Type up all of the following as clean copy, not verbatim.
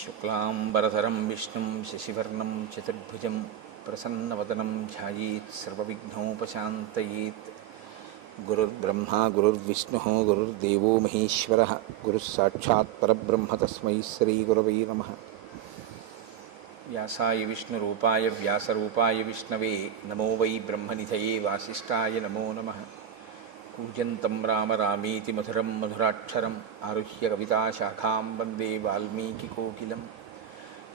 శుక్లాంబరధరం విష్ణుం శశివర్ణం చతుర్భుజం ప్రసన్నవదనం ధ్యాయేత్ సర్వవిఘ్నోపశాంతయేత్. గురుర్బ్రహ్మా గురుర్విష్ణుః గురుర్దేవో మహేశ్వరః గురుస్సాక్షాత్ పరబ్రహ్మ తస్మై శ్రీగురవై నమః. వ్యాసాయ విష్ణురూపాయ వ్యాసరూపాయ విష్ణవే నమో వై బ్రహ్మనిధయే వాసిష్ఠాయ నమో నమః. కూజంతం రామ రామేతి మధురం మధురాక్షరం ఆరుహ్య కవితాశాఖాం వందే వాల్మీకికోకిలం.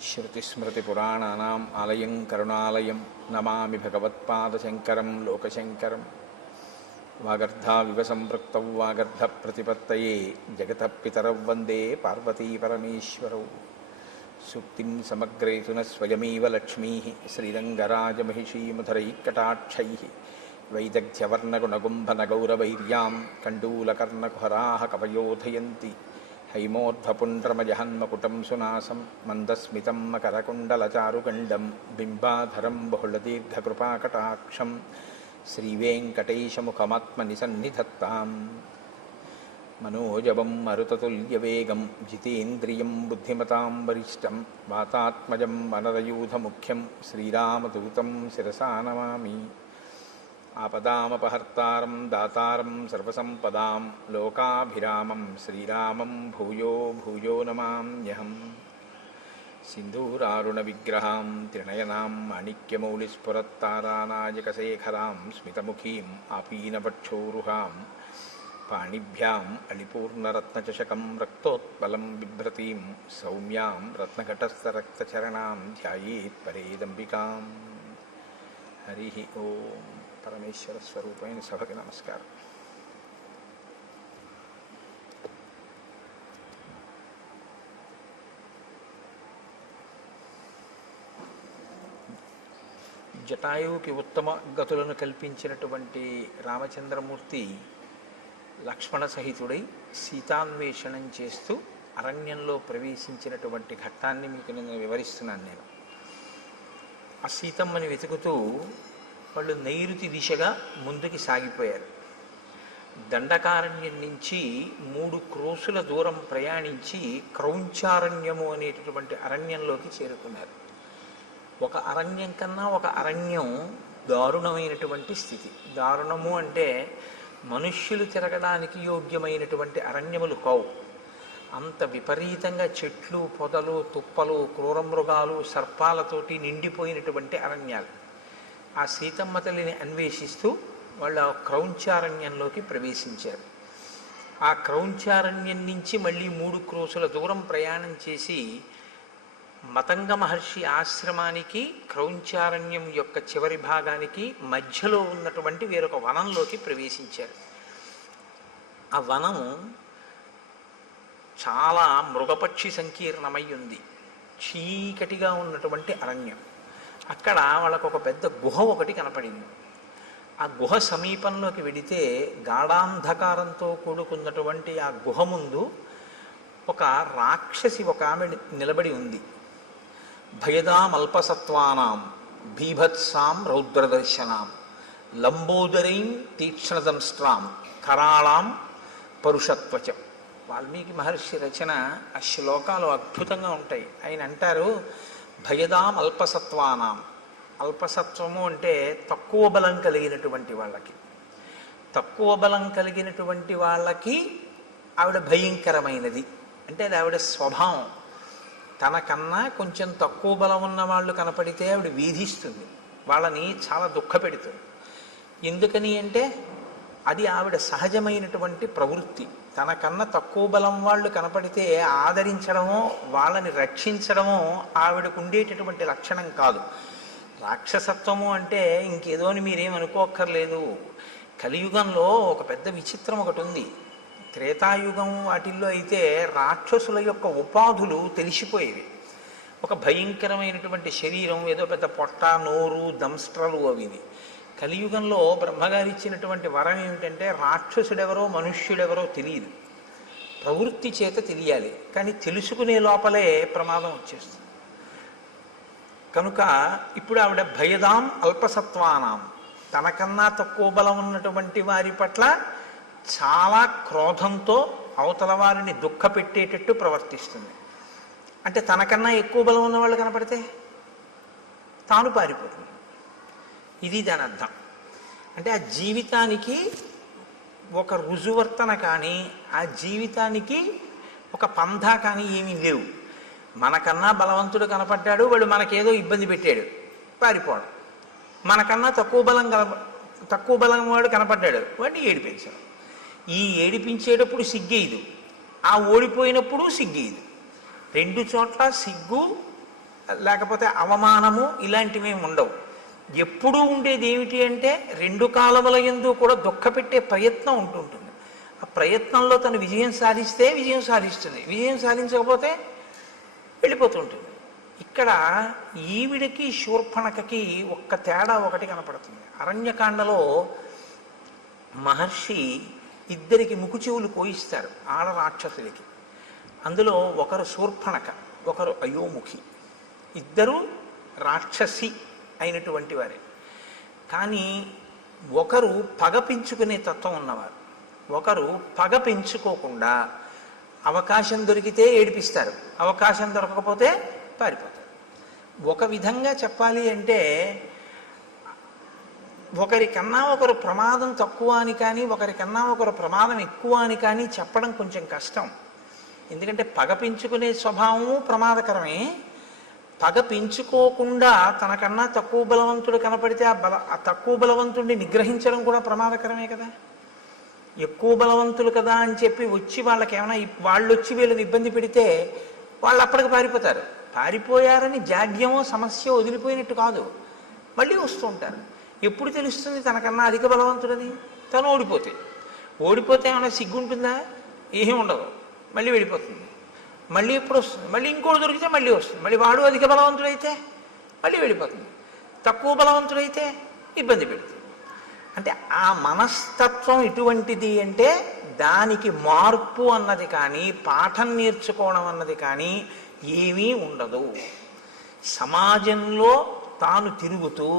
శ్రుతిస్మృతిపురాణానాం ఆలయం కరుణాలయం నమామి భగవత్పాదశంకరం లోకశంకరం. వాగర్ధావివ సంపృక్తౌ వాగర్ధప్రతిపత్తయే జగతః పితరౌ వందే పార్వతీపరమేశ్వరౌ. సూక్తిం సమగ్రేతున స్వయమేవ లక్ష్మీః శ్రీరంగరాజమహిషీ మధురైకటాక్షైః. వైదగ్ధ్యవర్ణగుణగుంభనగౌరవైర్యాం కండూలకర్ణకుహరాः కవయోధయంతి. హైమోర్ధ్వపుండ్రమజహన్మకుటం సునాసం మందస్మితం మకరకుండలచారుగండం బింబాధరం బహుళదీర్ఘకృపాకటాక్షం శ్రీవేంకటేశముఖమాత్మనిసన్నిధత్తాం. మనోజవం మరుతతుల్యవేగం జితేంద్రియం బుద్ధిమతాం వరిష్టం వాతాత్మజం వనరయూధముఖ్యం శ్రీరామదూతం శిరసా నమామి. ఆపదామపహర్తారం దాతారం సర్వసంపదాం లోకాభిరామం శ్రీరామం భూయో భూయో నమామ్యహం. సింధూరారుణవిగ్రహాం త్రినయనాం మాణిక్యమౌళిస్ఫురత్తారానాయకశేఖరాం స్మితముఖీం ఆపీనవక్షోరుహాం పాణిభ్యాం అళిపూర్ణరత్నచషకం రక్తోత్పలం బిభ్రతీం సౌమ్యాం రత్నఘటస్థరక్తచరణాం ధ్యాయేత్ పరేదంబికాం. హరి ఓం. పరమేశ్వర స్వరూపమైన సభకి నమస్కారం. జటాయువుకి ఉత్తమ గతులను కల్పించినటువంటి రామచంద్రమూర్తి లక్ష్మణ సహితుడై సీతాన్వేషణం చేస్తూ అరణ్యంలో ప్రవేశించినటువంటి ఘట్టాన్ని మీకు నేను వివరిస్తున్నాను. నేను ఆ సీతమ్మని వెతుకుతూ వాళ్ళు నైరుతి దిశగా ముందుకి సాగిపోయారు. దండకారణ్యం నుంచి 3 క్రోసుల దూరం ప్రయాణించి క్రౌంచారణ్యము అనేటటువంటి అరణ్యంలోకి చేరుకున్నారు. ఒక అరణ్యం కన్నా ఒక అరణ్యం దారుణమైనటువంటి స్థితి. దారుణము అంటే మనుష్యులు తిరగడానికి యోగ్యమైనటువంటి అరణ్యములు కావు. అంత విపరీతంగా చెట్లు పొదలు తుప్పలు క్రూరమృగాలు సర్పాలతోటి నిండిపోయినటువంటి అరణ్యాలు. ఆ సీతమ్మ తల్లిని అన్వేషిస్తూ వాళ్ళు ఆ క్రౌంచారణ్యంలోకి ప్రవేశించారు. ఆ క్రౌంచారణ్యం నుంచి మళ్ళీ 3 క్రోసుల దూరం ప్రయాణం చేసి మతంగ మహర్షి ఆశ్రమానికి క్రౌంచారణ్యం యొక్క చివరి భాగానికి మధ్యలో ఉన్నటువంటి వేరొక వనంలోకి ప్రవేశించారు. ఆ వనం చాలా మృగపక్షి సంకీర్ణమై ఉంది. చీకటిగా ఉన్నటువంటి అరణ్యం. అక్కడ వాళ్ళకు ఒక పెద్ద గుహ ఒకటి కనపడింది. ఆ గుహ సమీపంలోకి వెడితే గాఢాంధకారంతో కూడుకున్నటువంటి ఆ గుహ ముందు ఒక రాక్షసి ఒక ఆమె నిలబడి ఉంది. భయదామల్పసత్వానాం బీభత్సాం రౌద్రదర్శనాం లంబోదరీం తీక్ష్ణదంష్ట్రాం కరాళాం పరుషత్వచం. వాల్మీకి మహర్షి రచన ఆ శ్లోకాలు అద్భుతంగా ఉంటాయి. ఆయన అంటారు, భయదాం అల్పసత్వానాం. అల్పసత్వము అంటే తక్కువ బలం కలిగినటువంటి వాళ్ళకి. తక్కువ బలం కలిగినటువంటి వాళ్ళకి ఆవిడ భయంకరమైనది. అంటే అది ఆవిడ స్వభావం. తనకన్నా కొంచెం తక్కువ బలం ఉన్న వాళ్ళు కనపడితే ఆవిడ వీధిస్తుంది, వాళ్ళని చాలా దుఃఖపెడుతుంది. ఎందుకని అంటే అది ఆవిడ సహజమైనటువంటి ప్రవృత్తి. తనకన్నా తక్కువ బలం వాళ్ళు కనపడితే ఆదరించడమో వాళ్ళని రక్షించడమో ఆవిడకు ఉండేటటువంటి లక్షణం కాదు. రాక్షసత్వము అంటే ఇంకేదో అని మీరేమనుకోక్కర్లేదు. కలియుగంలో ఒక పెద్ద విచిత్రం ఒకటి ఉంది. త్రేతాయుగం వాటిల్లో అయితే రాక్షసుల యొక్క ఉపాధులు తెలిసిపోయేవి. ఒక భయంకరమైనటువంటి శరీరం, ఏదో పెద్ద పొట్ట నోరు దంస్ట్రలు అవిది. కలియుగంలో బ్రహ్మగారు ఇచ్చినటువంటి వరం ఏమిటంటే రాక్షసుడెవరో మనుష్యుడెవరో తెలియదు, ప్రవృత్తి చేత తెలియాలి. కానీ తెలుసుకునే లోపలే ప్రమాదం వచ్చేస్తుంది. కనుక ఇప్పుడు ఆవిడ భయదాం అల్పసత్వానాం, తనకన్నా తక్కువ బలం ఉన్నటువంటి వారి పట్ల చాలా క్రోధంతో అవతల వారిని దుఃఖపెట్టేటట్టు ప్రవర్తిస్తుంది. అంటే తనకన్నా ఎక్కువ బలం ఉన్నవాళ్ళు కనపడితే తాను పారిపోతుంది. ఇది దాని అర్థం. అంటే ఆ జీవితానికి ఒక రుజువర్తన కానీ, ఆ జీవితానికి ఒక పంధా కానీ ఏమీ లేవు. మనకన్నా బలవంతుడు కనపడ్డాడు, వాడు మనకేదో ఇబ్బంది పెట్టాడు, పారిపోవడం. మనకన్నా తక్కువ బలం వాడు కనపడ్డాడు, వాడిని ఏడిపించాడు. ఈ ఏడిపించేటప్పుడు సిగ్గేయదు, ఆ ఓడిపోయినప్పుడు సిగ్గేయదు. రెండు చోట్ల సిగ్గు లేకపోతే అవమానము ఇలాంటివి ఉండవు. ఎప్పుడూ ఉండేది ఏమిటి అంటే రెండు కాలముల యందు కూడా దుఃఖపెట్టే ప్రయత్నం ఉంటుంటుంది. ఆ ప్రయత్నంలో తను విజయం సాధిస్తే విజయం సాధిస్తుంది, విజయం సాధించకపోతే వెళ్ళిపోతుంటుంది. ఇక్కడ ఈవిడికి శూర్పణఖకి ఒక్క తేడా ఒకటి కనపడుతుంది. అరణ్యకాండలో మహర్షి ఇద్దరికి ముకుచెవులు కోయిస్తారు ఆడ రాక్షసులకి. అందులో ఒకరు శూర్పణఖ, ఒకరు అయోముఖి. ఇద్దరు రాక్షసి అయినటువంటి వారే. కానీ ఒకరు పగ పెంచుకునే తత్వం ఉన్నవారు, ఒకరు పగ పెంచుకోకుండా అవకాశం దొరికితే ఏడిపిస్తారు, అవకాశం దొరకకపోతే పారిపోతారు. ఒక విధంగా చెప్పాలి అంటే ఒకరికన్నా ఒకరు ప్రమాదం తక్కువ అని కానీ, ఒకరికన్నా ఒకరు ప్రమాదం ఎక్కువ అని కానీ చెప్పడం కొంచెం కష్టం. ఎందుకంటే పగ పెంచుకునే స్వభావము ప్రమాదకరమే. పగ పెంచుకోకుండా తనకన్నా తక్కువ బలవంతుడు కనపడితే ఆ తక్కువ బలవంతుడిని నిగ్రహించడం కూడా ప్రమాదకరమే కదా. ఎక్కువ బలవంతులు కదా అని చెప్పి వచ్చి వాళ్ళకి ఏమైనా వాళ్ళు వచ్చి వీళ్ళని ఇబ్బంది పెడితే వాళ్ళు అప్పటికి పారిపోతారు. పారిపోయారని జాడ్యమో సమస్య వదిలిపోయినట్టు కాదు, మళ్ళీ వస్తూ ఉంటారు. ఎప్పుడు తెలుస్తుంది తనకన్నా అధిక బలవంతుడని? తను ఓడిపోతే ఏమైనా సిగ్గుంటుందా? ఏమీ ఉండదు, మళ్ళీ వెళ్ళిపోతుంది. మళ్ళీ ఎప్పుడు వస్తుంది? మళ్ళీ ఇంకోటి దొరికితే మళ్ళీ వస్తుంది. మళ్ళీ వాడు అధిక బలవంతుడైతే మళ్ళీ వెళ్ళిపోతుంది, తక్కువ బలవంతుడైతే ఇబ్బంది పెడుతుంది. అంటే ఆ మనస్తత్వం ఎటువంటిది అంటే దానికి మార్పు అన్నది కానీ, పాఠం నేర్చుకోవడం అన్నది కానీ ఏమీ ఉండదు. సమాజంలో తాను తిరుగుతూ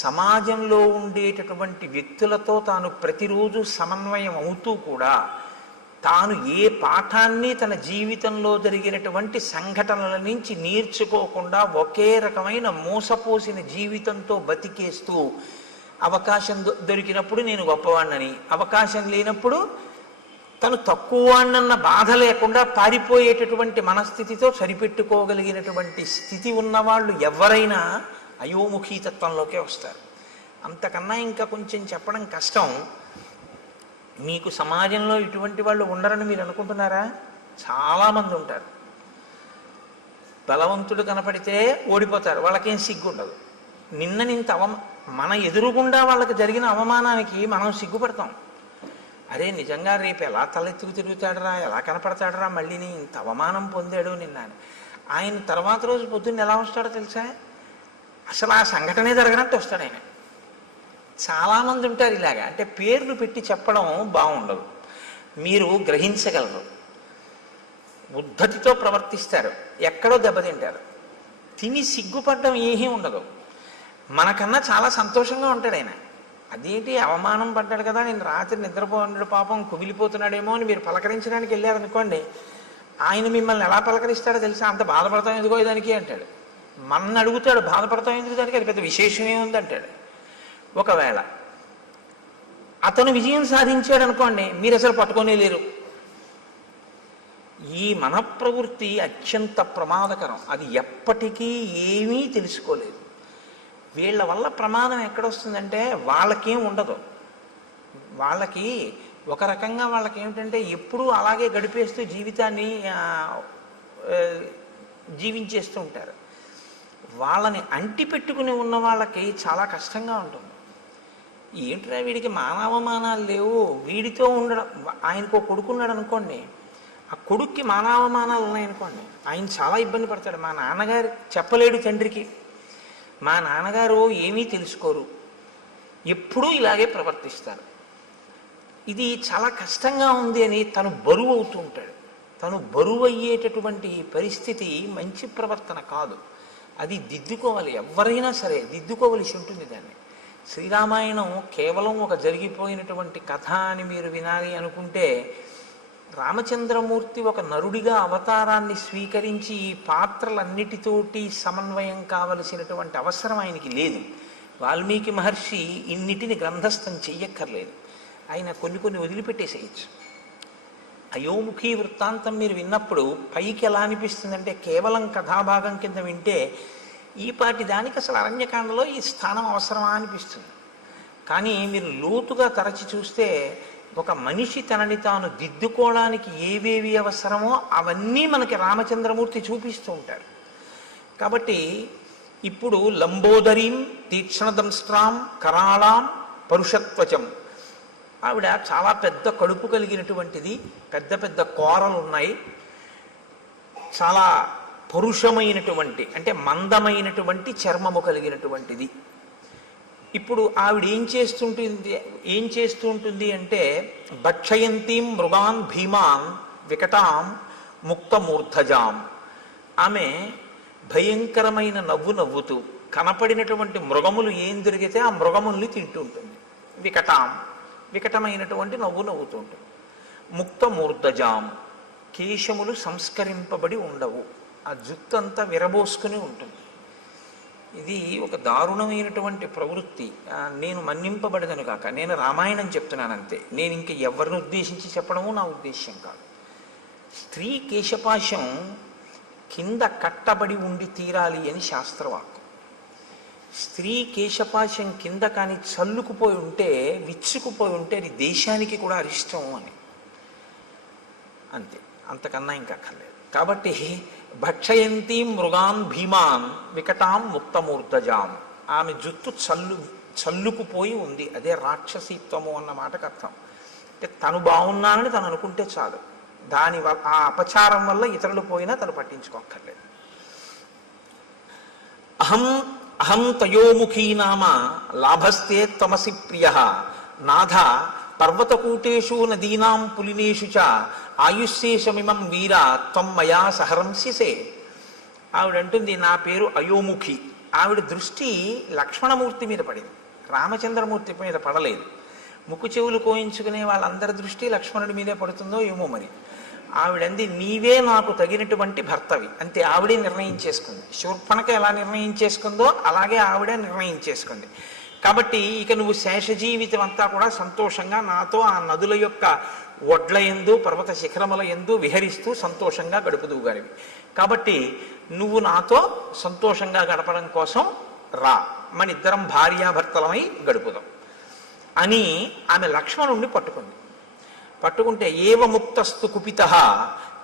సమాజంలో ఉండేటటువంటి వ్యక్తులతో తాను ప్రతిరోజు సమన్వయం అవుతూ కూడా తాను ఏ పాఠాన్ని తన జీవితంలో జరిగినటువంటి సంఘటనల నుంచి నేర్చుకోకుండా ఒకే రకమైన మోసపోసిన జీవితంతో బతికేస్తూ అవకాశం దొరికినప్పుడు నేను గొప్పవాణ్ణని, అవకాశం లేనప్పుడు తను తక్కువ వాణ్ణన్న బాధ లేకుండా పారిపోయేటటువంటి మనస్థితితో సరిపెట్టుకోగలిగినటువంటి స్థితి ఉన్నవాళ్ళు ఎవరైనా అయోముఖీ తత్వంలోకే వస్తారు. అంతకన్నా ఇంకా కొంచెం చెప్పడం కష్టం. మీకు సమాజంలో ఇటువంటి వాళ్ళు ఉండరని మీరు అనుకుంటున్నారా? చాలామంది ఉంటారు. బలవంతుడు కనపడితే ఓడిపోతారు, వాళ్ళకేం సిగ్గుండదు. మన ఎదురుగుండా వాళ్ళకి జరిగిన అవమానానికి మనం సిగ్గుపడతాం. అరే నిజంగా రేపు ఎలా తలెత్తుకు తిరుగుతాడరా, ఎలా కనపడతాడరా, మళ్ళీ ఇంత అవమానం పొందాడు నిన్న అని. ఆయన తర్వాత రోజు పొద్దున్న ఎలా వస్తాడో తెలుసా? అసలు ఆ సంఘటనే జరగనట్టు వస్తాడు ఆయన. చాలామంది ఉంటారు ఇలాగా. అంటే పేర్లు పెట్టి చెప్పడం బాగుండదు, మీరు గ్రహించగలరు. ఉద్ధతితో ప్రవర్తిస్తారు, ఎక్కడో దెబ్బతింటారు. తిని సిగ్గుపడడం ఏమీ ఉండదు. మనకన్నా చాలా సంతోషంగా ఉంటాడు ఆయన. అదేంటి అవమానం పడ్డాడు కదా, నేను రాత్రి నిద్రపోన్నాడు పాపం కుమిలిపోతున్నాడేమో అని మీరు పలకరించడానికి వెళ్ళారనుకోండి, ఆయన మిమ్మల్ని ఎలా పలకరిస్తాడో తెలుసా? అంత బాధపడతాం ఎందుకో దానికి అంటాడు. మన అడుగుతాడు బాధపడతాం ఎందుకు దానికి, అది పెద్ద విశేషమే ఉంది అంటాడు. ఒకవేళ అతను విజయం సాధించాడు అనుకోండి, మీరు అసలు పట్టుకొనే లేరు. ఈ మనఃప్రవృత్తి అత్యంత ప్రమాదకరం. అది ఎప్పటికీ ఏమీ తెలుసుకోలేదు. వీళ్ళ వల్ల ప్రమాదం ఎక్కడొస్తుందంటే వాళ్ళకేం ఉండదు. వాళ్ళకి ఒక రకంగా వాళ్ళకి ఏమిటంటే ఎప్పుడూ అలాగే గడిపేస్తూ జీవితాన్ని జీవించేస్తూ ఉంటారు. వాళ్ళని అంటి పెట్టుకుని ఉన్న వాళ్ళకి చాలా కష్టంగా ఉంటుంది. ఏంట్రా వీడికి మానవమానాలు లేవు, వీడితో ఉండడం. ఆయనకు కొడుకున్నాడు అనుకోండి, ఆ కొడుక్కి మానవమానాలు ఉన్నాయనుకోండి, ఆయన చాలా ఇబ్బంది పడతాడు. మా నాన్నగారు చెప్పలేడు తండ్రికి, మా నాన్నగారు ఏమీ తెలుసుకోరు, ఎప్పుడూ ఇలాగే ప్రవర్తిస్తారు. ఇది చాలా కష్టంగా ఉంది అని తను బరువు అవుతూ ఉంటాడు. తను బరువు అయ్యేటటువంటి పరిస్థితి మంచి ప్రవర్తన కాదు. అది దిద్దుకోవాలి, ఎవరైనా సరే దిద్దుకోవలసి ఉంటుంది దాన్ని. శ్రీరామాయణం కేవలం ఒక జరిగిపోయినటువంటి కథ అని మీరు వినాలి అనుకుంటే రామచంద్రమూర్తి ఒక నరుడిగా అవతారాన్ని స్వీకరించి ఈ పాత్రలన్నిటితోటి సమన్వయం కావలసినటువంటి అవసరం ఆయనకి లేదు. వాల్మీకి మహర్షి ఇన్నిటిని గ్రంథస్థం చెయ్యక్కర్లేదు. ఆయన కొన్ని వదిలిపెట్టేసేయచ్చు. అయోముఖి వృత్తాంతం మీరు విన్నప్పుడు పైకి ఎలా అనిపిస్తుందంటే కేవలం కథాభాగం కింద వింటే ఈ పాటి దానికి అసలు అరణ్యకాండలో ఈ స్థానం అవసరమా అనిపిస్తుంది. కానీ మీరు లోతుగా తరచి చూస్తే ఒక మనిషి తనని తాను దిద్దుకోవడానికి ఏవేవి అవసరమో అవన్నీ మనకి రామచంద్రమూర్తి చూపిస్తూ ఉంటారు. కాబట్టి ఇప్పుడు లంబోదరీం తీక్ష్ణదంష్ట్రాం కరాళాం పరుషత్వచం, ఆవిడ చాలా పెద్ద కడుపు కలిగినటువంటిది, పెద్ద పెద్ద కోరలు ఉన్నాయి, చాలా పరుషమైనటువంటి అంటే మందమైనటువంటి చర్మము కలిగినటువంటిది. ఇప్పుడు ఆవిడ ఏం చేస్తూ ఉంటుంది అంటే భక్షయంతీం మృగాన్ భీమాన్ వికటాం ముక్తమూర్ధజాం. ఆమె భయంకరమైన నవ్వు నవ్వుతూ కనపడినటువంటి మృగములు ఏం దొరికితే ఆ మృగముల్ని తింటూ ఉంటుంది. వికటమైనటువంటి నవ్వు నవ్వుతూ ఉంటుంది. ముక్తమూర్ధజాం, కేశములు సంస్కరింపబడి ఉండవు, ఆ జుత్తు అంతా విరబోసుకుని ఉంటుంది. ఇది ఒక దారుణమైనటువంటి ప్రవృత్తి. నేను మన్నింపబడదను కాక నేను రామాయణం చెప్తున్నానంతే, నేను ఇంక ఎవరిని ఉద్దేశించి చెప్పడము నా ఉద్దేశ్యం కాదు. స్త్రీ కేశపాశం కింద కట్టబడి ఉండి తీరాలి అని శాస్త్రవాక్కు. స్త్రీ కేశపాశం కింద కానీ చల్లుకుపోయి ఉంటే, విచ్చుకుపోయి ఉంటే అది దేశానికి కూడా అరిష్టం అని, అంతే, అంతకన్నా ఇంకా అక్కర్లేదు. కాబట్టి భక్షయంతి మృగాన్ భీమాన్ వికటాం ముక్తమూర్ధజాం, ఆమె జుత్తు చల్లుకుపోయి ఉంది, అదే రాక్షసీత్వము అన్న మాటకు అర్థం. అంటే తను బాగున్నానని తను అనుకుంటే చాలు, దానివల్ల ఆ అపచారం వల్ల ఇతరులు పోయినా తను పట్టించుకోక్కర్లేదు. అహం తయోముఖీ నామ లాభస్తే తమసి ప్రియ నాథ పర్వతకూటేషు నదీనాం పులినేషు చ ఆయుష్శేషమిమం వీర త్వం మయా సహరంస్యసే. ఆవిడంటుంది నా పేరు అయోముఖి. ఆవిడ దృష్టి లక్ష్మణమూర్తి మీద పడింది, రామచంద్రమూర్తి మీద పడలేదు. ముక్కు చెవులు కోయించుకునే వాళ్ళందరి దృష్టి లక్ష్మణుడి మీదే పడుతుందో ఏమో మరి. ఆవిడంది నీవే నాకు తగినటువంటి భర్తవి, అంతే. ఆవిడే నిర్ణయించేసుకుంది. శూర్పణఖ ఎలా నిర్ణయించేసుకుందో అలాగే ఆవిడే నిర్ణయించేసుకుంది. కాబట్టి ఇక నువ్వు శేష జీవితం అంతా కూడా సంతోషంగా నాతో ఆ నదుల యొక్క ఒడ్ల యందు పర్వత శిఖరముల యందు విహరిస్తూ సంతోషంగా గడుపుదువు గారివి. కాబట్టి నువ్వు నాతో సంతోషంగా గడపడం కోసం రా, మన ఇద్దరం భార్యాభర్తలమై గడుపుదాం అని ఆమె లక్ష్మణుణ్ణి పట్టుకుంటే ఏవ ముక్తస్తు కుపిత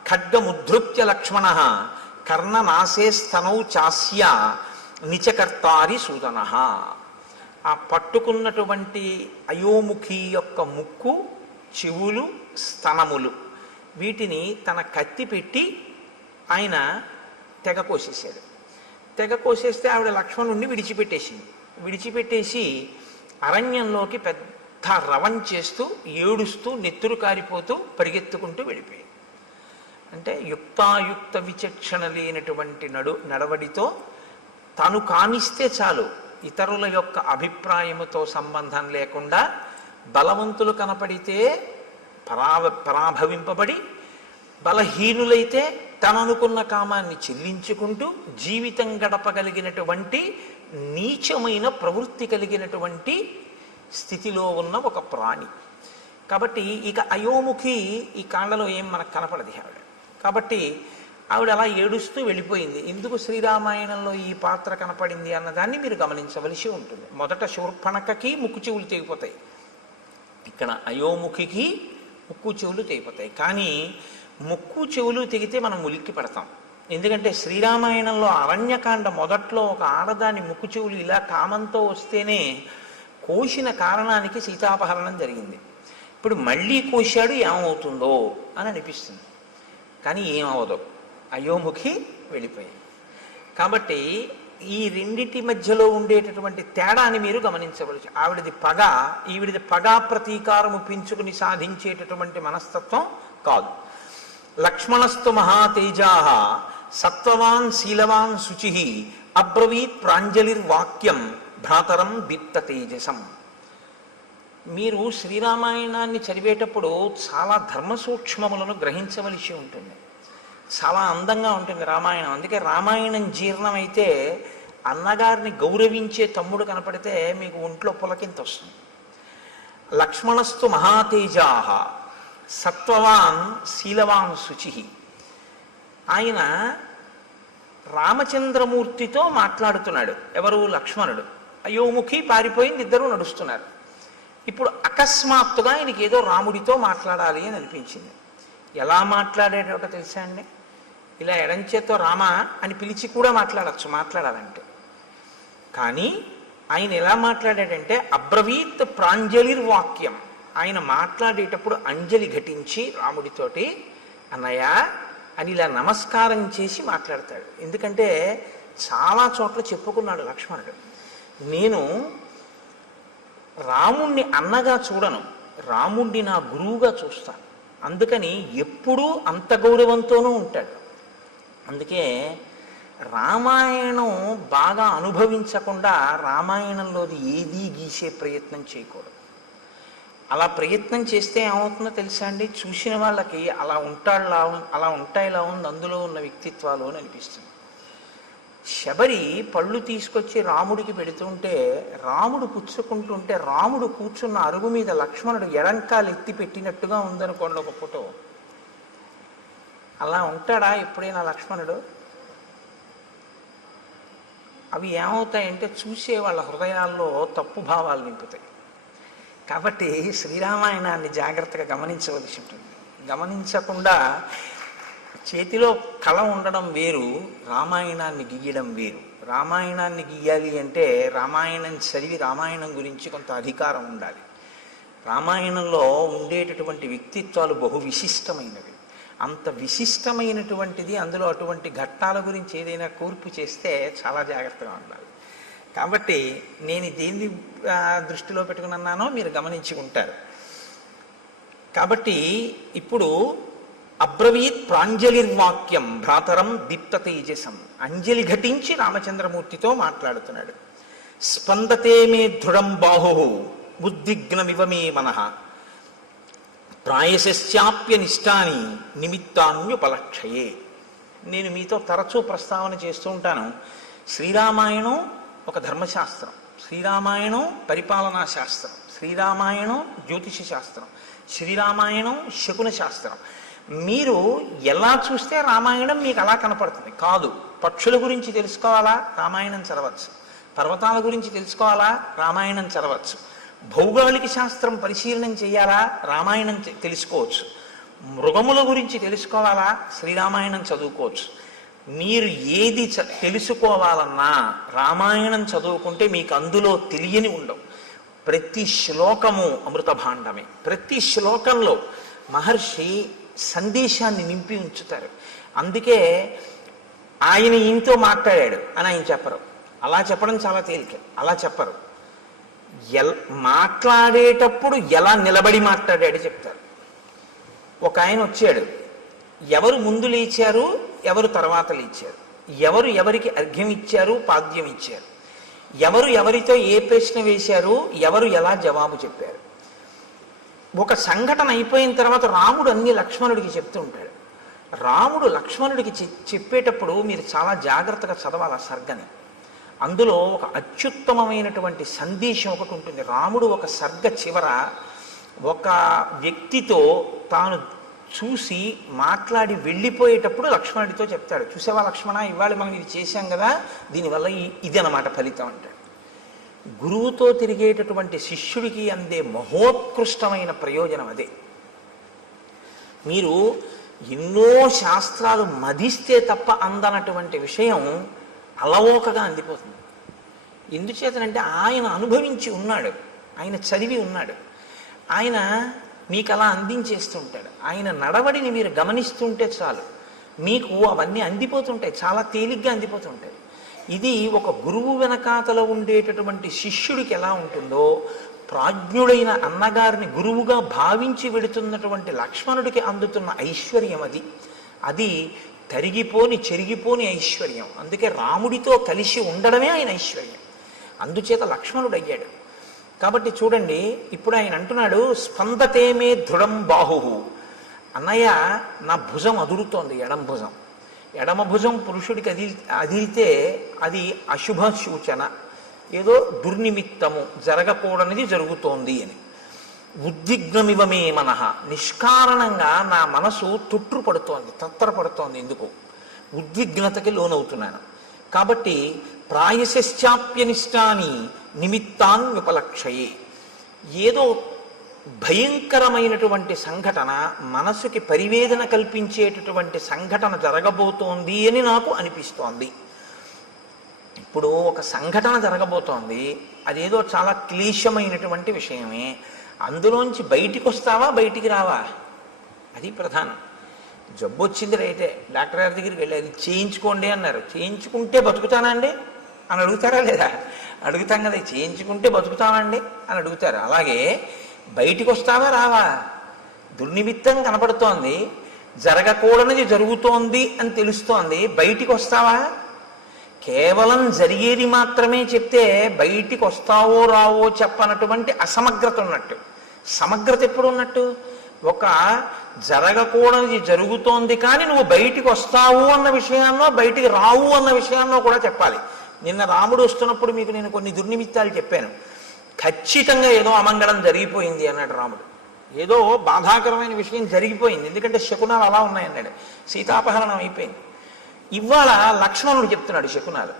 ఖడ్గముద్ధృత్య లక్ష్మణ కర్ణనాశే స్తనౌ చాస్య నిచకర్తారి సూదన. ఆ పట్టుకున్నటువంటి అయోముఖి యొక్క ముక్కు, చెవులు, స్తనములు, వీటిని తన కత్తి పెట్టి ఆయన తెగ కోసేసాడు. తెగ కోసేస్తే ఆవిడ లక్ష్మణుణ్ణి విడిచిపెట్టేసి అరణ్యంలోకి పెద్ద రవం చేస్తూ ఏడుస్తూ నెత్తురు కారిపోతూ పరిగెత్తుకుంటూ వెళ్ళిపోయింది. అంటే యుక్తాయుక్త విచక్షణ లేనటువంటి నడవడితో తను కానిస్తే చాలు, ఇతరుల యొక్క అభిప్రాయముతో సంబంధం లేకుండా బలవంతులు కనపడితే పరాభవింపబడి, బలహీనులైతే తను అనుకున్న కామాన్ని చెల్లించుకుంటూ జీవితం గడపగలిగినటువంటి నీచమైన ప్రవృత్తి కలిగినటువంటి స్థితిలో ఉన్న ఒక ప్రాణి. కాబట్టి ఇక అయోముఖి ఈ కాండలో ఏం మనకు కనపడదు ఆవిడ. కాబట్టి ఆవిడ అలా ఏడుస్తూ వెళ్ళిపోయింది. ఎందుకు శ్రీరామాయణంలో ఈ పాత్ర కనపడింది అన్నదాన్ని మీరు గమనించవలసి ఉంటుంది. మొదట శూర్పణఖకి ముక్కు చెవులు తెగిపోతాయి, ఇక్కడ అయోముఖికి ముక్కు చెవులు తెగిపోతాయి. కానీ ముక్కు చెవులు తెగితే మనం ఉలిక్కి పడతాం. ఎందుకంటే శ్రీరామాయణంలో అరణ్యకాండ మొదట్లో ఒక ఆడదాని ముక్కు చెవులు ఇలా కామంతో వస్తేనే కోసిన కారణానికి సీతాపహరణం జరిగింది. ఇప్పుడు మళ్ళీ కోశాడు, ఏమవుతుందో అని అనిపిస్తుంది. కానీ ఏమవదు, అయోముఖి వెళ్ళిపోయింది. కాబట్టి ఈ రెండిటి మధ్యలో ఉండేటటువంటి తేడాని మీరు గమనించవచ్చు. ఆవిడది పగ, ఈవిడిది పగా ప్రతీకారము పెంచుకుని సాధించేటటువంటి మనస్తత్వం కాదు. లక్ష్మణస్తు మహాతేజా సత్వవాన్ శీలవాన్ శుచి అబ్రవీత్ ప్రాంజలిర్వాక్యం భ్రాతరం దీప్త తేజసం. మీరు శ్రీరామాయణాన్ని చదివేటప్పుడు చాలా ధర్మ సూక్ష్మములను గ్రహించవలసి ఉంటుంది. చాలా అందంగా ఉంటుంది రామాయణం. అందుకే రామాయణం జీర్ణమైతే అన్నగారిని గౌరవించే తమ్ముడు కనపడితే మీకు ఒంట్లో పులకింత వస్తుంది. లక్ష్మణస్తు మహాతేజాహ సత్వవాన్ శీలవాన్ శుచి. ఆయన రామచంద్రమూర్తితో మాట్లాడుతున్నాడు. ఎవరు? లక్ష్మణుడు. అయోముఖి పారిపోయింది, ఇద్దరు నడుస్తున్నారు. ఇప్పుడు అకస్మాత్తుగా ఆయనకి ఏదో రాముడితో మాట్లాడాలి అని అనిపించింది. ఎలా మాట్లాడేటో తెలుసా అండి? ఇలా ఎడంచేతో రామ అని పిలిచి కూడా మాట్లాడాలంటే. కానీ ఆయన ఎలా మాట్లాడాడంటే అబ్రవీత్ ప్రాంజలిర్వాక్యం. ఆయన మాట్లాడేటప్పుడు అంజలి ఘటించి రాముడితోటి అన్నయ్య అని ఇలా నమస్కారం చేసి మాట్లాడతాడు. ఎందుకంటే చాలా చోట్ల చెప్పుకున్నాడు లక్ష్మణుడు, నేను రాముణ్ణి అన్నగా చూడను, రాముణ్ణి నా గురువుగా చూస్తాను. అందుకని ఎప్పుడూ అంత గౌరవంతోనూ ఉంటాడు. అందుకే రామాయణం బాగా అనుభవించకుండా రామాయణంలోది ఏదీ గీసే ప్రయత్నం చేయకూడదు. అలా ప్రయత్నం చేస్తే ఏమవుతుందో తెలుసా అండి? చూసిన వాళ్ళకి అలా ఉంటాయిలా ఉంది అందులో ఉన్న వ్యక్తిత్వాలు అని అనిపిస్తుంది. శబరి పళ్ళు తీసుకొచ్చి రాముడికి పెడుతుంటే రాముడు పుచ్చుకుంటుంటే రాముడు కూర్చున్న అరుగు మీద లక్ష్మణుడు ఎడంకాలు ఎత్తి పెట్టినట్టుగా ఉందనుకోండి ఒక ఫోటో. అలా ఉంటాడా ఎప్పుడైనా లక్ష్మణుడు? అవి ఏమవుతాయంటే చూసే వాళ్ళ హృదయాల్లో తప్పు భావాలు నింపుతాయి. కాబట్టి శ్రీరామాయణాన్ని జాగ్రత్తగా గమనించవలసి ఉంటుంది. గమనించకుండా చేతిలో కళ ఉండడం వేరు, రామాయణాన్ని గీయడం వేరు. రామాయణాన్ని గీయాలి అంటే రామాయణం చదివి రామాయణం గురించి కొంత అధికారం ఉండాలి. రామాయణంలో ఉండేటటువంటి వ్యక్తిత్వాలు బహు విశిష్టమైనవి. అంత విశిష్టమైనటువంటిది, అందులో అటువంటి ఘట్టాల గురించి ఏదైనా కూర్పు చేస్తే చాలా జాగ్రత్తగా ఉండాలి. కాబట్టి నేను దేన్ని దృష్టిలో పెట్టుకున్నానో మీరు గమనించి ఉంటారు. కాబట్టి ఇప్పుడు అబ్రవీత్ ప్రాంజలిర్వాక్యం భ్రాతరం దీప్త తేజసం. అంజలి ఘటించి రామచంద్రమూర్తితో మాట్లాడుతున్నాడు. స్పందతే మే దృఢం బాహు ఉద్విగ్నమివ మే మనః ప్రాయశ్చాప్య నిష్టాని నిమిత్తాన్యుపలక్షయే. నేను మీతో తరచూ ప్రస్తావన చేస్తూ ఉంటాను. శ్రీరామాయణం ఒక ధర్మశాస్త్రం, శ్రీరామాయణం పరిపాలనా శాస్త్రం, శ్రీరామాయణం జ్యోతిష శాస్త్రం, శ్రీరామాయణం శకున శాస్త్రం. మీరు ఎలా చూస్తే రామాయణం మీకు అలా కనపడుతుంది. కాదు, పక్షుల గురించి తెలుసుకోవాలా? రామాయణం చదవచ్చు. పర్వతాల గురించి తెలుసుకోవాలా? రామాయణం చదవచ్చు. భౌగోళిక శాస్త్రం పరిశీలనం చేయాలా? రామాయణం తెలుసుకోవచ్చు. మృగముల గురించి తెలుసుకోవాలా? శ్రీరామాయణం చదువుకోవచ్చు. మీరు ఏది తెలుసుకోవాలన్నా రామాయణం చదువుకుంటే మీకు అందులో తెలియని ఉండవు. ప్రతి శ్లోకము అమృత భాండమే. ప్రతి శ్లోకంలో మహర్షి సందేశాన్ని నింపి ఉంచుతారు. అందుకే ఆయన ఈయనతో మాట్లాడాడు అని ఆయన చెప్పరు. అలా చెప్పడం చాలా తేలిక. అలా చెప్పరు. మాట్లాడేటప్పుడు ఎలా నిలబడి మాట్లాడాడు చెప్తారు. ఒక ఆయన వచ్చాడు, ఎవరు ముందు లేచారు, ఎవరు తర్వాత లేచారు, ఎవరు ఎవరికి అర్ఘ్యం ఇచ్చారు, పాద్యం ఇచ్చారు, ఎవరు ఎవరితో ఏ ప్రశ్న వేశారు, ఎవరు ఎలా జవాబు చెప్పారు. ఒక సంఘటన అయిపోయిన తర్వాత రాముడు అన్ని లక్ష్మణుడికి చెప్తూ ఉంటాడు. రాముడు లక్ష్మణుడికి చెప్పేటప్పుడు మీరు చాలా జాగ్రత్తగా చదవాలి ఆ సర్గని. అందులో ఒక అత్యుత్తమమైనటువంటి సందేశం ఒకటి ఉంటుంది. రాముడు ఒక సర్గ చివర ఒక వ్యక్తితో తాను చూసి మాట్లాడి వెళ్ళిపోయేటప్పుడు లక్ష్మణుడితో చెప్తాడు, చూసావా లక్ష్మణ, ఇవాళ మనం ఇది చేశాం కదా, దీనివల్ల ఇది అన్నమాట ఫలితం అంటాడు. గురువుతో తిరిగేటటువంటి శిష్యుడికి అందే మహోత్కృష్టమైన ప్రయోజనం అదే. మీరు ఎన్నో శాస్త్రాలు మదిస్తే తప్ప అందనటువంటి విషయం అలవోకగా అందిపోతుంది. ఎందుచేతనంటే ఆయన అనుభవించి ఉన్నాడు, ఆయన చదివి ఉన్నాడు, ఆయన మీకు అలా అందించేస్తుంటాడు. ఆయన నడవడిని మీరు గమనిస్తుంటే చాలు మీకు అవన్నీ అందిపోతుంటాయి, చాలా తేలిగ్గా అందిపోతుంటాయి. ఇది ఒక గురువు వెనకాతలో ఉండేటటువంటి శిష్యుడికి ఎలా ఉంటుందో, ప్రాజ్ఞుడైన అన్నగారిని గురువుగా భావించి వెడుతున్నటువంటి లక్ష్మణుడికి అందుతున్న ఐశ్వర్యం అది. అది తరిగిపోని చెరిగిపోని ఐశ్వర్యం. అందుకే రాముడితో కలిసి ఉండడమే ఆయన ఐశ్వర్యం. అందుచేత లక్ష్మణుడు అయ్యాడు. కాబట్టి చూడండి, ఇప్పుడు ఆయన అంటున్నాడు స్పందతే మే దృఢం బాహు. అన్నయ్య, నా భుజం అదురుతోంది, ఎడం భుజం. ఎడమ భుజం పురుషుడికి అదిరితే అది అశుభ సూచన, ఏదో దుర్నిమిత్తము, జరగకూడనిది జరుగుతోంది అని. ఉద్విగ్నమివమే మనః, నిష్కారణంగా నా మనసు తొట్టుపడుతోంది, తత్తరపడుతోంది. ఎందుకు? ఉద్విగ్నతకి లోనవుతున్నాను. కాబట్టి ప్రాయశ్చాప్యనిష్టాని నిమిత్తాన్ విపలక్షయే, ఏదో భయంకరమైనటువంటి సంఘటన, మనసుకి పరివేదన కల్పించేటటువంటి సంఘటన జరగబోతోంది అని నాకు అనిపిస్తోంది. ఇప్పుడు ఒక సంఘటన జరగబోతోంది, అదేదో చాలా క్లీశమైనటువంటి విషయమే. అందులోంచి బయటికి వస్తావా, బయటికి రావా? అది ప్రధానం. జబ్బు వచ్చింది రైతే, డాక్టర్ గారి దగ్గరికి వెళ్ళి అది చేయించుకోండి అన్నారు. చేయించుకుంటే బతుకుతానా అండి అని అడుగుతారా లేదా? అడుగుతాం కదా, చేయించుకుంటే బతుకుతామండి అని అడుగుతారు. అలాగే బయటికి వస్తావా, రావా? దుర్నిమిత్తం కనపడుతోంది, జరగకూడనిది జరుగుతోంది అని తెలుస్తోంది, బయటికి వస్తావా? కేవలం జరిగేది మాత్రమే చెప్తే బయటికి వస్తావో రావో చెప్పనటువంటి అసమగ్రత ఉన్నట్టు. సమగ్రత ఎప్పుడు ఉన్నట్టు? ఒక జరగకూడనిది జరుగుతోంది కానీ నువ్వు బయటికి వస్తావు అన్న విషయాన్నో బయటికి రావు అన్న విషయాన్నో కూడా చెప్పాలి. నిన్న రాముడు వస్తున్నప్పుడు మీకు నేను కొన్ని దుర్నిమిత్తాలు చెప్పాను. ఖచ్చితంగా ఏదో అమంగళం జరిగిపోయింది అన్నాడు రాముడు. ఏదో బాధాకరమైన విషయం జరిగిపోయింది, ఎందుకంటే శకునాలు అలా ఉన్నాయన్నాడు. సీతాపహరణం అయిపోయింది. ఇవాళ లక్ష్మణుడు చెప్తున్నాడు శకునాలు.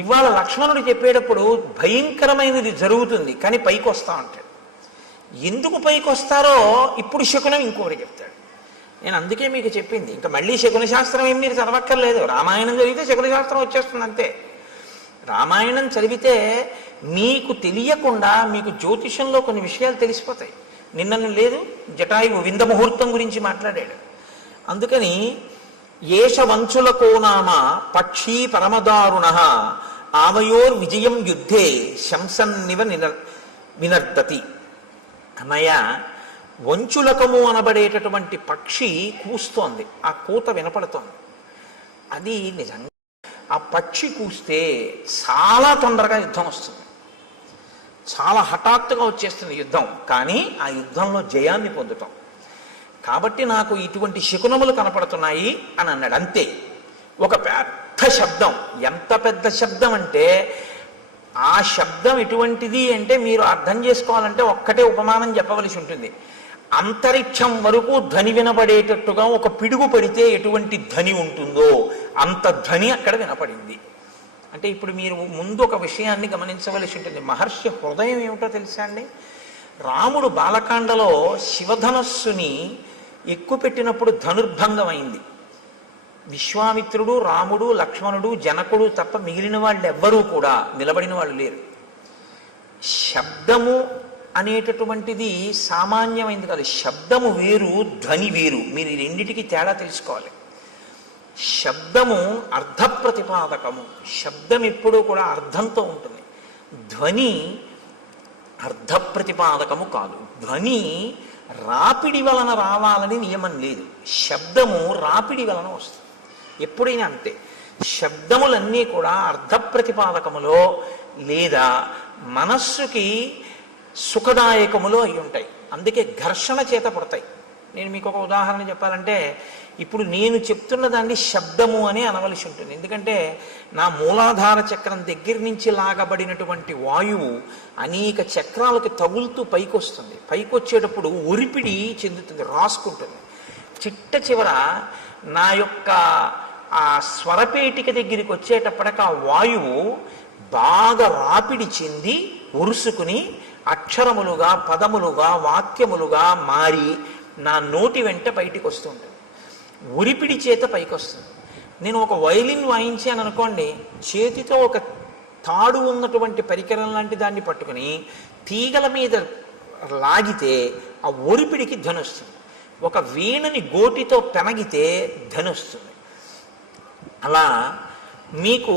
ఇవాళ లక్ష్మణుడు చెప్పేటప్పుడు భయంకరమైనది జరుగుతుంది కానీ పైకి వస్తా ఉంటాడు. ఎందుకు పైకి వస్తారో ఇప్పుడు శకునం ఇంకొకటి చెప్తాడు. నేను అందుకే మీకు చెప్పింది, ఇంకా మళ్ళీ శకున శాస్త్రం ఏం మీరు చదవక్కర్లేదు. రామాయణం చదివితే శకున శాస్త్రం వచ్చేస్తుంది అంతే. రామాయణం చదివితే మీకు తెలియకుండా మీకు జ్యోతిషంలో కొన్ని విషయాలు తెలిసిపోతాయి. నిన్న లేదు జటాయువు వింద ముహూర్తం గురించి మాట్లాడాడు. అందుకని ఏష వంచులకో నామ పక్షీ పరమదారుణ ఆవయోర్ విజయం యుద్ధే శంసన్నివ వినర్దతి. అన్నయ్య, వంచులకము అనబడేటటువంటి పక్షి కూస్తోంది, ఆ కూత వినపడుతోంది. అది నిజంగా ఆ పక్షి కూస్తే చాలా తొందరగా యుద్ధం వస్తుంది, చాలా హఠాత్తుగా వచ్చేస్తుంది యుద్ధం. కానీ ఆ యుద్ధంలో జయాన్ని పొందుతాం. కాబట్టి నాకు ఇటువంటి శకునములు కనపడుతున్నాయి అని అన్నాడు. అంతే. ఒక పెద్ద శబ్దం, ఎంత పెద్ద శబ్దం అంటే ఆ శబ్దం ఎటువంటిది అంటే మీరు అర్థం చేసుకోవాలంటే ఒక్కటే ఉపమానం చెప్పవలసి ఉంటుంది. అంతరిక్షం వరకు ధ్వని వినపడేటట్టుగా ఒక పిడుగు పడితే ఎటువంటి ధ్వని ఉంటుందో అంత ధ్వని అక్కడ వినపడింది. అంటే ఇప్పుడు మీరు ముందు ఒక విషయాన్ని గమనించవలసి ఉంటుంది. మహర్షి హృదయం ఏమిటో తెలుసా అండి? రాముడు బాలకాండలో శివధనస్సుని ఎక్కుపెట్టినప్పుడు ధనుర్భంగం అయింది. విశ్వామిత్రుడు, రాముడు, లక్ష్మణుడు, జనకుడు తప్ప మిగిలిన వాళ్ళు ఎవ్వరూ కూడా నిలబడిన వాళ్ళు లేరు. శబ్దము అనేటటువంటిది సామాన్యమైనది కాదు. శబ్దము వేరు, ధ్వని వేరు. మీరు ఈ రెండిటికి తేడా తెలుసుకోవాలి. శబ్దము అర్థ ప్రతిపాదకము. శబ్దం ఎప్పుడూ కూడా అర్థంతో ఉంటుంది. ధ్వని అర్థ ప్రతిపాదకము కాదు. ధ్వని రాపిడి వలన రావాలని నియమం లేదు. శబ్దము రాపిడి వలన వస్తుంది ఎప్పుడైనా అంతే. శబ్దములన్నీ కూడా అర్థ ప్రతిపాదకములో లేదా మనస్సుకి సుఖదాయకములో అయి ఉంటాయి. అందుకే ఘర్షణ చేత పడతాయి. నేను మీకు ఒక ఉదాహరణ చెప్పాలంటే, ఇప్పుడు నేను చెప్తున్న దాన్ని శబ్దము అని అనవలసి ఉంటుంది. ఎందుకంటే నా మూలాధార చక్రం దగ్గర నుంచి లాగబడినటువంటి వాయువు అనేక చక్రాలకి తగులుతూ పైకి వస్తుంది. పైకి వచ్చేటప్పుడు ఒరిపిడి చెందుతుంది, రాసుకుంటుంది. చిట్ట చివర నా యొక్క ఆ స్వరపేటిక దగ్గరికి వచ్చేటప్పటికి ఆ వాయువు బాగా రాపిడి చెంది ఉరుసుకుని అక్షరములుగా, పదములుగా, వాక్యములుగా మారి నా నోటి వెంట బయటికి వస్తుంటుంది. ఉరిపిడి చేత పైకి వస్తుంది. నేను ఒక వైలిన్ వాయించాను అనుకోండి, చేతితో ఒక తాడు ఉన్నటువంటి పరికరం లాంటి దాన్ని పట్టుకుని తీగల మీద లాగితే ఆ ఒరిపిడికి ధ్వని వస్తుంది. ఒక వీణని గోటితో పెనగితే ధ్వని వస్తుంది. అలా మీకు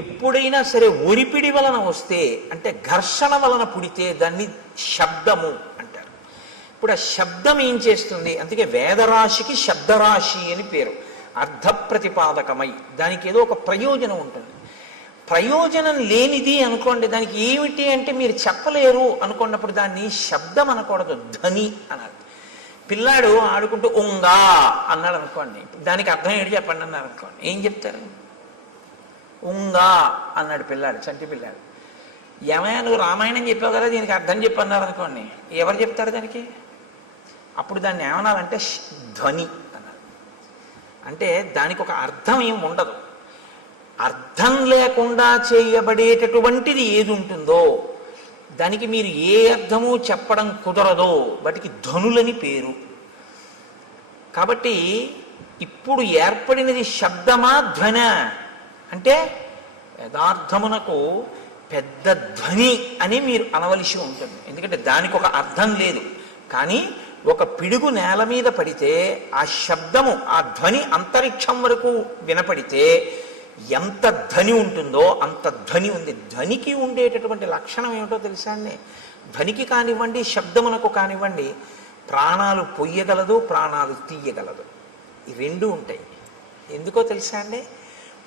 ఎప్పుడైనా సరే ఒరిపిడి వలన వస్తే, అంటే ఘర్షణ వలన పుడితే దాన్ని శబ్దము అంటారు. ఇప్పుడు ఆ శబ్దం ఏం చేస్తుంది? అందుకే వేదరాశికి శబ్దరాశి అని పేరు. అర్థ ప్రతిపాదకమై దానికి ఏదో ఒక ప్రయోజనం ఉంటుంది. ప్రయోజనం లేనిది అనుకోండి, దానికి ఏమిటి అంటే మీరు చెప్పలేరు అనుకున్నప్పుడు దాన్ని శబ్దం అనకూడదు, ధ్వని అనాలి. పిల్లాడు ఆడుకుంటూ ఉంగా అన్నాడు అనుకోండి, దానికి అర్థం ఏంటి చెప్పండి అన్నారు అనుకోండి, ఏం చెప్తారు? ఉంగా అన్నాడు పిల్లాడు, చంటి పిల్లాడు. ఏమైనా నువ్వు రామాయణం చెప్పావు కదా, దీనికి అర్థం చెప్పన్నారు అనుకోండి, ఎవరు చెప్తారు దానికి? అప్పుడు దాన్ని ఏమనాలంటే ధ్వని అన్నారు. అంటే దానికి ఒక అర్థం ఏమి ఉండదు. అర్థం లేకుండా చేయబడేటటువంటిది ఏది ఉంటుందో దానికి మీరు ఏ అర్థము చెప్పడం కుదరదో వాటికి ధ్వనులని పేరు. కాబట్టి ఇప్పుడు ఏర్పడినది శబ్దమా ధ్వన అంటే యథార్థమునకు పెద్ద ధ్వని అని మీరు అనవలసి ఉంటుంది. ఎందుకంటే దానికి ఒక అర్థం లేదు. కానీ ఒక పిడుగు నేల మీద పడితే ఆ శబ్దము, ఆ ధ్వని అంతరిక్షం వరకు వినపడితే ఎంత ధ్వని ఉంటుందో అంత ధ్వని ఉంది. ధ్వనికి ఉండేటటువంటి లక్షణం ఏమిటో తెలుసా అండి? ధ్వనికి కానివ్వండి, శబ్దమునకు కానివ్వండి, ప్రాణాలు పొయ్యగలదు, ప్రాణాలు తీయగలదు. ఈ రెండు ఉంటాయి. ఎందుకో తెలుసా అండి?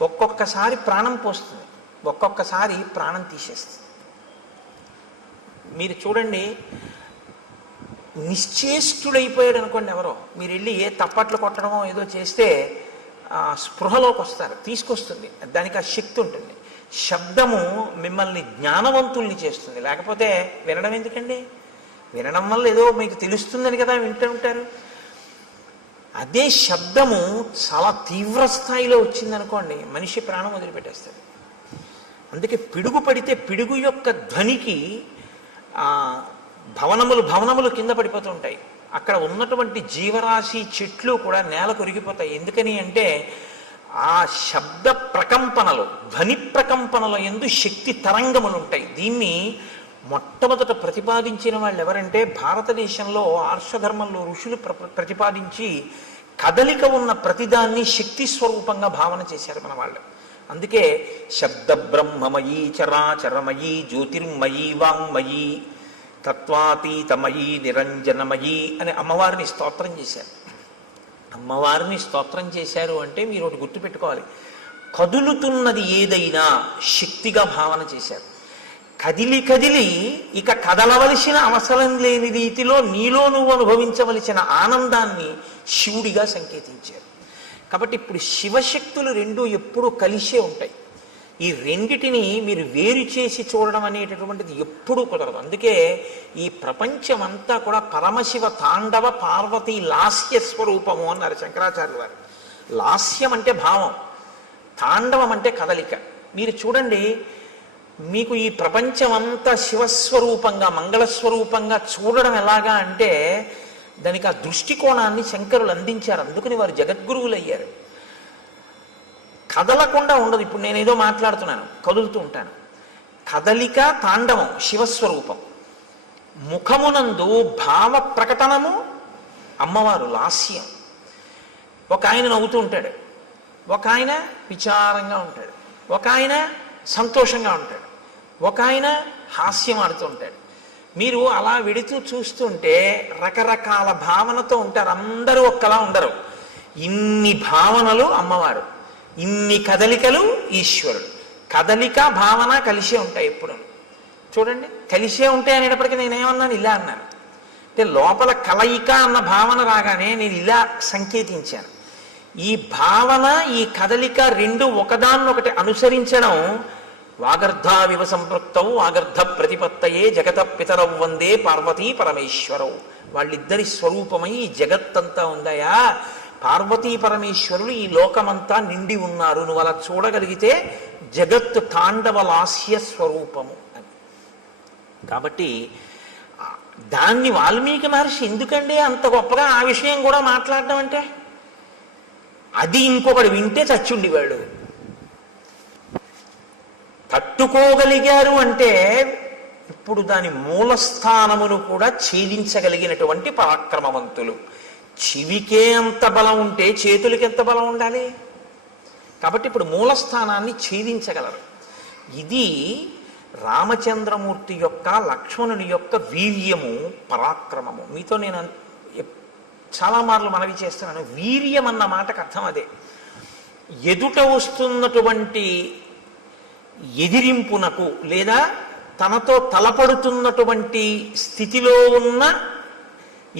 ఒక్కొక్కసారి ప్రాణం పోస్తుంది, ఒక్కొక్కసారి ప్రాణం తీసేస్తుంది. మీరు చూడండి, నిశ్చేష్టుడైపోయాడు అనుకోండి ఎవరో, మీరు వెళ్ళి ఏ తప్పట్లు కొట్టడమో ఏదో చేస్తే స్పృహలోకి వస్తారు, తీసుకొస్తుంది, దానికి ఆ శక్తి ఉంటుంది. శబ్దము మిమ్మల్ని జ్ఞానవంతుల్ని చేస్తుంది. లేకపోతే వినడం ఎందుకండి? వినడం వల్ల ఏదో మీకు తెలుస్తుందని కదా వింటూ ఉంటారు. అదే శబ్దము చాలా తీవ్ర స్థాయిలో వచ్చిందనుకోండి, మనిషి ప్రాణం వదిలిపెట్టేస్తాడు. అందుకే పిడుగు పడితే పిడుగు యొక్క ధ్వనికి భవనములు కింద పడిపోతూ ఉంటాయి. అక్కడ ఉన్నటువంటి జీవరాశి, చెట్లు కూడా నేల కొరిగిపోతాయి. ఎందుకని అంటే ఆ శబ్ద ప్రకంపనలు, ధ్వని ప్రకంపనల యందు శక్తి తరంగములు ఉంటాయి. దీన్ని మొట్టమొదట ప్రతిపాదించిన వాళ్ళు ఎవరంటే భారతదేశంలో ఆర్షధర్మంలో ఋషులు ప్రతిపాదించి కదలిక ఉన్న ప్రతిదాన్ని శక్తి స్వరూపంగా భావన చేశారు మన వాళ్ళు. అందుకే శబ్ద బ్రహ్మమయీ చరాచరమయీ జ్యోతిర్మయీ వాంగ్మయీ తత్వాతీతమయీ నిరంజనమయీ అని అమ్మవారిని స్తోత్రం చేశారు. అమ్మవారిని స్తోత్రం చేశారు అంటే మీరు ఒకటి గుర్తుపెట్టుకోవాలి, కదులుతున్నది ఏదైనా శక్తిగా భావన చేశారు. కదిలి కదిలి ఇక కదలవలసిన అవసరం లేని రీతిలో నీలో నువ్వు అనుభవించవలసిన ఆనందాన్ని శివుడిగా సంకేతించారు. కాబట్టి ఇప్పుడు శివశక్తులు రెండు ఎప్పుడూ కలిసే ఉంటాయి. ఈ రెండిటిని మీరు వేరు చేసి చూడడం అనేటటువంటిది ఎప్పుడూ కుదరదు. అందుకే ఈ ప్రపంచమంతా కూడా పరమశివ తాండవ పార్వతీ లాస్య స్వరూపము అన్నారు శంకరాచార్యుల వారు. లాస్యం అంటే భావం, తాండవం అంటే కదలిక. మీరు చూడండి, మీకు ఈ ప్రపంచమంతా శివస్వరూపంగా, మంగళస్వరూపంగా చూడడం ఎలాగా అంటే దానికి ఆ దృష్టికోణాన్ని శంకరులు అందించారు. అందుకని వారు జగద్గురువులు అయ్యారు. కదలకుండా ఉండదు. ఇప్పుడు నేనేదో మాట్లాడుతున్నాను, కదులుతూ ఉంటాను. కదలిక తాండవం శివస్వరూపం. ముఖమునందు భావ ప్రకటనము అమ్మవారు లాస్యం. ఒక ఆయన నవ్వుతూ ఉంటాడు, ఒక ఆయన విచారంగా ఉంటాడు, ఒక ఆయన సంతోషంగా ఉంటాడు, ఒక ఆయన హాస్యం ఆడుతూ ఉంటాడు. మీరు అలా వెడుతూ చూస్తుంటే రకరకాల భావనతో ఉంటారు. అందరూ ఒక్కలా ఉండరు. ఇన్ని భావనలు అమ్మవారు, ఇన్ని కదలికలు ఈశ్వరుడు. కదలిక భావన కలిసే ఉంటాయి ఎప్పుడు. చూడండి, కలిసే ఉంటాయి అనేటప్పటికీ నేనేమన్నాను, ఇలా అన్నాను. అంటే లోపల కలయిక అన్న భావన రాగానే నేను ఇలా సంకేతించాను. ఈ భావన, ఈ కదలిక రెండు ఒకదాన్నొకటి అనుసరించడం. వాగర్ధావివ సంపృక్తౌ వాగర్ధ ప్రతిపత్తయే జగత పితరౌ వందే పార్వతీ పరమేశ్వరౌ. వాళ్ళిద్దరి స్వరూపమై ఈ జగత్తంతా ఉందయా. పార్వతీ పరమేశ్వరులు ఈ లోకమంతా నిండి ఉన్నారు. నువ్వు అలా చూడగలిగితే జగత్ తాండవ లాస్య స్వరూపము అని. కాబట్టి దాన్ని వాల్మీకి మహర్షి ఎందుకండి అంత గొప్పగా ఆ విషయం కూడా మాట్లాడడం అంటే, అది ఇంకొకటి వింటే చచ్చుండివాడు. తట్టుకోగలిగారు అంటే ఇప్పుడు దాని మూలస్థానమును కూడా ఛేదించగలిగినటువంటి పరాక్రమవంతులు. చెవికే అంత బలం ఉంటే చేతులకి ఎంత బలం ఉండాలి? కాబట్టి ఇప్పుడు మూలస్థానాన్ని ఛేదించగలరు. ఇది రామచంద్రమూర్తి యొక్క, లక్ష్మణుని యొక్క వీర్యము, పరాక్రమము. మీతో నేను చాలా మార్లు మనవి చేస్తున్నాను, వీర్యం అన్న మాటకు అర్థం అదే. ఎదుట వస్తున్నటువంటి ఎదిరింపునకు లేదా తనతో తలపడుతున్నటువంటి స్థితిలో ఉన్న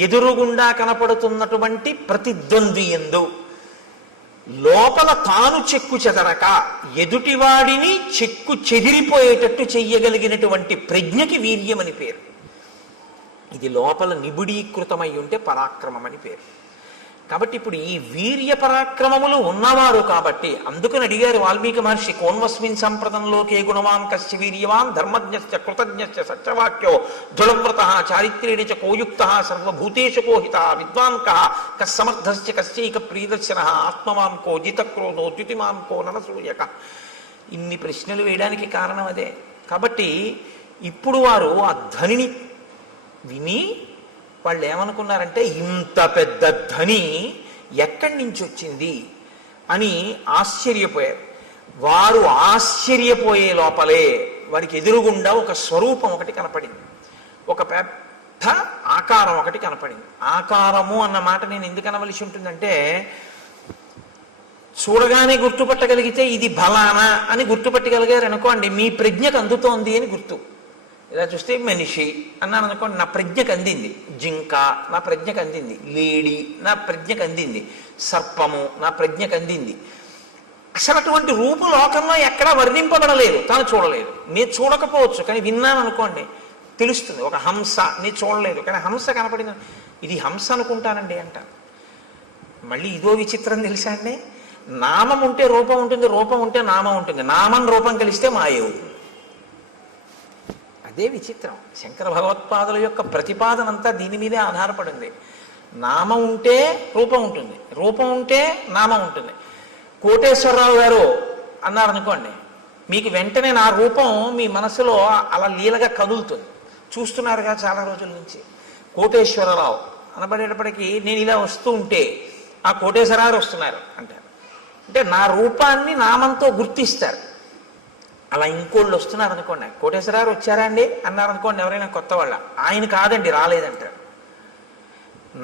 ఎదురుగుండా కనపడుతున్నటువంటి ప్రతిద్వంద్వి యందు లోపల తాను చెక్కు చెదరక ఎదుటివాడిని చెక్కు చెదిరిపోయేటట్టు చెయ్యగలిగినటువంటి ప్రజ్ఞకి వీర్యమని పేరు. ఇది లోపల నిబిడీకృతమై ఉంటే పరాక్రమం అని పేరు. కాబట్టి ఇప్పుడు ఈ వీర్య పరాక్రమములు ఉన్నవారు కాబట్టి అందుకని అడిగారు వాల్మీకి మహర్షి, కోన్వస్మిన్ సంప్రదంలోకే గుణవాన్ కశ్య వీర్యవాన్ ధర్మజ్ఞశ్చ కృతజ్ఞశ్చ సత్యవాక్యో దృఢవ్రత చారిత్ర్యేణ చ కోయుక్త సర్వభూతేషు కోహిత విద్వాన్ కస్సమర్థశ్చ కశ్చైక ప్రియదర్శన ఆత్మవాన్ కో జితక్రోధో ద్యుతిమాన్ కో ననసూయక. ఇన్ని ప్రశ్నలు వేయడానికి కారణం అదే. కాబట్టి ఇప్పుడు వారు ఆ ధనిని విని వాళ్ళు ఏమనుకున్నారంటే ఇంత పెద్ద ధని ఎక్కడి నుంచి వచ్చింది అని ఆశ్చర్యపోయారు. వారు ఆశ్చర్యపోయే లోపలే వారికి ఎదురుగుండా ఒక స్వరూపం ఒకటి కనపడింది, ఒక పెద్ద ఆకారం ఒకటి కనపడింది. ఆకారము అన్న మాట నేను ఎందుకు అనవలసి ఉంటుందంటే, చూడగానే గుర్తుపట్టగలిగితే ఇది బలానా అని గుర్తుపట్టగలిగారు అనుకోండి, మీ ప్రజ్ఞకు అందుతోంది అని గుర్తు. ఇలా చూస్తే మనిషి అన్నాను అనుకోండి, నా ప్రజ్ఞకు అందింది. జింక నా ప్రజ్ఞకు అందింది, లేడి నా ప్రజ్ఞకు అందింది, సర్పము నా ప్రజ్ఞకు అందింది. అసలు అటువంటి రూపు లోకంలో ఎక్కడా వర్ణింపబడలేదు, తాను చూడలేదు. నేను చూడకపోవచ్చు కానీ విన్నాను అనుకోండి తెలుస్తుంది. ఒక హంస నేను చూడలేదు కానీ హంస కనపడింది, ఇది హంస అనుకుంటానండి అంటాను. మళ్ళీ ఇదో విచిత్రం తెలుసా అండి, నామం ఉంటే రూపం ఉంటుంది, రూపం ఉంటే నామం ఉంటుంది, నామం రూపం కలిస్తే మాయ అవుతుంది. అదే విచిత్రం. శంకర భగవత్పాదుల యొక్క ప్రతిపాదన అంతా దీని మీదే ఆధారపడింది. నామం ఉంటే రూపం ఉంటుంది, రూపం ఉంటే నామం ఉంటుంది. కోటేశ్వరరావు గారు అన్నారనుకోండి, మీకు వెంటనే నా రూపం మీ మనసులో అలా లీలగా కదులుతుంది. చూస్తున్నారుగా చాలా రోజుల నుంచి. కోటేశ్వరరావు అనబడేటప్పటికీ నేను ఇలా వస్తూ ఉంటే ఆ కోటేశ్వరరావు వస్తున్నారు అంటారు. అంటే నా రూపాన్ని నామంతో గుర్తిస్తారు. అలా ఇంకోళ్ళు వస్తున్నారు అనుకోండి, కోటేశ్వరరావు వచ్చారా అండి అన్నారనుకోండి ఎవరైనా కొత్త వాళ్ళ, ఆయన కాదండి రాలేదంటారు.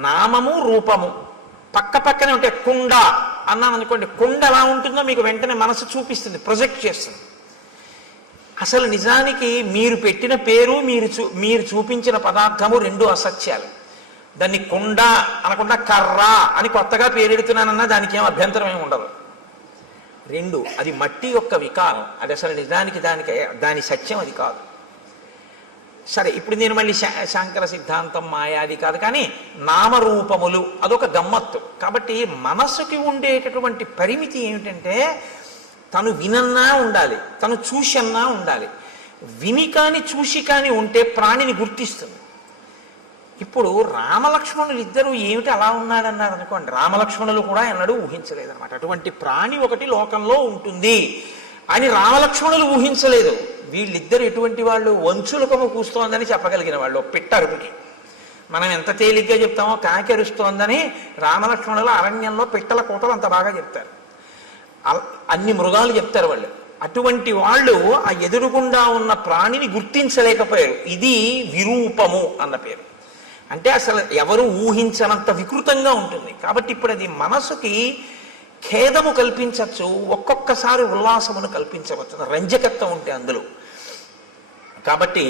నామము రూపము పక్క పక్కనే ఉంటే కుండ అన్నాను అనుకోండి, కుండ ఎలా ఉంటుందో మీకు వెంటనే మనసు చూపిస్తుంది, ప్రొజెక్ట్ చేస్తుంది. అసలు నిజానికి మీరు పెట్టిన పేరు మీరు చూపించిన పదార్థము రెండు అసత్యాలు. దాన్ని కుండ అనకుండా కర్ర అని కొత్తగా పేరెడుతున్నానన్నా దానికి ఏం అభ్యంతరం ఏమి ఉండదు. రెండు, అది మట్టి యొక్క వికారం, అది అసలు నిజానికి దాని సత్యం అది కాదు. సరే, ఇప్పుడు నేను మళ్ళీ శాంకర సిద్ధాంతం మాయాది కాదు కానీ నామరూపములు అదొక గమ్మత్తు. కాబట్టి మనసుకి ఉండేటటువంటి పరిమితి ఏమిటంటే తను వినన్నా ఉండాలి, తను చూసన్నా ఉండాలి. విని కాని చూసి కాని ఉంటే ప్రాణిని గుర్తిస్తుంది. ఇప్పుడు రామలక్ష్మణులు ఇద్దరు ఏమిటి అలా ఉన్నాడన్నారు అనుకోండి, రామలక్ష్మణులు కూడా ఎన్నడూ ఊహించలేదన్నమాట. అటువంటి ప్రాణి ఒకటి లోకంలో ఉంటుంది అని రామలక్ష్మణులు ఊహించలేదు. వీళ్ళిద్దరు ఎటువంటి వాళ్ళు, వంచులకము కూస్తోందని చెప్పగలిగిన వాళ్ళు. పిట్టరుపుకి మనం ఎంత తేలిగ్గా చెప్తామో కాకెరుస్తోందని రామలక్ష్మణులు అరణ్యంలో పిట్టల కూతలు అంత బాగా చెప్తారు. అన్ని మృగాలు చెప్తారు వాళ్ళు. అటువంటి వాళ్ళు ఆ ఎదురుగుండా ఉన్న ప్రాణిని గుర్తించలేకపోయారు. ఇది విరూపము అన్న పేరు. అంటే అసలు ఎవరు ఊహించనంత వికృతంగా ఉంటుంది. కాబట్టి ఇప్పుడు అది మనసుకి ఖేదము కల్పించవచ్చు, ఒక్కొక్కసారి ఉల్లాసమును కల్పించవచ్చు, రంజకత్వం ఉంటే అందులో. కాబట్టి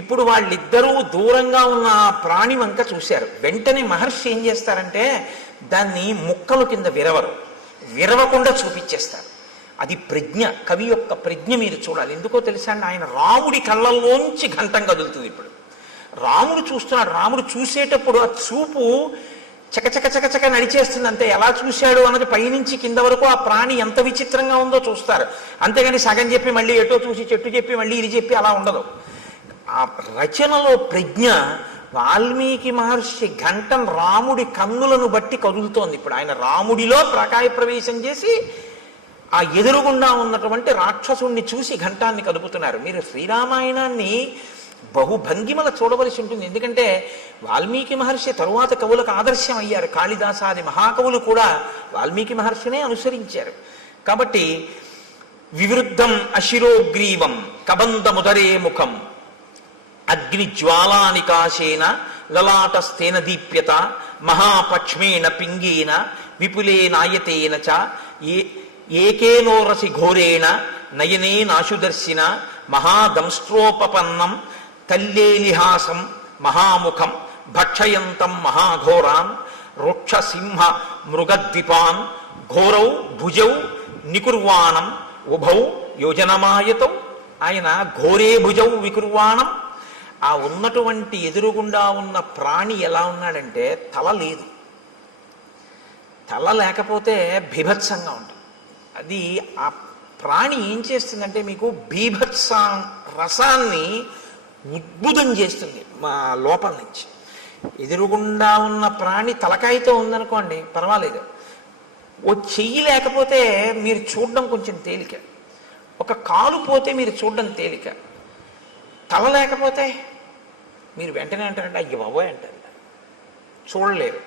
ఇప్పుడు వాళ్ళిద్దరూ దూరంగా ఉన్న ప్రాణి వంక చూశారు. వెంటనే మహర్షి ఏం చేస్తారంటే దాన్ని ముక్కలు కింద విరవకుండా చూపించేస్తారు. అది ప్రజ్ఞ, కవి యొక్క ప్రజ్ఞ మీరు చూడాలి. ఎందుకో తెలుసా అండి, ఆయన రాముడి కళ్ళల్లోంచి ఘంటం కదులుతుంది. ఇప్పుడు రాముడు చూస్తున్నాడు, రాముడు చూసేటప్పుడు ఆ చూపు చకచక నడిచేస్తుంది అంతే. ఎలా చూశాడు అన్నది పైనుంచి కింద వరకు ఆ ప్రాణి ఎంత విచిత్రంగా ఉందో చూస్తారు. అంతేగాని సగం చెప్పి మళ్ళీ ఎటో చూసి చెట్టు చెప్పి మళ్ళీ ఇది చెప్పి అలా ఉండదు. ఆ రచనలో ప్రజ్ఞ వాల్మీకి మహర్షి ఘంటం రాముడి కన్నులను బట్టి కదులుతోంది. ఇప్పుడు ఆయన రాముడిలో ప్రకాయ ప్రవేశం చేసి ఆ ఎదురుగుండా ఉన్నటువంటి రాక్షసుణ్ణి చూసి ఘంటాన్ని కదుపుతున్నారు. మీరు శ్రీరామాయణాన్ని బహుభంగిమల చూడవలసి ఉంటుంది. ఎందుకంటే వాల్మీకి మహర్షి తరువాత కవులకు ఆదర్శం అయ్యారు. కాళిదాసాది మహాకవులు కూడా వాల్మీకి మహర్షినే అనుసరించారు. కాబట్టి వివృద్ధం అశిరోగ్రీవం కబంధముదరే ముఖం అగ్నిజ్వాలానికాశేన లలాటస్థేన దీప్యత మహాపక్ష్మేణ పింగేన విపులే నాయతేన చ ఏకేనోరసి ఘోరేణ నయనే నాశుదర్శిన మహాదంస్ట్రోపపన్నం తల్లేలిహాసం మహాముఖం భక్షయంతం మహాఘోరాన్ రుక్షసింహ మృగద్విపాన్ ఘోరౌ భుజౌ నికుర్వాణం ఉభౌ యోజనమాయతౌ. ఆయన ఘోరే భుజౌ వికుర్వాణం. ఆ ఉన్నటువంటి ఎదురుగుండా ఉన్న ప్రాణి ఎలా ఉన్నాడంటే తల లేదు. తల లేకపోతే బీభత్సంగా ఉంటుంది. అది ఆ ప్రాణి ఏం చేస్తుందంటే మీకు బీభత్స రసాన్ని ఉద్భుతం చేస్తుంది మా లోపల నుంచి. ఎదురుగుండా ఉన్న ప్రాణి తలకాయతో ఉందనుకోండి పర్వాలేదు, ఓ చెయ్యి లేకపోతే మీరు చూడడం కొంచెం తేలిక, ఒక కాలు పోతే మీరు చూడడం తేలిక, తల లేకపోతే మీరు వెంటనే అంటారంటే అయ్య బాబోయ్ అంటారు, చూడలేరు.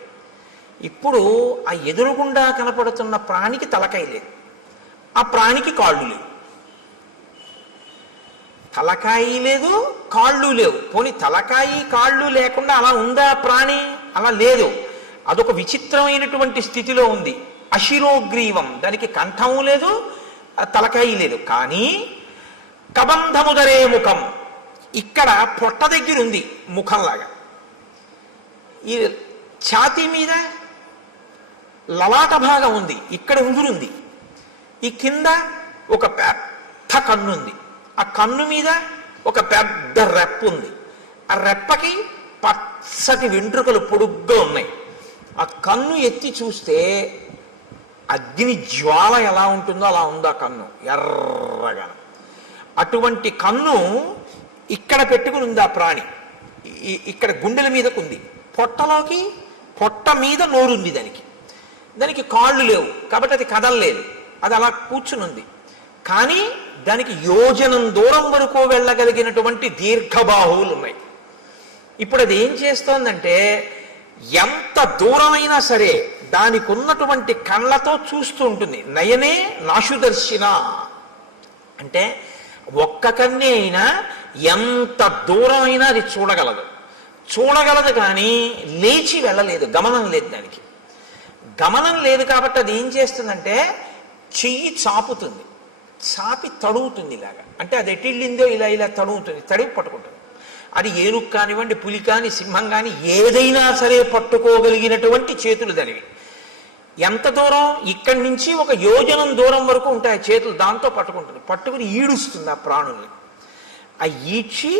ఇప్పుడు ఆ ఎదురుగుండా కనపడుతున్న ప్రాణికి తలకాయ లేదు, ఆ ప్రాణికి కాళ్ళు లేవు. తలకాయి లేదు, కాళ్ళు లేవు. పోనీ తలకాయి కాళ్ళు లేకుండా అలా ఉందా ప్రాణి? అలా లేదు. అదొక విచిత్రమైనటువంటి స్థితిలో ఉంది. అశిరోగ్రీవం, దానికి కంఠము లేదు, తలకాయి లేదు. కానీ కబంధముదరే ముఖం, ఇక్కడ పొట్ట దగ్గర ఉంది ముఖంలాగా. ఈ ఛాతీ మీద లలాట భాగం ఉంది, ఇక్కడ ఉంగురుంది. ఈ కింద ఒక పెద్ద కన్ను ఉంది, ఆ కన్ను మీద ఒక పెద్ద రెప్ప ఉంది. ఆ రెప్పకి పచ్చటి వెంట్రుకలు పొడుగ్గా ఉన్నాయి. ఆ కన్ను ఎత్తి చూస్తే అగ్ని జ్వాల ఎలా ఉంటుందో అలా ఉంది ఆ కన్ను, ఎర్రగా. అటువంటి కన్ను ఇక్కడ పెట్టుకుని ఉంది ఆ ప్రాణి. ఇక్కడ గుండెల మీదకు ఉంది. పొట్ట మీద నోరుంది దానికి. దానికి కాళ్ళు లేవు కాబట్టి అది కదలలేదు, అది అలా కూర్చుని ఉంది. కానీ దానికి యోజనం దూరం వరకు వెళ్ళగలిగినటువంటి దీర్ఘబాహువులు ఉన్నాయి. ఇప్పుడు అది ఏం చేస్తోందంటే ఎంత దూరమైనా సరే దానికి ఉన్నటువంటి కళ్ళతో చూస్తూ ఉంటుంది. నయనే నాశుదర్శిన అంటే ఒక్క కన్నే అయినా ఎంత దూరమైనా అది చూడగలదు కానీ లేచి వెళ్ళలేదు, గమనం లేదు. దానికి గమనం లేదు కాబట్టి అది ఏం చేస్తుందంటే చెయ్యి చాపుతుంది, చాపి తడుగుతుంది ఇలాగా. అంటే అది ఎటిళ్ళిందో ఇలా తడుగుతుంది, తడివి పట్టుకుంటుంది. అది ఏనుగు కానివ్వండి, పులి కాని, సింహం కాని ఏదైనా సరే పట్టుకోగలిగినటువంటి చేతులు దానివి. ఎంత దూరం? ఇక్కడి నుంచి ఒక యోజనం దూరం వరకు ఉంటాయి చేతులు, దాంతో పట్టుకుంటుంది. పట్టుకుని ఈడుస్తుంది ఆ ప్రాణుల్ని. ఆ ఈడ్చి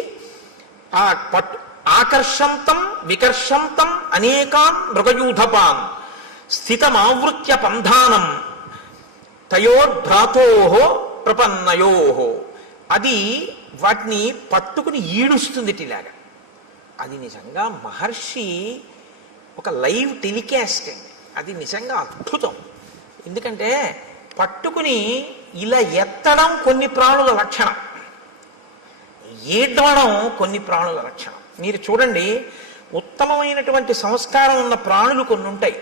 ఆ ఆకర్షంతం వికర్షంతం అనేకాన్ మృగయూధపాన్ స్థితమావృత్య పంధానం తయోర్భ్రాతోహో ప్రపన్నయోహో. అది వాటిని పట్టుకుని ఈడుస్తుంది ఇలాగా. అది నిజంగా మహర్షి ఒక లైవ్ టెలికాస్ట్ అండి. అది నిజంగా అద్భుతం. ఎందుకంటే పట్టుకుని ఇలా ఎత్తడం కొన్ని ప్రాణుల లక్షణం, ఈడ్వడం కొన్ని ప్రాణుల లక్షణం. మీరు చూడండి, ఉత్తమమైనటువంటి సంస్కారం ఉన్న ప్రాణులు కొన్ని ఉంటాయి.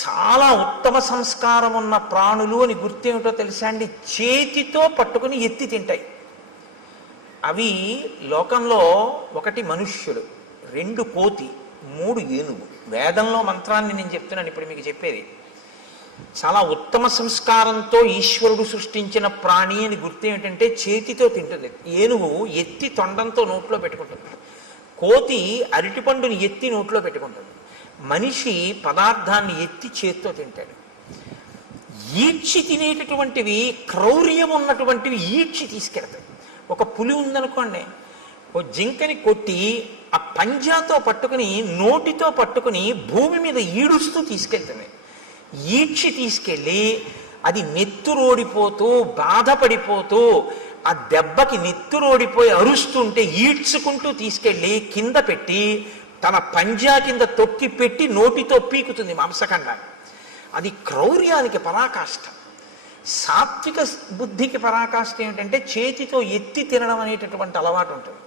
చాలా ఉత్తమ సంస్కారం ఉన్న ప్రాణులు అని గుర్తేమిటో తెలుసా అండి? చేతితో పట్టుకుని ఎత్తి తింటాయి. అవి లోకంలో ఒకటి మనుష్యుడు, 2 కోతి, 3 ఏనుగు. వేదంలో మంత్రాన్ని నేను చెప్తున్నాను ఇప్పుడు మీకు చెప్పేది. చాలా ఉత్తమ సంస్కారంతో ఈశ్వరుడు సృష్టించిన ప్రాణి అని గుర్తేమిటంటే చేతితో తింటుంది. ఏనుగు ఎత్తి తొండంతో నోట్లో పెట్టుకుంటుంది, కోతి అరటిపండుని ఎత్తి నోట్లో పెట్టుకుంటుంది, మనిషి పదార్థాన్ని ఎత్తి చేత్తో తింటాడు. ఈడ్చి తినేటటువంటివి, క్రౌర్యం ఉన్నటువంటివి ఈడ్చి తీసుకెడతాయి. ఒక పులి ఉందనుకోండి, ఓ జింకని కొట్టి ఆ పంజాతో పట్టుకుని నోటితో పట్టుకుని భూమి మీద ఈడుస్తూ తీసుకెళ్తుంది. ఈడ్చి తీసుకెళ్ళి అది నెత్తురోడిపోతూ బాధపడిపోతూ ఆ దెబ్బకి నెత్తురోడిపోయి అరుస్తుంటే ఈడ్చుకుంటూ తీసుకెళ్ళి కింద పెట్టి తన పంజా కింద తొక్కి పెట్టి నోటితో పీకుతుంది మాంసఖండాన్ని. అది క్రౌర్యానికి పరాకాష్ట. సాత్విక బుద్ధికి పరాకాష్ట ఏమిటంటే చేతితో ఎత్తి తినడం అనేటటువంటి అలవాటు ఉంటుంది.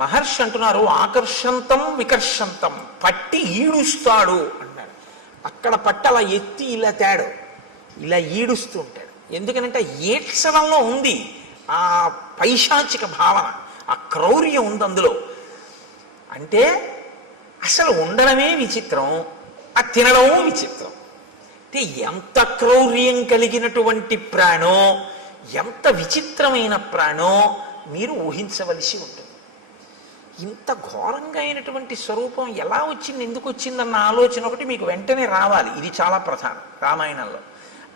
మహర్షి అంటున్నారు ఆకర్షంతం వికర్షంతం, పట్టి ఈడుస్తాడు అన్నాడు. అక్కడ పట్టి అలా ఎత్తి ఇలా తేడు, ఇలా ఈడుస్తూ ఉంటాడు. ఎందుకనంటే ఈడ్చడంలో ఉంది ఆ పైశాచిక భావన, ఆ క్రౌర్యం ఉంది అందులో. అంటే అసలు ఉండడమే విచిత్రం, ఆ తినడమూ విచిత్రం. అంటే ఎంత క్రౌర్యం కలిగినటువంటి ప్రాణో, ఎంత విచిత్రమైన ప్రాణో మీరు ఊహించవలసి ఉంటుంది. ఇంత ఘోరంగా అయినటువంటి స్వరూపం ఎలా వచ్చింది, ఎందుకు వచ్చిందన్న ఆలోచన ఒకటి మీకు వెంటనే రావాలి. ఇది చాలా ప్రధానం రామాయణంలో.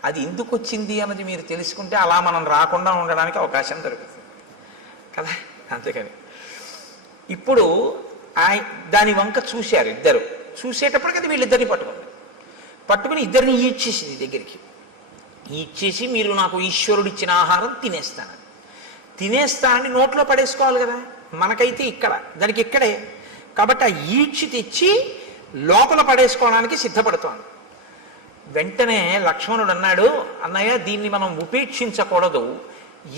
అది ఎందుకు వచ్చింది అన్నది మీరు తెలుసుకుంటే అలా మనం రాకుండా ఉండడానికి అవకాశం దొరుకుతుంది కదా. అంతేకాని ఇప్పుడు దాని వంక చూశారు ఇద్దరు. చూసేటప్పటికి అది వీళ్ళిద్దరిని పట్టుకుని ఇద్దరిని ఈడ్చేసింది దగ్గరికి. ఈడ్చేసి మీరు నాకు ఈశ్వరుడు ఇచ్చిన ఆహారం తినేస్తానని నోట్లో పడేసుకోవాలి కదా. మనకైతే ఇక్కడ, దానికి ఇక్కడే. కాబట్టి ఆ ఈడ్చి తెచ్చి లోపల పడేసుకోవడానికి సిద్ధపడుతోంది. వెంటనే లక్ష్మణుడు అన్నాడు, అన్నయ్య దీన్ని మనం ఉపేక్షించకూడదు,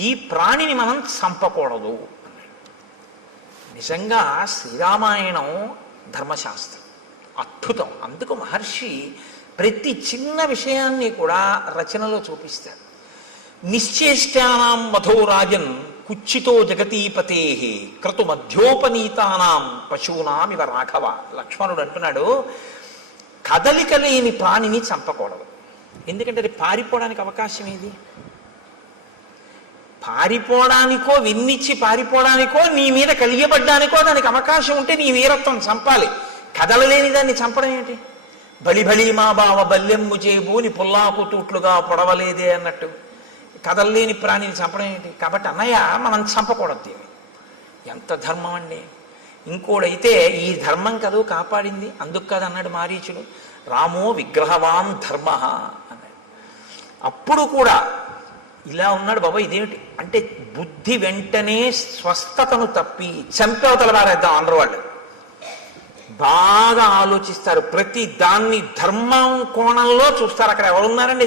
ఈ ప్రాణిని మనం చంపకూడదు అన్నాడు. నిజంగా శ్రీరామాయణం ధర్మశాస్త్రం అద్భుతం. అందుకు మహర్షి ప్రతి చిన్న విషయాన్ని కూడా రచనలో చూపిస్తారు. నిశ్చేష్టానాం మధో రాజన్ కుచ్చితో జగతీపతే క్రతు మధ్యోపనీతానాం పశూనాం ఇవ రాఘవ. లక్ష్మణుడు అంటున్నాడు, కదలిక లేని ప్రాణిని చంపకూడదు. ఎందుకంటే అది పారిపోవడానికి అవకాశం ఏది? పారిపోవడానికో, విన్నిచ్చి పారిపోవడానికో, నీ మీద కలియబడ్డానికో దానికి అవకాశం ఉంటే నీ వీరత్వం చంపాలి. కదలలేని దాన్ని చంపడం ఏంటి? బలి మా బావ బల్లెమ్ము చేబూని పుల్లాకు తూట్లుగా పొడవలేదే అన్నట్టు కదలలేని ప్రాణిని చంపడం ఏంటి? కాబట్టి అన్నయ్య మనం చంపకూడదు దీన్ని. ఎంత ధర్మం అండి. ఇంకోడైతే ఈ ధర్మం కదూ కాపాడింది, అందుకు కాదు అన్నాడు మారీచుడు. రామో విగ్రహవాన్ ధర్మ అన్నాడు. అప్పుడు కూడా ఇలా ఉన్నాడు. బాబా ఇదేమిటి అంటే బుద్ధి వెంటనే స్వస్థతను తప్పి చంపేవతల వారేద్దాం అందరూ. వాళ్ళు బాగా ఆలోచిస్తారు, ప్రతి దాన్ని ధర్మం కోణంలో చూస్తారు. అక్కడ ఎవరున్నారండి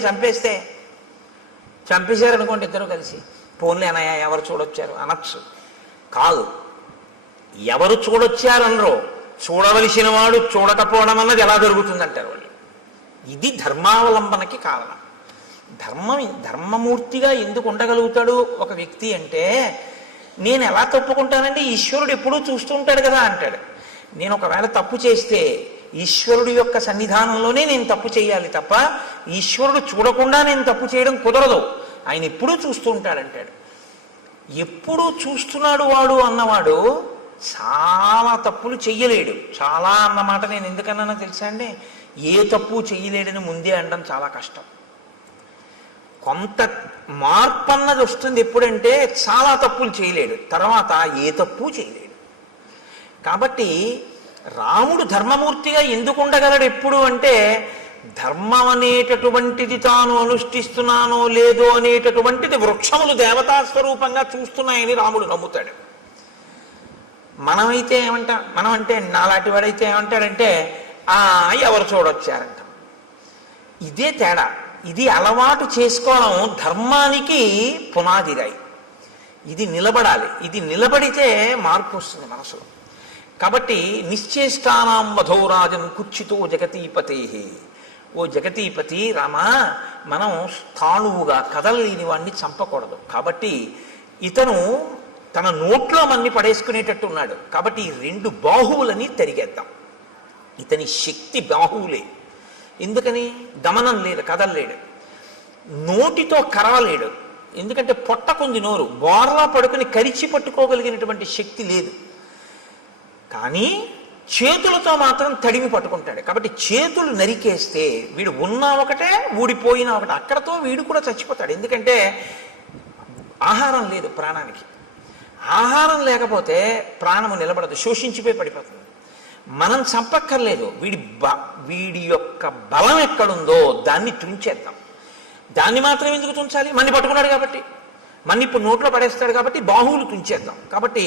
చంపేశారనుకోండి ఇద్దరు కలిసి, పోన్లే అన్నయ్య ఎవరు చూడొచ్చారు అనొచ్చు. కాదు, ఎవరు చూడొచ్చారనరో, చూడవలసిన వాడు చూడకపోవడం అన్నది ఎలా జరుగుతుందంటారు వాళ్ళు. ఇది ధర్మావలంబనకి కారణం. ధర్మమూర్తిగా ఎందుకు ఉండగలుగుతాడు ఒక వ్యక్తి అంటే, నేను ఎలా తప్పుకుంటానండి, ఈశ్వరుడు ఎప్పుడూ చూస్తూ ఉంటాడు కదా అంటాడు. నేను ఒకవేళ తప్పు చేస్తే ఈశ్వరుడు యొక్క సన్నిధానంలోనే నేను తప్పు చేయాలి తప్ప ఈశ్వరుడు చూడకుండా నేను తప్పు చేయడం కుదరదు. ఆయన ఎప్పుడూ చూస్తూ ఉంటాడంటాడు. ఎప్పుడూ చూస్తున్నాడు వాడు అన్నవాడు చాలా తప్పులు చెయ్యలేడు. చాలా అన్నమాట నేను ఎందుకన్నానో తెలుసా అండి, ఏ తప్పు చెయ్యలేడని ముందే అనడం చాలా కష్టం. కొంత మార్పు అన్నది వస్తుంది ఎప్పుడంటే చాలా తప్పులు చేయలేడు, తర్వాత ఏ తప్పు చేయలేడు. కాబట్టి రాముడు ధర్మమూర్తిగా ఎందుకు ఉండగలడు ఎప్పుడు అంటే, ధర్మం అనేటటువంటిది తాను అనుష్ఠిస్తున్నానో లేదో అనేటటువంటిది వృక్షములు దేవతా స్వరూపంగా చూస్తున్నాయని రాముడు నమ్ముతాడు. మనం అంటే నాలాంటి వాడైతే ఏమంటాడంటే ఎవరు చూడొచ్చారంట. ఇదే తేడా. ఇది అలవాటు చేసుకోవడం ధర్మానికి పునాదిరాయి. ఇది నిలబడాలి. ఇది నిలబడితే మార్పు వస్తుంది మనసులో. కాబట్టి నిశ్చేష్టానాం వధౌరాజన్ కుచ్చితో జగతీపతే. ఓ జగతీపతి రామా, మనం స్థాణువుగా కదలలేని వాడిని చంపకూడదు. కాబట్టి ఇతను తన నోట్లో మన్ని పడేసుకునేటట్టు ఉన్నాడు. కాబట్టి ఈ 2 బాహువులని తరిగేద్దాం. ఇతని శక్తి బాహువులే. ఎందుకని? గమనం లేదు, కదలలేడు. నోటితో కరవలేడు, ఎందుకంటే పొట్టకుంది నోరు. బోర్లా పడుకుని కరిచి పట్టుకోగలిగినటువంటి శక్తి లేదు. కానీ చేతులతో మాత్రం తడిమి పట్టుకుంటాడు. కాబట్టి చేతులు నరికేస్తే వీడు ఉన్నా ఒకటే, ఊడిపోయినా ఒకటే. అక్కడతో వీడు కూడా చచ్చిపోతాడు. ఎందుకంటే ఆహారం లేదు ప్రాణానికి. ఆహారం లేకపోతే ప్రాణము నిలబడదు, శోషించిపోయి పడిపోతుంది. మనం చంపక్కర్లేదు, వీడి యొక్క బలం ఎక్కడుందో దాన్ని తుంచేద్దాం. దాన్ని మాత్రం ఎందుకు తుంచాలి? మన్ని పట్టుకున్నాడు కాబట్టి, మన్ని ఇప్పుడు నోట్లో పడేస్తాడు కాబట్టి బాహువులు తుంచేద్దాం. కాబట్టి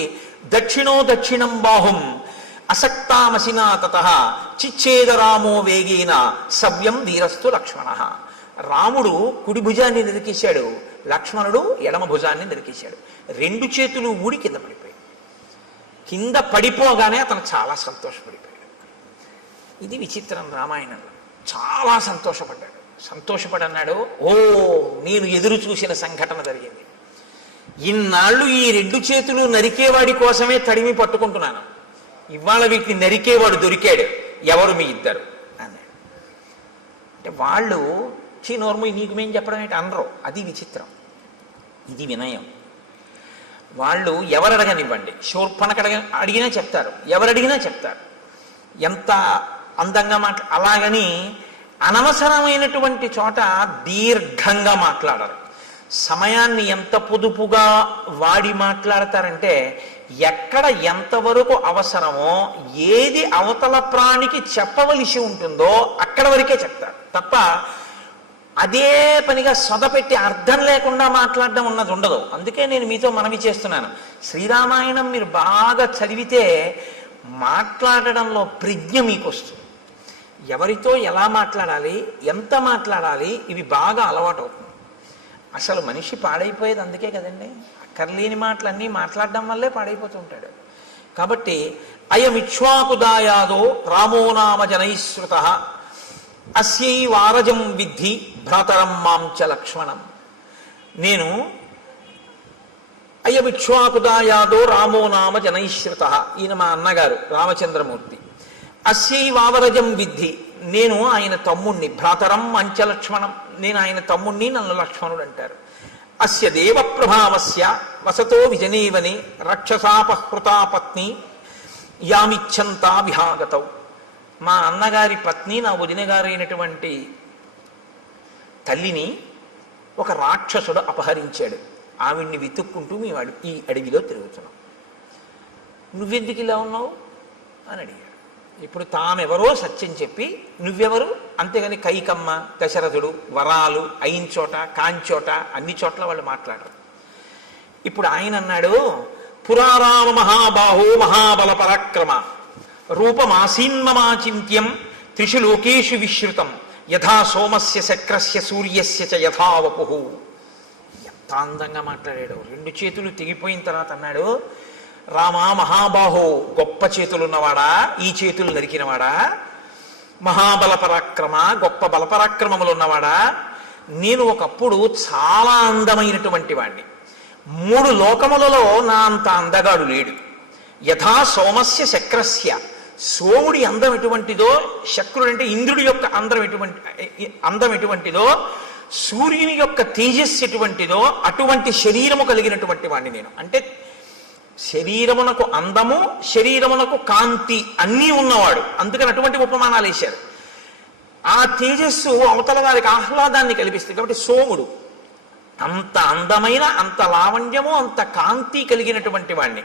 దక్షిణం బాహుం అసక్తామసినా తతః చిచ్ఛేద రామో వేగేన సవ్యం వీరస్తు లక్ష్మణ. రాముడు కుడి భుజాన్ని నిరికేశాడు, లక్ష్మణుడు ఎడమ భుజాన్ని నిరికేశాడు. 2 చేతులు ఊడి కింద పడిపోయాడు. కింద పడిపోగానే అతను చాలా సంతోషపడిపోయాడు. ఇది విచిత్రం రామాయణంలో. చాలా సంతోషపడి అన్నాడు, ఓ నేను ఎదురు చూసిన సంఘటన జరిగింది. ఇన్నాళ్ళు ఈ 2 చేతులు నరికేవాడి కోసమే తడిమి పట్టుకుంటున్నాను, ఇవాళ వీటిని నరికేవాడు దొరికాడు, ఎవరు మీ ఇద్దరు అన్నాడు. అంటే వాళ్ళు నోర్ము నీకు మేం చెప్పడం ఏంటి అనరు. అది విచిత్రం. ఇది వినయం. వాళ్ళు ఎవరు అడగనివ్వండి, శూర్పణఖ అడిగినా చెప్తారు, ఎవరు అడిగినా చెప్తారు, ఎంత అందంగా అలాగని అనవసరమైనటువంటి చోట దీర్ఘంగా మాట్లాడరు. సమయాన్ని ఎంత పొదుపుగా వాడి మాట్లాడతారంటే ఎక్కడ ఎంతవరకు అవసరమో, ఏది అవతల ప్రాణికి చెప్పవలసి ఉంటుందో అక్కడ వరకే చెప్తారు తప్ప అదే పనిగా సొదపెట్టి అర్థం లేకుండా మాట్లాడడం ఉన్నది ఉండదు. అందుకే నేను మీతో మనవి చేస్తున్నాను, శ్రీరామాయణం మీరు బాగా చదివితే మాట్లాడడంలో ప్రజ్ఞ మీకు వస్తుంది. ఎవరితో ఎలా మాట్లాడాలి, ఎంత మాట్లాడాలి, ఇవి బాగా అలవాటు అవుతుంది. అసలు మనిషి పాడైపోయేది అందుకే కదండి, అక్కర్లేని మాటలన్నీ మాట్లాడడం వల్లే పాడైపోతుంటాడు. కాబట్టి అయమిక్ష్వాకుదాయాదో రామో నామ జనైశ్రుత అస్యై వారజం విద్ధి భ్రాతరం మాంచ లక్ష్మణం. నేను అయమిక్ష్వాకుదాయాదో రామో నామ జనైశ్రుత, ఈయన మా అన్నగారు రామచంద్రమూర్తి. అస్యై వావరజం విద్ధి, నేను ఆయన తమ్ముణ్ణి. భ్రాతరం అంచలక్ష్మణం, నేను ఆయన తమ్ముణ్ణి, నన్ను లక్ష్మణుడు అంటారు. అస్య దేవ ప్రభావస్య వసతో విజనేవని రక్షసాపహృతా పత్ని యామిచ్చంతా విహాగతౌ. మా అన్నగారి పత్ని, నా వదిన గారు అయినటువంటి తల్లిని ఒక రాక్షసుడు అపహరించాడు. ఆవిడ్ని వెతుక్కుంటూ మేము ఈ అడవిలో తిరుగుతున్నాం. నువ్వెందుకు ఇలా ఉన్నావు అని అడిగాడు. ఇప్పుడు తామెవరో సత్యం చెప్పి నువ్వెవరు, అంతేగాని కైకమ్మ, దశరథుడు, వరాలు అయిన చోట కాంచోట అన్ని చోట్ల వాళ్ళు మాట్లాడరు. ఇప్పుడు ఆయన అన్నాడు, పురారామ మహాబాహో మహాబల పరాక్రమ రూపమాసీన్మమాచింత్యం త్రిషు లోకేషు విశ్రుతం యథా సోమస్య శక్రస్య సూర్యస్య చ యథా వపుః. ఎంత అందంగా మాట్లాడాడు. రెండు చేతులు తెగిపోయిన తర్వాత అన్నాడు, రామా మహాబాహో, గొప్ప చేతులున్నవాడా, ఈ చేతులు నరికినవాడా, మహాబల పరాక్రమ, గొప్ప బలపరాక్రమములు ఉన్నవాడా, నేను ఒకప్పుడు చాలా అందమైనటువంటి వాణ్ణి. 3 లోకములలో నా అంత అందగాడు లేడు. యథా సోమస్య శక్రస్య, సోముడి అందం ఎటువంటిదో, శక్రుడు అంటే ఇంద్రుడి యొక్క అందం ఎటువంటిదో, సూర్యుని యొక్క తేజస్సు ఎటువంటిదో అటువంటి శరీరము కలిగినటువంటి వాణ్ణి నేను. అంటే శరీరమునకు అందము, శరీరమునకు కాంతి అన్నీ ఉన్నవాడు. అందుకని అటువంటి ఉపమానాలు వేశారు. ఆ తేజస్సు అవతల వారికి ఆహ్లాదాన్ని కల్పిస్తుంది. కాబట్టి సోముడు అంత అందమైన, అంత లావణ్యము, అంత కాంతి కలిగినటువంటి వాణ్ణి.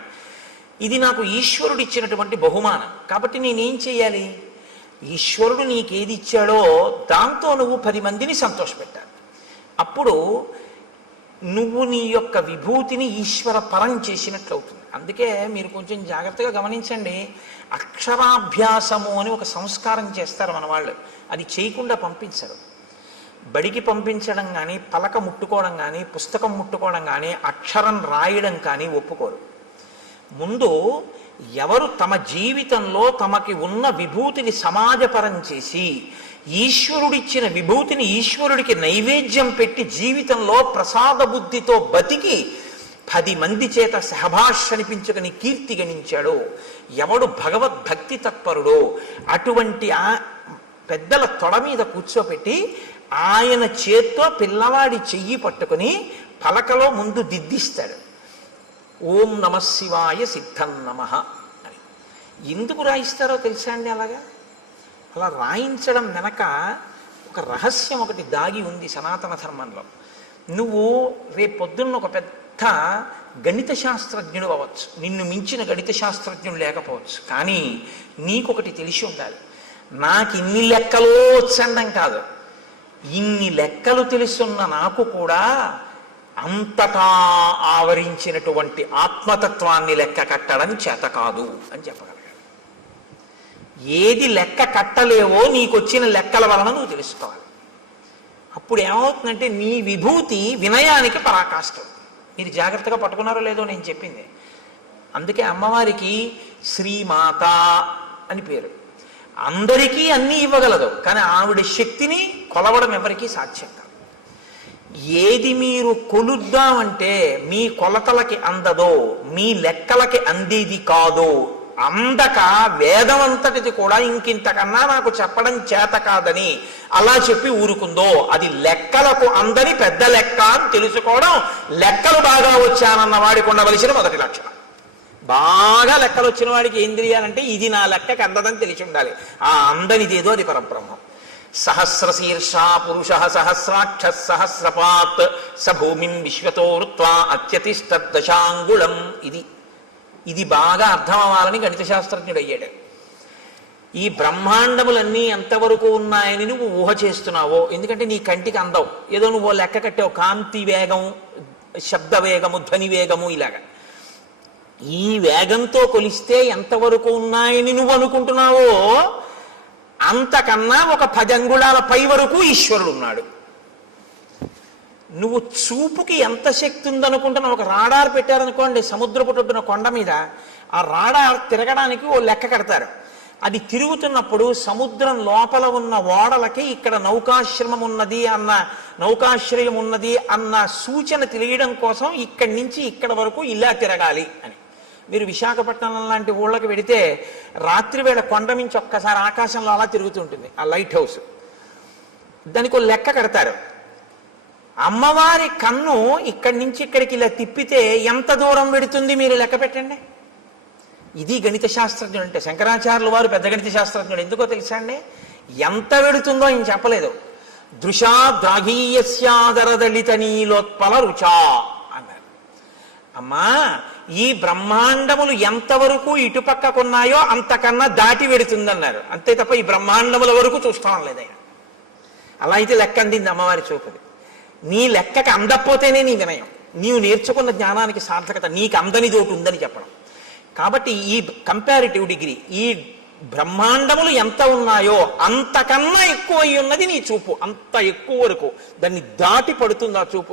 ఇది నాకు ఈశ్వరుడు ఇచ్చినటువంటి బహుమానం. కాబట్టి నేనేం చేయాలి, ఈశ్వరుడు నీకేది ఇచ్చాడో దాంతో నువ్వు 10 మందిని సంతోషపెట్టాలి. అప్పుడు నువ్వు నీ యొక్క విభూతిని ఈశ్వర పరం చేసినట్లు అవుతుంది. అందుకే మీరు కొంచెం జాగ్రత్తగా గమనించండి, అక్షరాభ్యాసము అని ఒక సంస్కారం చేస్తారు మన వాళ్ళు. అది చేయకుండా పంపించరు. బడికి పంపించడం కానీ, పలక ముట్టుకోవడం కానీ, పుస్తకం ముట్టుకోవడం కానీ, అక్షరం రాయడం కానీ ఒప్పుకోరు. ముందు ఎవరు తమ జీవితంలో తమకి ఉన్న విభూతిని సమాజపరం చేసి ఈశ్వరుడిచ్చిన విభూతిని ఈశ్వరుడికి నైవేద్యం పెట్టి జీవితంలో ప్రసాద బుద్ధితో బతికి 10 మంది చేత సహభాష్ అనిపించుకుని కీర్తి గణించాడో, ఎవడు భగవద్భక్తి తత్పరుడో అటువంటి ఆ పెద్దల తొడ మీద కూర్చోపెట్టి ఆయన చేత్తో పిల్లవాడి చెయ్యి పట్టుకుని పలకలో ముందు దిద్దిస్తాడు. ఓం నమ శివాయ సిద్ధం నమః అని. ఎందుకు రాయిస్తారో తెలుసా అండి? అలా రాయించడం వెనక ఒక రహస్యం ఒకటి దాగి ఉంది సనాతన ధర్మంలో. నువ్వు రేపొద్దున్న ఒక పెద్ద గణిత శాస్త్రజ్ఞుడు అవ్వచ్చు, నిన్ను మించిన గణిత శాస్త్రజ్ఞుడు లేకపోవచ్చు, కానీ నీకొకటి తెలిసి ఉండాలి. నాకు ఇన్ని లెక్కలో వచ్చండం కాదు, ఇన్ని లెక్కలు తెలుసున్న నాకు కూడా అంతటా ఆవరించినటువంటి ఆత్మతత్వాన్ని లెక్క కట్టడం చేత కాదు అని చెప్పగలగాడు. ఏది లెక్క కట్టలేవో నీకొచ్చిన లెక్కల వలన నువ్వు తెలుసుకోవాలి. అప్పుడు ఏమవుతుందంటే నీ విభూతి వినయానికి పరాకాష్ఠం. మీరు జాగ్రత్తగా పట్టుకున్నారో లేదో నేను చెప్పింది. అందుకే అమ్మవారికి శ్రీమాత అని పేరు. అందరికీ అన్నీ ఇవ్వగలదు, కానీ ఆవిడ శక్తిని కొలవడం ఎవరికీ సాధ్యం కాదు. ఏది మీరు కొలుద్దామంటే మీ కొలతలకి అందదో, మీ లెక్కలకి అందేది కాదో అందక వేదం అంతటిది కూడా ఇంకింతకన్నా నాకు చెప్పడం చేత కాదని అలా చెప్పి ఊరుకుందో అది లెక్కలకు అందని పెద్ద లెక్క అని తెలుసుకోవడం లెక్కలు బాగా వచ్చానన్న వాడికి ఉండవలసిన మొదటి లక్షణం. బాగా లెక్కలు వచ్చిన వాడికి ఏం తెలియాలంటే ఇది నా లెక్కకి అందదని తెలిసి ఉండాలి. ఆ అందనిదేదో అది పరబ్రహ్మం. సహస్రశీర్షా పురుష సహస్రాక్ష సహస్రపాత్ స భూమిం విశ్వతో రుత్వా అత్యతిష్టదశాంగుళం. ఇది బాగా అర్థం అవ్వాలని గణిత శాస్త్రజ్ఞుడు అయ్యాడు. ఈ బ్రహ్మాండములన్నీ ఎంతవరకు ఉన్నాయని నువ్వు ఊహ చేస్తున్నావో, ఎందుకంటే నీ కంటికి అందవు, ఏదో నువ్వు లెక్క కట్టావు, కాంతి వేగం, శబ్ద వేగము, ధ్వని వేగము, ఇలాగా ఈ వేగంతో కొలిస్తే ఎంతవరకు ఉన్నాయని నువ్వు అనుకుంటున్నావో అంతకన్నా ఒక 10 అంగుళాల పై వరకు ఈశ్వరుడు ఉన్నాడు. నువ్వు చూపుకి ఎంత శక్తి ఉందనుకుంటున్నావు? ఒక రాడార్ పెట్టారనుకోండి సముద్రపు ఒడ్డున కొండ మీద, ఆ రాడార్ తిరగడానికి ఓ లెక్క కడతారు. అది తిరుగుతున్నప్పుడు సముద్రం లోపల ఉన్న ఓడలకి ఇక్కడ నౌకాశ్రమం ఉన్నది అన్న, నౌకాశ్రయం ఉన్నది అన్న సూచన తెలియడం కోసం ఇక్కడి నుంచి ఇక్కడ వరకు ఇలా తిరగాలి అని. మీరు విశాఖపట్నం లాంటి ఊళ్ళకి వెడితే రాత్రి వేళ కొండ నుంచి ఒక్కసారి ఆకాశంలో అలా తిరుగుతుంటుంది ఆ లైట్ హౌస్. దానికి ఒక లెక్క కడతారు. అమ్మవారి కన్ను ఇక్కడి నుంచి ఇక్కడికి ఇలా తిప్పితే ఎంత దూరం పెడుతుంది మీరు లెక్క పెట్టండి. ఇది గణిత శాస్త్రజ్ఞుడు అంటే. శంకరాచార్యుల వారు పెద్ద గణిత శాస్త్రజ్ఞుడు. ఎందుకో తెలుసా అండి? ఎంత వెడుతుందో ఆయన చెప్పలేదు. దృశా ద్రాఘీయస్యాదరదళిత నీలోత్పల రుచా అన్నారు. అమ్మా, ఈ బ్రహ్మాండములు ఎంతవరకు ఇటుపక్కకున్నాయో అంతకన్నా దాటి వెడుతుందన్నారు. అంతే తప్ప ఈ బ్రహ్మాండముల వరకు చూస్తాం లేదు ఆయన. అలా అయితే లెక్క అందింది అమ్మవారి చూపుది. నీ లెక్కకి అందకపోతేనే నీ వినయం, నీవు నేర్చుకున్న జ్ఞానానికి సార్థకత. నీకు అందని చోటు ఉందని చెప్పడం. కాబట్టి ఈ కంపారిటివ్ డిగ్రీ, ఈ బ్రహ్మాండములు ఎంత ఉన్నాయో అంతకన్నా ఎక్కువ అయి ఉన్నది నీ చూపు. అంత ఎక్కువ వరకు దాన్ని దాటి పడుతుంది ఆ చూపు,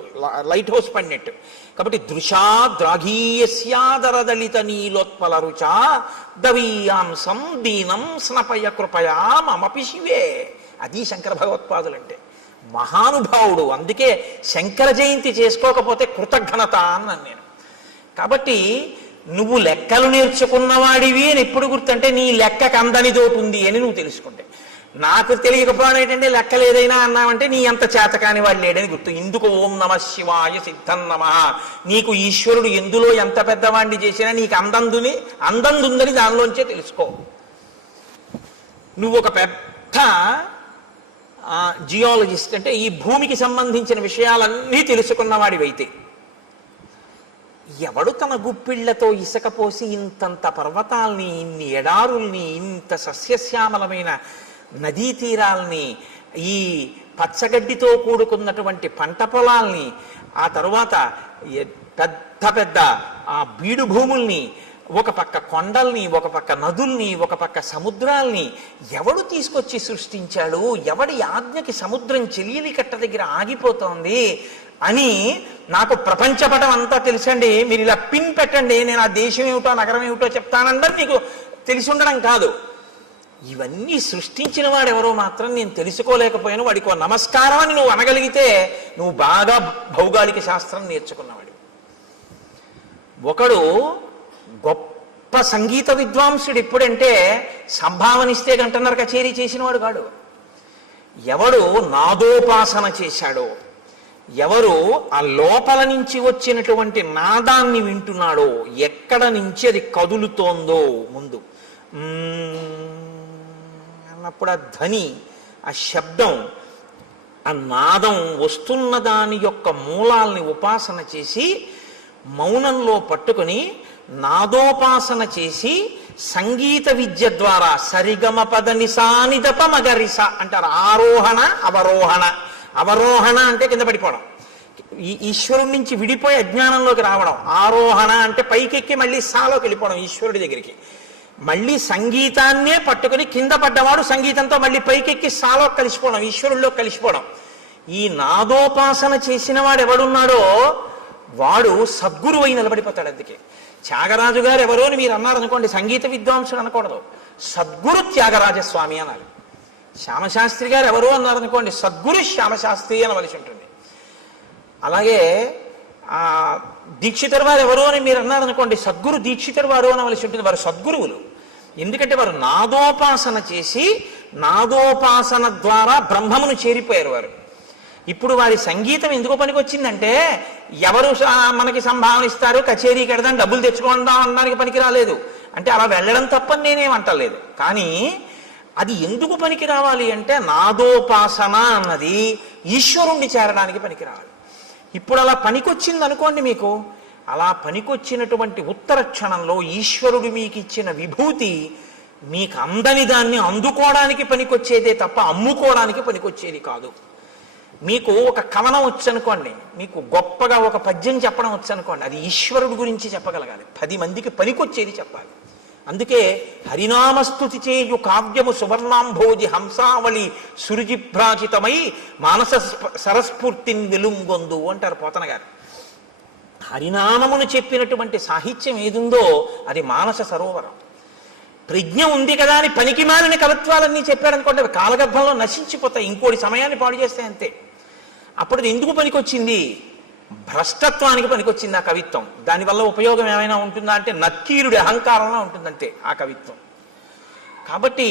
లైట్ హౌస్ పడినట్టు. కాబట్టి దృశా ద్రాఘీయస్యాదరదళిత నీలోత్పల రుచా దవీయాంసం దీనం స్నపయ కృపయా మమపి శివే. అది శంకర భగవత్పాదులంటే. మహానుభావుడు. అందుకే శంకర జయంతి చేసుకోకపోతే కృతజ్ఞత అన్నాను నేను. కాబట్టి నువ్వు లెక్కలు నేర్చుకున్నవాడివి అని ఎప్పుడు గుర్తంటే నీ లెక్కకు అందనిదోటి ఉంది అని నువ్వు తెలుసుకుంటే. నాకు తెలియకపోవడం ఏంటంటే లెక్కలు ఏదైనా అన్నావంటే నీ అంత చేతకాని వాడు లేడని గుర్తు. ఇందుకు ఓం నమ శివాయ సిద్ధం నమ. నీకు ఈశ్వరుడు ఎందులో ఎంత పెద్దవాడిని చేసినా నీకు అందందుందని దానిలోంచే తెలుసుకో. నువ్వు ఒక పెద్ద జియాలజిస్ట్ అంటే ఈ భూమికి సంబంధించిన విషయాలన్నీ తెలుసుకున్నవాడివైతే, ఎవడు తన గుప్పిళ్లతో ఇసుక పోసి ఇంతంత పర్వతాల్ని, ఇన్ని ఎడారుల్ని, ఇంత సస్యశ్యామలమైన నదీ తీరాల్ని, ఈ పచ్చగడ్డితో కూడుకున్నటువంటి పంట పొలాల్ని, ఆ తరువాత పెద్ద పెద్ద ఆ బీడు భూముల్ని, ఒక పక్క కొండల్ని, ఒక పక్క నదుల్ని, ఒక పక్క సముద్రాల్ని ఎవడు తీసుకొచ్చి సృష్టించాడు? ఎవడి ఆజ్ఞకి సముద్రం చెలియలి కట్ట దగ్గర ఆగిపోతోంది అని నాకు ప్రపంచపటం అంతా తెలుసండి. మీరు ఇలా పిన్ పెట్టండి, నేను ఆ దేశం ఏమిటో నగరం ఏమిటో చెప్తానందరూ నీకు తెలిసి ఉండడం కాదు. ఇవన్నీ సృష్టించిన వాడు ఎవరో మాత్రం నేను తెలుసుకోలేకపోయాను, వాడికి ఒక నమస్కారం అని నువ్వు అనగలిగితే నువ్వు బాగా భౌగోళిక శాస్త్రం నేర్చుకున్నవాడు. ఒకడు గొప్ప సంగీత విద్వాంసుడు ఎప్పుడంటే సంభావనిస్తే గంటన్నర కచేరీ చేసినవాడు కాడు. ఎవడు నాదోపాసన చేశాడో, ఎవరు ఆ లోపల నుంచి వచ్చినటువంటి నాదాన్ని వింటున్నాడో, ఎక్కడ నుంచి అది కదులుతోందో ముందు అన్నప్పుడు ఆ ధ్వని, ఆ శబ్దం, ఆ నాదం వస్తున్న దాని యొక్క మూలాల్ని ఉపాసన చేసి మౌనంలో పట్టుకుని నాదోపాసన చేసి సంగీత విద్య ద్వారా సరిగమ పద నిసానిదప మగరిస అంటారు. ఆరోహణ అవరోహణ. అవరోహణ అంటే కింద పడిపోవడం, ఈ ఈశ్వరుడి నుంచి విడిపోయి అజ్ఞానంలోకి రావడం. ఆరోహణ అంటే పైకెక్కి మళ్ళీ సాలోకి వెళ్ళిపోవడం ఈశ్వరుడి దగ్గరికి. మళ్ళీ సంగీతాన్నే పట్టుకుని కింద పడ్డవాడు సంగీతంతో మళ్ళీ పైకెక్కి సాలో కలిసిపోవడం, ఈశ్వరుల్లో కలిసిపోవడం. ఈ నాదోపాసన చేసిన వాడు ఎవడున్నాడో వాడు సద్గురు అయి నిలబడిపోతాడు. అందుకే త్యాగరాజు గారు ఎవరో అని మీరు అన్నారనుకోండి, సంగీత విద్వాంసుడు అనకూడదు, సద్గురు త్యాగరాజస్వామి అనాలి. శ్యామశాస్త్రి గారు ఎవరో అన్నారనుకోండి, సద్గురు శ్యామశాస్త్రి అనవలసి ఉంటుంది. అలాగే దీక్షితర్ వారు ఎవరో అని మీరు అన్నారనుకోండి, సద్గురు దీక్షితర్ వారు అనవలసి ఉంటుంది. వారు సద్గురువులు. ఎందుకంటే వారు నాదోపాసన చేసి నాదోపాసన ద్వారా బ్రహ్మమును చేరిపోయారు వారు. ఇప్పుడు వారి సంగీతం ఎందుకు పనికొచ్చిందంటే ఎవరు మనకి సంభావన ఇస్తారు, కచేరీకి వెడదాం, డబ్బులు తెచ్చుకుందాం అనడానికి పనికి రాలేదు. అంటే అలా వెళ్ళడం తప్పని నేనేమంటలేదు. కానీ అది ఎందుకు పనికి రావాలి అంటే నాదోపాసన అన్నది ఈశ్వరుణ్ణి చేరడానికి పనికి రావాలి. ఇప్పుడు అలా పనికొచ్చింది అనుకోండి, మీకు అలా పనికొచ్చినటువంటి ఉత్తర క్షణంలో ఈశ్వరుడు మీకు ఇచ్చిన విభూతి మీకు అందని దాన్ని అందుకోవడానికి పనికొచ్చేదే తప్ప అమ్ముకోవడానికి పనికొచ్చేది కాదు. మీకు ఒక కవనం వచ్చనుకోండి, మీకు గొప్పగా ఒక పద్యం చెప్పడం వచ్చనుకోండి, అది ఈశ్వరుడు గురించి చెప్పగలగాలి, 10 మందికి పనికొచ్చేది చెప్పాలి. అందుకే హరినామస్తుతి చేయు కావ్యము సువర్ణాంభోజి హంసావళి సురుజిభ్రాజితమై మానస సరస్ఫూర్తిని వెలుంగొందు అంటారు పోతన గారు. హరినామమును చెప్పినటువంటి సాహిత్యం ఏదుందో అది మానస సరోవరం. ప్రజ్ఞ ఉంది కదా అని పనికి మాలిన కవిత్వాలన్నీ చెప్పారనుకోండి, అవి కాలగర్భంలో నశించిపోతాయి, ఇంకోటి సమయాన్ని పాడు చేస్తాయి అంతే. అప్పుడు అది ఎందుకు పనికొచ్చింది? భ్రష్టత్వానికి పనికొచ్చింది ఆ కవిత్వం. దానివల్ల ఉపయోగం ఏమైనా ఉంటుందా అంటే నక్కీరుడి అహంకారంలో ఉంటుందంతే ఆ కవిత్వం. కాబట్టి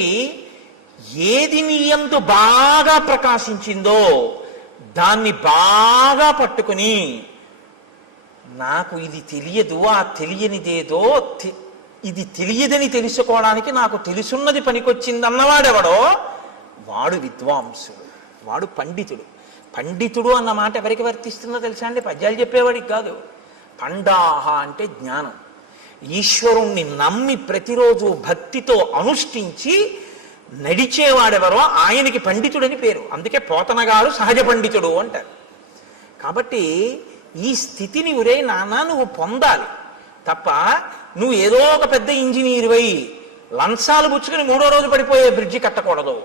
ఏది నీ యందు బాగా ప్రకాశించిందో దాన్ని బాగా పట్టుకుని నాకు ఇది తెలియదు, ఆ తెలియనిదేదో ఇది తెలియదని తెలుసుకోవడానికి నాకు తెలుసున్నది పనికొచ్చింది అన్నవాడెవడో వాడు విద్వాంసుడు, వాడు పండితుడు. పండితుడు అన్న మాట ఎవరికి వర్తిస్తుందో తెలుసా అండి? పద్యాలు చెప్పేవాడికి కాదు. పండాహ అంటే జ్ఞానం. ఈశ్వరుణ్ణి నమ్మి ప్రతిరోజు భక్తితో అనుష్ఠించి నడిచేవాడెవరో ఆయనకి పండితుడని పేరు. అందుకే పోతన గారు సహజ పండితుడు అంటారు. కాబట్టి ఈ స్థితిని ఒరే నాన్న నువ్వు పొందాలి తప్ప నువ్వు ఏదో ఒక పెద్ద ఇంజనీరువై లంచాలు పుచ్చుకుని 3వ రోజు పడిపోయే బ్రిడ్జి కట్టకూడదు.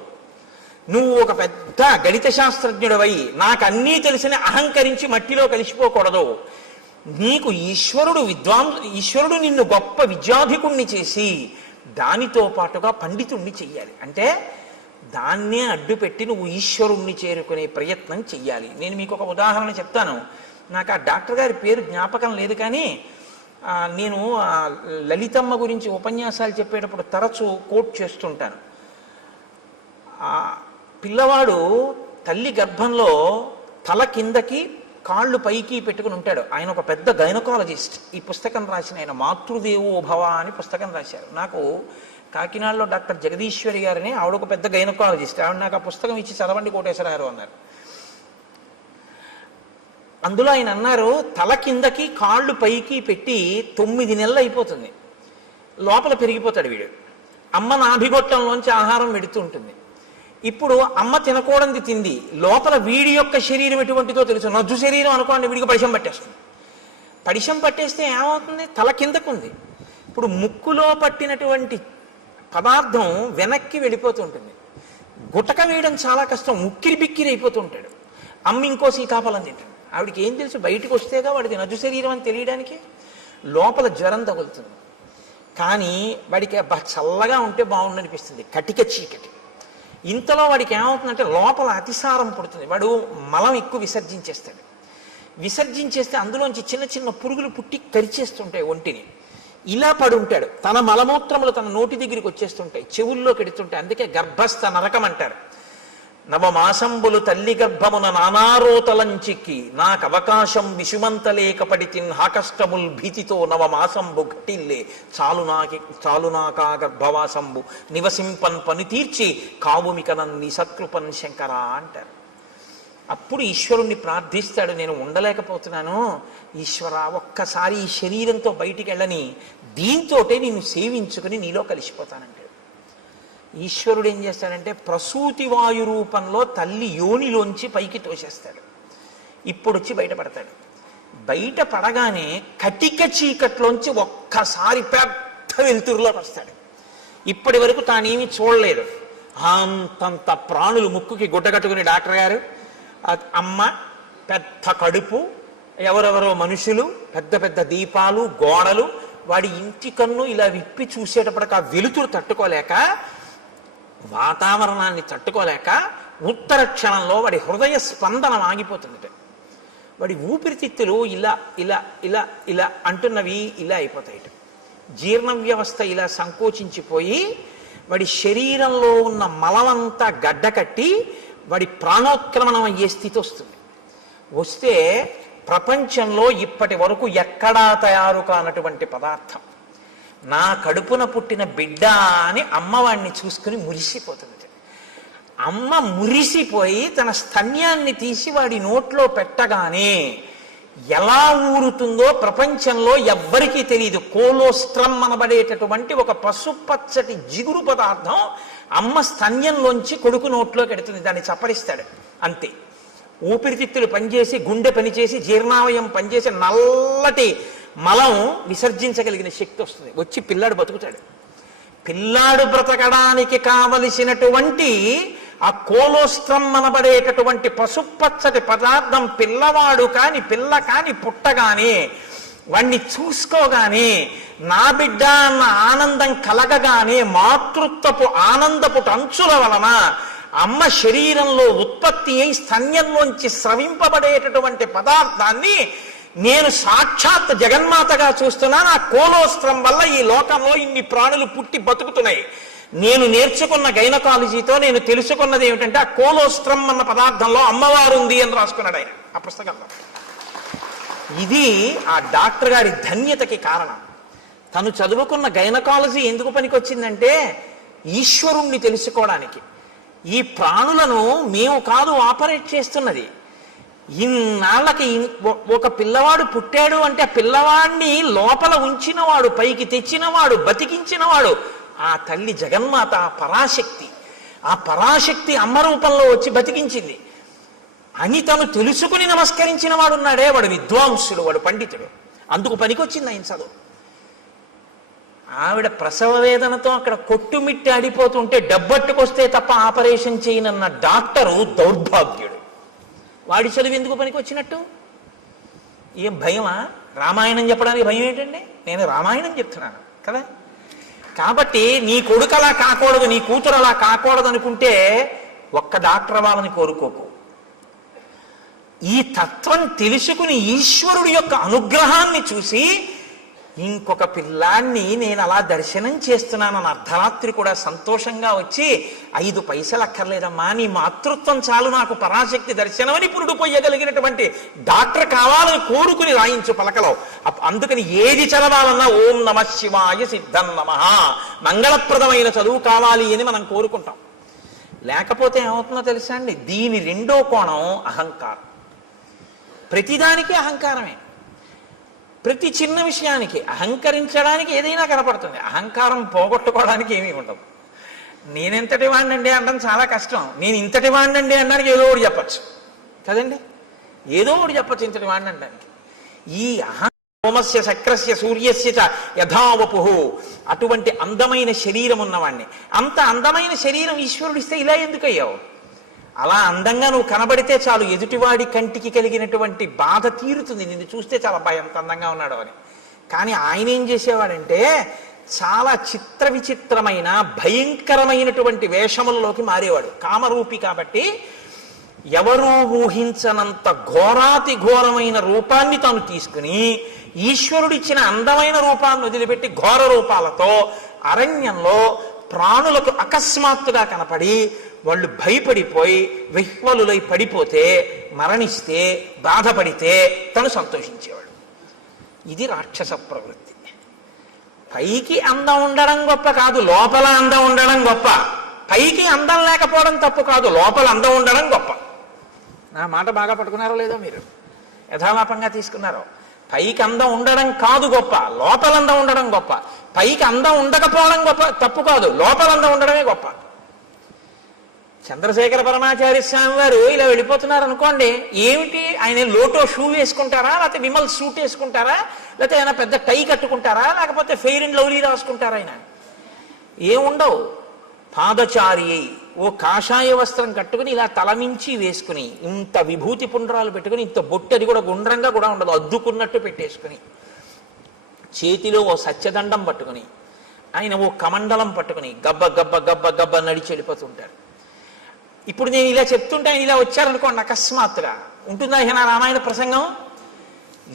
నువ్వు ఒక పెద్ద గణిత శాస్త్రజ్ఞుడివై నాకు అన్నీ తెలిసిన అహంకరించి మట్టిలో కలిసిపోకూడదు. నీకు ఈశ్వరుడు నిన్ను గొప్ప విద్యాధికుణ్ణి చేసి దానితో పాటుగా పండితుణ్ణి చెయ్యాలి. అంటే దాన్నే అడ్డుపెట్టి నువ్వు ఈశ్వరుణ్ణి చేరుకునే ప్రయత్నం చెయ్యాలి. నేను మీకు ఒక ఉదాహరణ చెప్తాను. నాకు ఆ డాక్టర్ గారి పేరు జ్ఞాపకం లేదు, కానీ నేను లలితమ్మ గురించి ఉపన్యాసాలు చెప్పేటప్పుడు తరచూ కోట్ చేస్తుంటాను. పిల్లవాడు తల్లి గర్భంలో తల కిందకి కాళ్ళు పైకి పెట్టుకుని ఉంటాడు. ఆయన ఒక పెద్ద గైనకాలజిస్ట్. ఈ పుస్తకం రాసిన ఆయన మాతృదేవో భవ అని పుస్తకం రాశారు. నాకు కాకినాడలో డాక్టర్ జగదీశ్వరి గారిని, ఆవిడ ఒక పెద్ద గైనకాలజిస్ట్. ఆవిడ నాకు ఆ పుస్తకం ఇచ్చి చదవండి కోటేశ్వరరావు అన్నారు. అందులో ఆయన అన్నారు, తల కిందకి కాళ్ళు పైకి పెట్టి 9 నెలలు అయిపోతుంది, లోపల పెరిగిపోతాడు వీడు. అమ్మ నాభిగొట్టంలోంచి ఆహారం పెడుతూ ఉంటుంది. ఇప్పుడు అమ్మ తినకూడనిది తింది, లోపల వీడి యొక్క శరీరం ఎటువంటిదో తెలుసు. నజ్జు శరీరం అనుకోండి, వీడికి పడిశం పట్టేస్తుంది. పడిశం పట్టేస్తే ఏమవుతుంది? తల కిందకుంది. ఇప్పుడు ముక్కులో పట్టినటువంటి పదార్థం వెనక్కి వెళ్ళిపోతూ ఉంటుంది. గుటక వేయడం చాలా కష్టం, ఉక్కిరి బిక్కిరి అయిపోతూ ఉంటాడు. అమ్మ ఇంకో సీతాఫలం తింటుంది. ఆవిడికి ఏం తెలుసు? బయటకు వస్తేగా వాడికి నజ్జు శరీరం అని తెలియడానికి. లోపల జ్వరం తగులుతుంది. కానీ వాడికి చల్లగా ఉంటే బాగుండనిపిస్తుంది, కటిక చీకటి. ఇంతలో వాడికి ఏమవుతుందంటే లోపల అతిసారం పుడుతుంది. వాడు మలం ఎక్కువ విసర్జించేస్తాడు. విసర్జించేస్తే అందులోంచి చిన్న చిన్న పురుగులు పుట్టి కరిచేస్తుంటాయి ఒంటిని. ఇలా పడి ఉంటాడు. తన మలమూత్రములు తన నోటి దగ్గరికి వచ్చేస్తుంటాయి, చెవుల్లో కెడుతుంటాయి. అందుకే గర్భస్థ నరకం అంటారు. నవమాసంబులు తల్లి గర్భమున నానారోతలంచిక్కి నాకు అవకాశం విషుమంతలేకపడి తిన్హాకష్టముల్ భీతితో నవమాసంబు ఘటిల్లే చాలునాకా గర్భవాసంబు నివసింపన్ పని తీర్చి కావుమికనన్ని సత్కృపన్ శంకర అంటారు. అప్పుడు ఈశ్వరుణ్ణి ప్రార్థిస్తాడు, నేను ఉండలేకపోతున్నాను ఈశ్వర, ఒక్కసారి ఈ శరీరంతో బయటికి వెళ్ళని, దీంతోటే నిన్ను సేవించుకుని నీలో కలిసిపోతానంటాడు. ఈశ్వరుడు ఏం చేస్తాడంటే ప్రసూతి వాయు రూపంలో తల్లి యోనిలోంచి పైకి తోసేస్తాడు. ఇప్పుడు వచ్చి బయటపడతాడు. బయట పడగానే కటిక చీకట్లోంచి ఒక్కసారి పెద్ద వెలుతురులోకి వస్తాడు. ఇప్పటి వరకు తానేమి చూడలేదు. అంతంత ప్రాణులు ముక్కుకి గుడ్డగట్టుకుని డాక్టర్ గారు, అమ్మ, పెద్ద కడుపు, ఎవరెవరో మనుషులు, పెద్ద పెద్ద దీపాలు, గోడలు. వాడి ఇంటి కన్ను ఇలా విప్పి చూసేటప్పటికి ఆ వెలుతురు తట్టుకోలేక, వాతావరణాన్ని తట్టుకోలేక ఉత్తర క్షణంలో వాడి హృదయ స్పందన ఆగిపోతుంది. వాడి ఊపిరితిత్తులు ఇలా ఇలా ఇలా ఇలా అంటున్నవి ఇలా అయిపోతాయి. జీర్ణ వ్యవస్థ ఇలా సంకోచించిపోయి వాడి శరీరంలో ఉన్న మలమంతా గడ్డకట్టి వాడి ప్రాణోత్క్రమణం అయ్యే స్థితి వస్తుంది. వస్తే ప్రపంచంలో ఇప్పటి వరకు ఎక్కడా తయారు కానటువంటి పదార్థం, నా కడుపున పుట్టిన బిడ్డ అని అమ్మవాడిని చూసుకుని మురిసిపోతుంది. అమ్మ మురిసిపోయి తన స్తన్యాన్ని తీసి వాడి నోట్లో పెట్టగానే ఎలా ఊరుతుందో ప్రపంచంలో ఎవ్వరికీ తెలియదు. కోలోస్ట్రం అనబడేటటువంటి ఒక పసుపచ్చటి జిగురు పదార్థం అమ్మ స్తన్యంలోంచి కొడుకు నోట్లోకి ఎడుతుంది. దాన్ని చప్పరిస్తాడు అంతే. ఊపిరితిత్తులు పనిచేసి, గుండె పనిచేసి, జీర్ణావయం పనిచేసి నల్లటి మలం విసర్జించగలిగిన శక్తి వస్తుంది. వచ్చి పిల్లాడు బతుకుతాడు. పిల్లాడు బ్రతకడానికి కావలసినటువంటి ఆ కోలోస్ట్రం అనబడేటటువంటి పసుపచ్చటి పదార్థం పిల్లవాడు కాని పిల్ల కాని పుట్టగానే వాణ్ణి చూసుకోగానే నా బిడ్డ అన్న ఆనందం కలగగానే మాతృత్వపు ఆనందపు అంచుల వలన అమ్మ శరీరంలో ఉత్పత్తి అయి స్తన్యంలోంచి స్రవింపబడేటటువంటి పదార్థాన్ని నేను సాక్షాత్ జగన్మాతగా చూస్తున్నాను. ఆ కోలోస్ట్రం వల్ల ఈ లోకంలో ఇన్ని ప్రాణులు పుట్టి బతుకుతున్నాయి. నేను నేర్చుకున్న గైనకాలజీతో నేను తెలుసుకున్నది ఏమిటంటే ఆ కోలోస్ట్రం అన్న పదార్థంలో అమ్మవారు ఉంది అని రాసుకున్నాడు ఆయన ఆ పుస్తకంలో. ఇది ఆ డాక్టర్ గారి ధన్యతకి కారణం. తను చదువుకున్న గైనకాలజీ ఎందుకు పనికొచ్చిందంటే ఈశ్వరుణ్ణి తెలుసుకోవడానికి. ఈ ప్రాణులను మేము కాదు ఆపరేట్ చేస్తున్నది. ఇన్నాళ్ళకి ఒక పిల్లవాడు పుట్టాడు అంటే ఆ పిల్లవాడిని లోపల ఉంచినవాడు, పైకి తెచ్చినవాడు, బతికించినవాడు ఆ తల్లి జగన్మాత, ఆ పరాశక్తి. ఆ పరాశక్తి అమ్మ రూపంలో వచ్చి బతికించింది అని తను తెలుసుకుని నమస్కరించిన వాడు ఉన్నాడే, వాడు విద్వాంసుడు, వాడు పండితుడు. అందుకు పనికొచ్చింది ఆయన చదువు. ఆవిడ ప్రసవ వేదనతో అక్కడ కొట్టుమిట్టి ఆడిపోతుంటే డబ్బట్టుకొస్తే తప్ప ఆపరేషన్ చేయనన్న డాక్టరు దౌర్భాగ్యుడు. వాడి చదువు ఎందుకు పనికొచ్చినట్టు? ఏం భయమా? రామాయణం చెప్పడానికి భయం ఏంటండి? నేను రామాయణం చెప్తున్నాను కదా. కాబట్టి నీ కొడుకు అలా కాకూడదు, నీ కూతురు అలా కాకూడదు అనుకుంటే ఒక్క డాక్టర్ అవ్వాలని కోరుకోకు. ఈ తత్వం తెలుసుకుని ఈశ్వరుడి యొక్క అనుగ్రహాన్ని చూసి ఇంకొక పిల్లాన్ని నేను అలా దర్శనం చేస్తున్నానని అర్ధరాత్రి కూడా సంతోషంగా వచ్చి 5 పైసలు అక్కర్లేదమ్మా, నీ మాతృత్వం చాలు నాకు పరాశక్తి దర్శనమని పురుడు పోయగలిగినటువంటి డాక్టర్ కావాలని కోరుకుని రాయించు పలకలో. అందుకని ఏది చదవాలన్నా ఓం నమ శివాయ సిద్ధం నమః మంగళప్రదమైన చదువు కావాలి అని మనం కోరుకుంటాం. లేకపోతే ఏమవుతుందో తెలుసా అండి? దీని రెండో కోణం అహంకారం. ప్రతిదానికి అహంకారమే. ప్రతి చిన్న విషయానికి అహంకరించడానికి ఏదైనా కనపడుతుంది. అహంకారం పోగొట్టుకోవడానికి ఏమీ ఉండదు. నేనెంతటి వాడినండి అనడం చాలా కష్టం. నేను ఇంతటి వాడినండి అనడానికి ఏదో ఒకటి చెప్పచ్చు కదండి. ఏదో ఒకటి చెప్పచ్చు ఇంతటి వాడిని అనడానికి. ఈ సోమస్య శక్రస్య సూర్యస్య చ యథావపు, అటువంటి అందమైన శరీరం ఉన్నవాడిని, అంత అందమైన శరీరం ఈశ్వరుడిస్తే ఇలా ఎందుకు అయ్యావు? అలా అందంగా నువ్వు కనబడితే చాలు ఎదుటివాడి కంటికి కలిగినటువంటి బాధ తీరుతుంది. నిన్ను చూస్తే చాలా ఎంత అందంగా ఉన్నాడు అని. కానీ ఆయన ఏం చేసేవాడంటే చాలా చిత్ర విచిత్రమైన భయంకరమైనటువంటి వేషములలోకి మారేవాడు. కామరూపి కాబట్టి ఎవరూ ఊహించనంత ఘోరాతి ఘోరమైన రూపాన్ని తాను తీసుకుని ఈశ్వరుడిచ్చిన అందమైన రూపాన్ని వదిలిపెట్టి ఘోర రూపాలతో అరణ్యంలో ప్రాణులకు అకస్మాత్తుగా కనపడి వాళ్ళు భయపడిపోయి విహ్వలులై పడిపోతే, మరణిస్తే, బాధపడితే తను సంతోషించేవాడు. ఇది రాక్షస ప్రవృత్తి. పైకి అందం ఉండడం గొప్ప కాదు, లోపల అందం ఉండడం గొప్ప. పైకి అందం లేకపోవడం తప్పు కాదు, లోపల అందం ఉండడం గొప్ప. నా మాట బాగా పట్టుకున్నారో లేదో మీరు? యథాలాపంగా తీసుకున్నారో? పైకి అందం ఉండడం కాదు గొప్ప, లోపల అందం ఉండడం గొప్ప. పైకి అందం ఉండకపోవడం గొప్ప తప్పు కాదు, లోపల అందం ఉండడమే గొప్ప. చంద్రశేఖర పరమాచార్య స్వామి వారు ఇలా వెళ్ళిపోతున్నారు అనుకోండి, ఏమిటి ఆయన లోటో షూ వేసుకుంటారా, లేకపోతే విమల్ సూట్ వేసుకుంటారా, లేకపోతే ఆయన పెద్ద టై కట్టుకుంటారా, లేకపోతే ఫెయిర్ అండ్ లవ్లీ రాసుకుంటారా? ఆయన ఏముండవు. పాదచారి అయి ఓ కాషాయ వస్త్రం కట్టుకుని ఇలా తలమించి వేసుకుని, ఇంత విభూతి పుండ్రాలు పెట్టుకుని, ఇంత బొట్టు, అది కూడా గుండ్రంగా కూడా ఉండదు, అద్దుకున్నట్టు పెట్టేసుకుని, చేతిలో ఓ సత్యదండం పట్టుకుని, ఆయన ఓ కమండలం పట్టుకుని గబ్బ గబ్బ గబ్బ గబ్బ నడిచి వెళ్ళిపోతుంటారు. ఇప్పుడు నేను ఇలా చెప్తుంటే ఆయన ఇలా వచ్చారనుకోండి, అకస్మాత్తుగా ఉంటుందా ఆయన రామాయణ ప్రసంగం?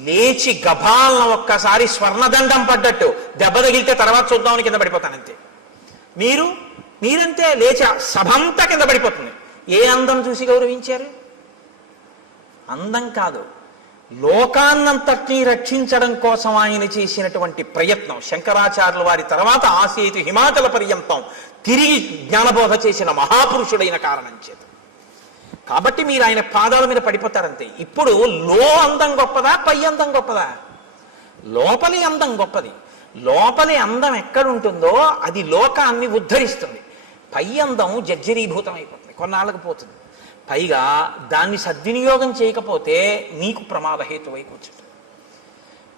లేచి గభాలన ఒక్కసారి స్వర్ణదండం పడ్డట్టు దెబ్బ తగిలితే తర్వాత చూద్దామని కింద పడిపోతానంతే. మీరంతే లేచి సభంతా కింద పడిపోతుంది. ఏ అందం చూసి గౌరవించారు? అందం కాదు, లోకాన్నంతటినీ రక్షించడం కోసం ఆయన చేసినటువంటి ప్రయత్నం. శంకరాచార్యుల వారి తర్వాత ఆసేతు హిమాచల పర్యంతం తిరిగి జ్ఞానబోధ చేసిన మహాపురుషుడైన కారణం చేత. కాబట్టి మీరు ఆయన పాదాల మీద పడిపోతారంతే. ఇప్పుడు అందం గొప్పదా, పై అందం గొప్పదా? లోపలి అందం గొప్పది. లోపలి అందం ఎక్కడుంటుందో అది లోకాన్ని ఉద్ధరిస్తుంది. పై అందం జర్జరీభూతం అయిపోతుంది, కొన్నాళ్ళకు పోతుంది. పైగా దాన్ని సద్వినియోగం చేయకపోతే నీకు ప్రమాదహేతువై కూర్చుంటుంది.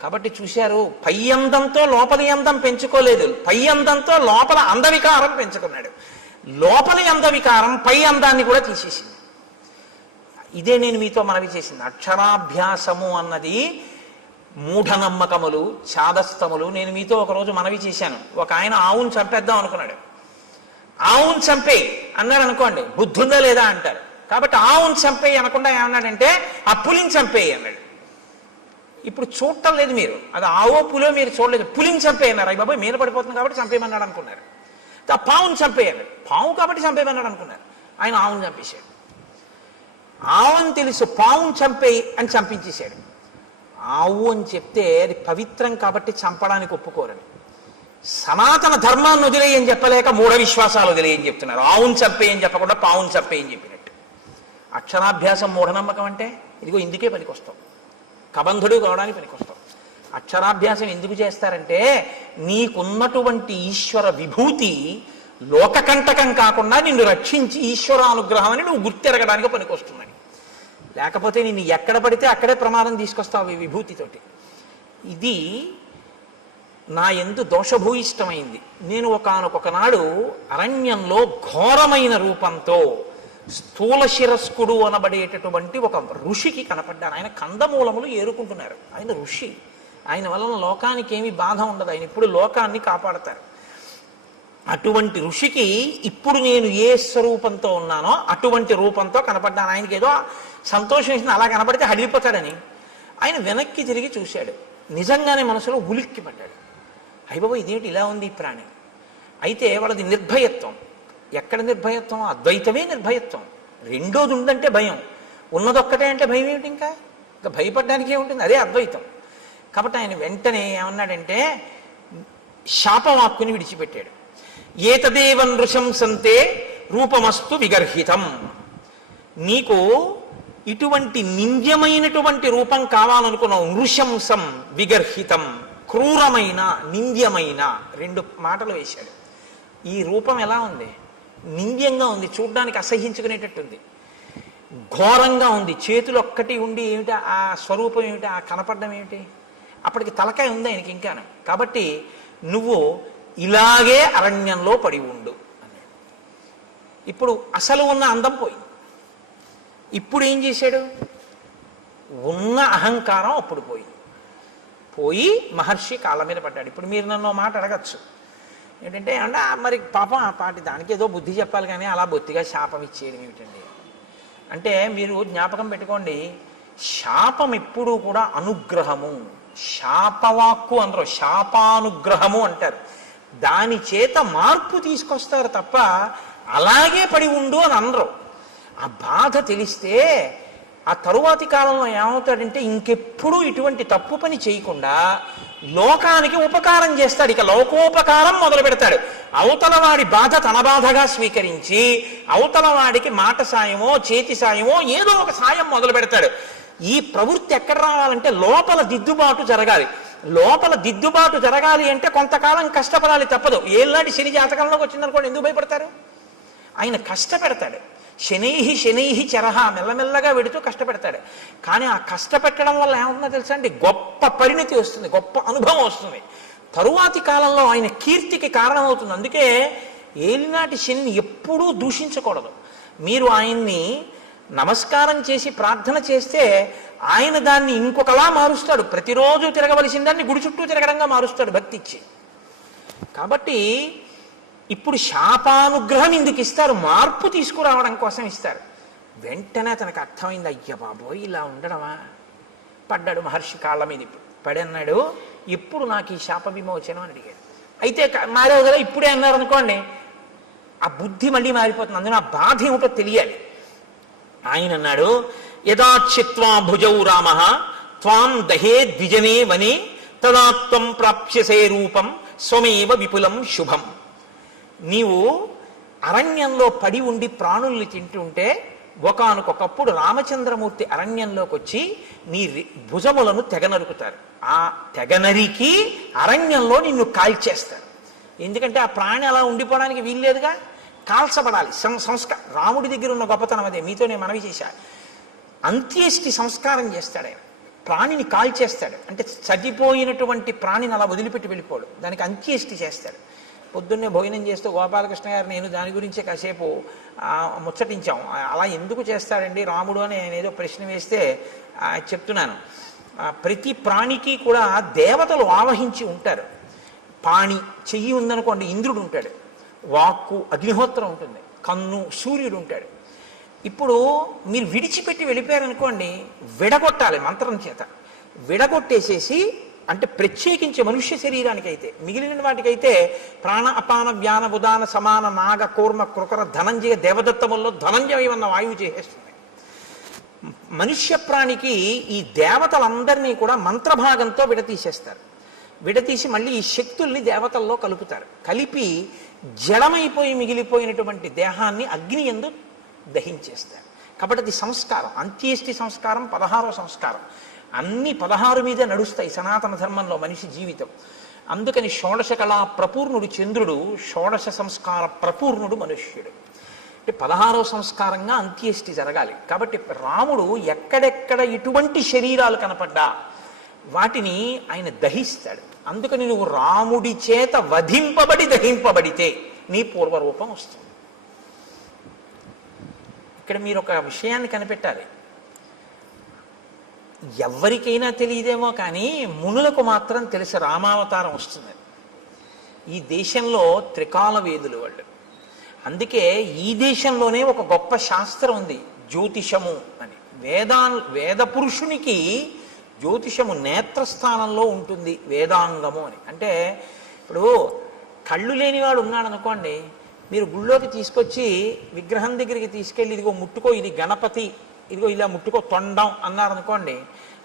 కాబట్టి చూశారు, పై అందంతో లోపలి అందం పెంచుకోలేదు, పై అందంతో లోపల అందవికారం పెంచుకున్నాడు. లోపలి అందవికారం పై అందాన్ని కూడా తీసేసింది. ఇదే నేను మీతో మనవి చేసింది. అక్షరాభ్యాసము అన్నది మూఢనమ్మకములు, చాదస్తములు. నేను మీతో ఒకరోజు మనవి చేశాను. ఒక ఆయన ఆవును చంపేద్దాం అనుకున్నాడు. ఆవును చంపేయి అన్నాడు అనుకోండి, బుద్ధి ఉందా లేదా అంటారు. కాబట్టి ఆవును చంపేయి అనకుండా ఏమన్నాడంటే ఆ పులిని చంపేయి అన్నాడు. ఇప్పుడు చూడటం లేదు మీరు, అది ఆవో పులో మీరు చూడలేదు. పులిని చంపేయి అన్నారు. అయ్యి బాబాయ్ మీద పడిపోతుంది కాబట్టి చంపేయమన్నాడు అనుకున్నారు. ఆ పావును చంపేయి అన్నాడు. పావు కాబట్టి చంపేయమన్నాడు అనుకున్నారు. ఆయన ఆవును చంపేశాడు. ఆవుని తెలుసు, పావును చంపేయి అని చంపించేశాడు. ఆవు అని చెప్తే అది పవిత్రం కాబట్టి చంపడానికి ఒప్పుకోరని. సనాతన ధర్మాన్ని వదిలేయని చెప్పలేక మూఢ విశ్వాసాలు వదిలేయని చెప్తున్నారు. ఆవును చంపేయని చెప్పకుండా పావును చంపేయని చెప్పినట్టు. అక్షరాభ్యాసం మూఢనమ్మకం అంటే ఇదిగో ఇందుకే పనికొస్తాం, కబంధుడు కావడానికి పనికొస్తాం. అక్షరాభ్యాసం ఎందుకు చేస్తారంటే నీకున్నటువంటి ఈశ్వర విభూతి లోకకంటకం కాకుండా నిన్ను రక్షించి ఈశ్వరానుగ్రహం అని నువ్వు గుర్తెరగడానికి పనికొస్తున్నాయి. లేకపోతే నిన్ను ఎక్కడ పడితే అక్కడే ప్రమాదం తీసుకొస్తావు ఈ విభూతితోటి. ఇది నా యందు దోషభూయిష్టమైంది. నేను ఒకనొకనాడు అరణ్యంలో ఘోరమైన రూపంతో స్థూల శిరస్కుడు అనబడేటటువంటి ఒక ఋషికి కనపడ్డాను. ఆయన కందమూలములు ఏరుకుంటున్నారు. ఆయన ఋషి, ఆయన వలన లోకానికి ఏమీ బాధ ఉండదు. ఆయన ఇప్పుడు లోకాన్ని కాపాడతారు. అటువంటి ఋషికి ఇప్పుడు నేను ఏ స్వరూపంతో ఉన్నానో అటువంటి రూపంతో కనపడ్డాను. ఆయనకి ఏదో సంతోషం వేసింది, అలా కనపడితే హడిలిపోతాడని. ఆయన వెనక్కి తిరిగి చూశాడు. నిజంగానే మనసులో ఉలిక్కి పడ్డాడు. అయ్యబాబు ఇదేమిటి ఇలా ఉంది ఈ ప్రాణి. అయితే వాళ్ళది నిర్భయత్వం. ఎక్కడ నిర్భయత్వం? అద్వైతమే నిర్భయత్వం. రెండోది ఉందంటే భయం, ఉన్నదొక్కటే అంటే భయం ఏమిటి? ఇంకా భయపడడానికి ఏముంటుంది? అదే అద్వైతం. కాబట్టి ఆయన వెంటనే ఏమన్నాడంటే శాపవాక్కుని విడిచిపెట్టాడు. ఏతదేవ నృశంసంతే రూపమస్తు విగర్హితం. నీకు ఇటువంటి నింద్యమైనటువంటి రూపం కావాలనుకున్నావు. నృశంసం విగర్హితం, క్రూరమైన నింద్యమైన, రెండు మాటలు వేశాడు. ఈ రూపం ఎలా ఉంది? నింద్యంగా ఉంది, చూడ్డానికి అసహ్యించుకునేటట్టుంది, ఘోరంగా ఉంది. చేతులు ఒక్కటి ఉండి ఏమిటి ఆ స్వరూపం ఏమిటి, ఆ కనపడడం ఏమిటి? అప్పటికి తలకాయ ఉంది ఆయనకి ఇంకాను. కాబట్టి నువ్వు ఇలాగే అరణ్యంలో పడి ఉండు అన్నాడు. ఇప్పుడు అసలు ఉన్న అందం పోయింది. ఇప్పుడు ఏం చేశాడు? ఉన్న అహంకారం అప్పుడు పోయి మహర్షి కాళ్ళ మీద పడ్డాడు. ఇప్పుడు మీరు నన్ను మాట అడగచ్చు ఏంటంటే, అంటే మరి పాపం ఆ పాటి దానికి ఏదో బుద్ధి చెప్పాలి కానీ అలా బొత్తిగా శాపం ఇచ్చేయడం ఏమిటండి అంటే, మీరు జ్ఞాపకం పెట్టుకోండి, శాపం ఎప్పుడూ కూడా అనుగ్రహము. శాపవాక్కు అందరూ శాపానుగ్రహము అంటారు. దాని చేత మార్పు తీసుకొస్తారు తప్ప అలాగే పడి ఉండు అని అనరు. ఆ బాధ తెలిస్తే ఆ తరువాతి కాలంలో ఏమవుతాడంటే ఇంకెప్పుడు ఇటువంటి తప్పు పని చేయకుండా లోకానికి ఉపకారం చేస్తాడు. ఇక లోకోపకారం మొదలు పెడతాడు. అవతల వాడి బాధ తన బాధగా స్వీకరించి అవతల వాడికి మాట సాయమో చేతి సాయమో ఏదో ఒక సాయం మొదలు పెడతాడు. ఈ ప్రవృత్తి ఎక్కడ రావాలంటే లోపల దిద్దుబాటు జరగాలి. లోపల దిద్దుబాటు జరగాలి అంటే కొంతకాలం కష్టపడాలి, తప్పదు. ఏళ్ళనాటి శని జాతకంలోకి వచ్చిందనుకోండి, ఎందుకు భయపడతారు? ఆయన కష్టపెడతాడు. శనైహి చరహ, మెల్లమెల్లగా వెడుతూ కష్టపెడతాడు. కానీ ఆ కష్టపెట్టడం వల్ల ఏమవుతుందో తెలుసా అండి? గొప్ప పరిణతి వస్తుంది, గొప్ప అనుభవం వస్తుంది. తరువాతి కాలంలో ఆయన కీర్తికి కారణమవుతుంది. అందుకే ఏలినాటి శని ఎప్పుడూ దూషించకూడదు. మీరు ఆయన్ని నమస్కారం చేసి ప్రార్థన చేస్తే ఆయన దాన్ని ఇంకొకలా మారుస్తాడు. ప్రతిరోజు తిరగవలసిన దాన్ని గుడి చుట్టూ తిరగడంగా మారుస్తాడు భక్తి ఇచ్చి. కాబట్టి ఇప్పుడు శాపానుగ్రహం ఇందుకు ఇస్తారు, మార్పు తీసుకురావడం కోసం ఇస్తారు. వెంటనే తనకు అర్థమైంది, అయ్య బాబోయ్ ఇలా ఉండడమా, పడ్డాడు మహర్షి కాళ్ళ మీద. పడి అన్నాడు, ఎప్పుడు నాకు ఈ శాప విమోచనం అని అడిగాడు. అయితే మారేవు కదా, ఇప్పుడే అన్నారు అనుకోండి, ఆ బుద్ధి మళ్ళీ మారిపోతుంది. అందులో ఆ బాధ ఏమిటో తెలియాలి. ఆయన అన్నాడు, యదాచిత్వా భుజౌ రామ త్వాం దహే ద్విజనే వనే తదాత్వం ప్రాప్స్యసే రూపం స్వమేవ విపులం శుభం. నీవు అరణ్యంలో పడి ఉండి ప్రాణుల్ని తింటుంటే ఒకానొకప్పుడు రామచంద్రమూర్తి అరణ్యంలోకి వచ్చి నీ భుజములను తెగనరుకుతారు. ఆ తెగనరికి అరణ్యంలో నిన్ను కాల్చేస్తారు. ఎందుకంటే ఆ ప్రాణి అలా ఉండిపోవడానికి వీల్లేదుగా, కాల్చబడాలి. సంస్కారం రాముడి దగ్గర ఉన్న గొప్పతనం అదే. మీతో నేను మనవి చేశా. అంత్యేష్టి సంస్కారం చేస్తాడు ఆయన. ప్రాణిని కాల్చేస్తాడు. అంటే చనిపోయినటువంటి ప్రాణిని అలా వదిలిపెట్టి వెళ్ళిపోడు, దానికి అంత్యేష్టి చేస్తాడు. పొద్దున్నే భోజనం చేస్తూ గోపాలకృష్ణ గారు నేను దాని గురించే కాసేపు ముచ్చటించాం. అలా ఎందుకు చేస్తాడండి రాముడు అని నేను ఏదో ప్రశ్న వేస్తే చెప్తున్నాను. ప్రతి ప్రాణికి కూడా దేవతలు ఆవహించి ఉంటారు. పాణి చెయ్యి ఉందనుకోండి ఇంద్రుడు ఉంటాడు, వాక్కు అగ్నిహోత్రం ఉంటుంది, కన్ను సూర్యుడు ఉంటాడు. ఇప్పుడు మీరు విడిచిపెట్టి వెళ్ళిపోయారనుకోండి, విడగొట్టాలి మంత్రం చేత. విడగొట్టేసేసి, అంటే ప్రత్యేకించి మనుష్య శరీరానికి అయితే, మిగిలిన వాటికైతే ప్రాణ అపాన వ్యాన ఉదాన సమాన నాగ కూర్మ కృకర ధనంజయ దేవదత్తముల్లో ధనంజయం అన్న వాయువు చేసేస్తుంది. మనుష్య ప్రాణికి ఈ దేవతలందరినీ కూడా మంత్రభాగంతో విడతీసేస్తారు. విడతీసి మళ్ళీ ఈ శక్తుల్ని దేవతల్లో కలుపుతారు. కలిపి జడమైపోయి మిగిలిపోయినటువంటి దేహాన్ని అగ్ని యందు దహించేస్తారు. కాబట్టి అది సంస్కారం. అంత్యేష్టి సంస్కారం 16వ సంస్కారం. అన్ని 16 మీద నడుస్తాయి సనాతన ధర్మంలో మనిషి జీవితం. అందుకని షోడశ కళా ప్రపూర్ణుడు చంద్రుడు, షోడశ సంస్కార ప్రపూర్ణుడు మనుష్యుడు. అంటే 16వ సంస్కారంగా అంత్యేష్టి జరగాలి. కాబట్టి రాముడు ఎక్కడెక్కడ ఎటువంటి శరీరాలు కనపడ్డా వాటిని ఆయన దహిస్తాడు. అందుకని నువ్వు రాముడి చేత వధింపబడి దహింపబడితే నీ పూర్వరూపం వస్తుంది. ఇక్కడ మీరు ఒక విషయాన్ని కనిపెట్టాలి. ఎవరికైనా తెలియదేమో కానీ మునులకు మాత్రం తెలిసి రామావతారం వస్తుంది. ఈ దేశంలో త్రికాల వేదులు వాళ్ళు. అందుకే ఈ దేశంలోనే ఒక గొప్ప శాస్త్రం ఉంది, జ్యోతిషము అని. వేద పురుషునికి జ్యోతిషము నేత్రస్థానంలో ఉంటుంది, వేదాంగము అని. అంటే ఇప్పుడు కళ్ళు లేనివాడు ఉన్నాడు అనుకోండి, మీరు గుళ్ళోకి తీసుకొచ్చి విగ్రహం దగ్గరికి తీసుకెళ్ళి ఇదిగో ముట్టుకో, ఇది గణపతి, ఇదిగో ఇలా ముట్టుకో తొండం అన్నారనుకోండి,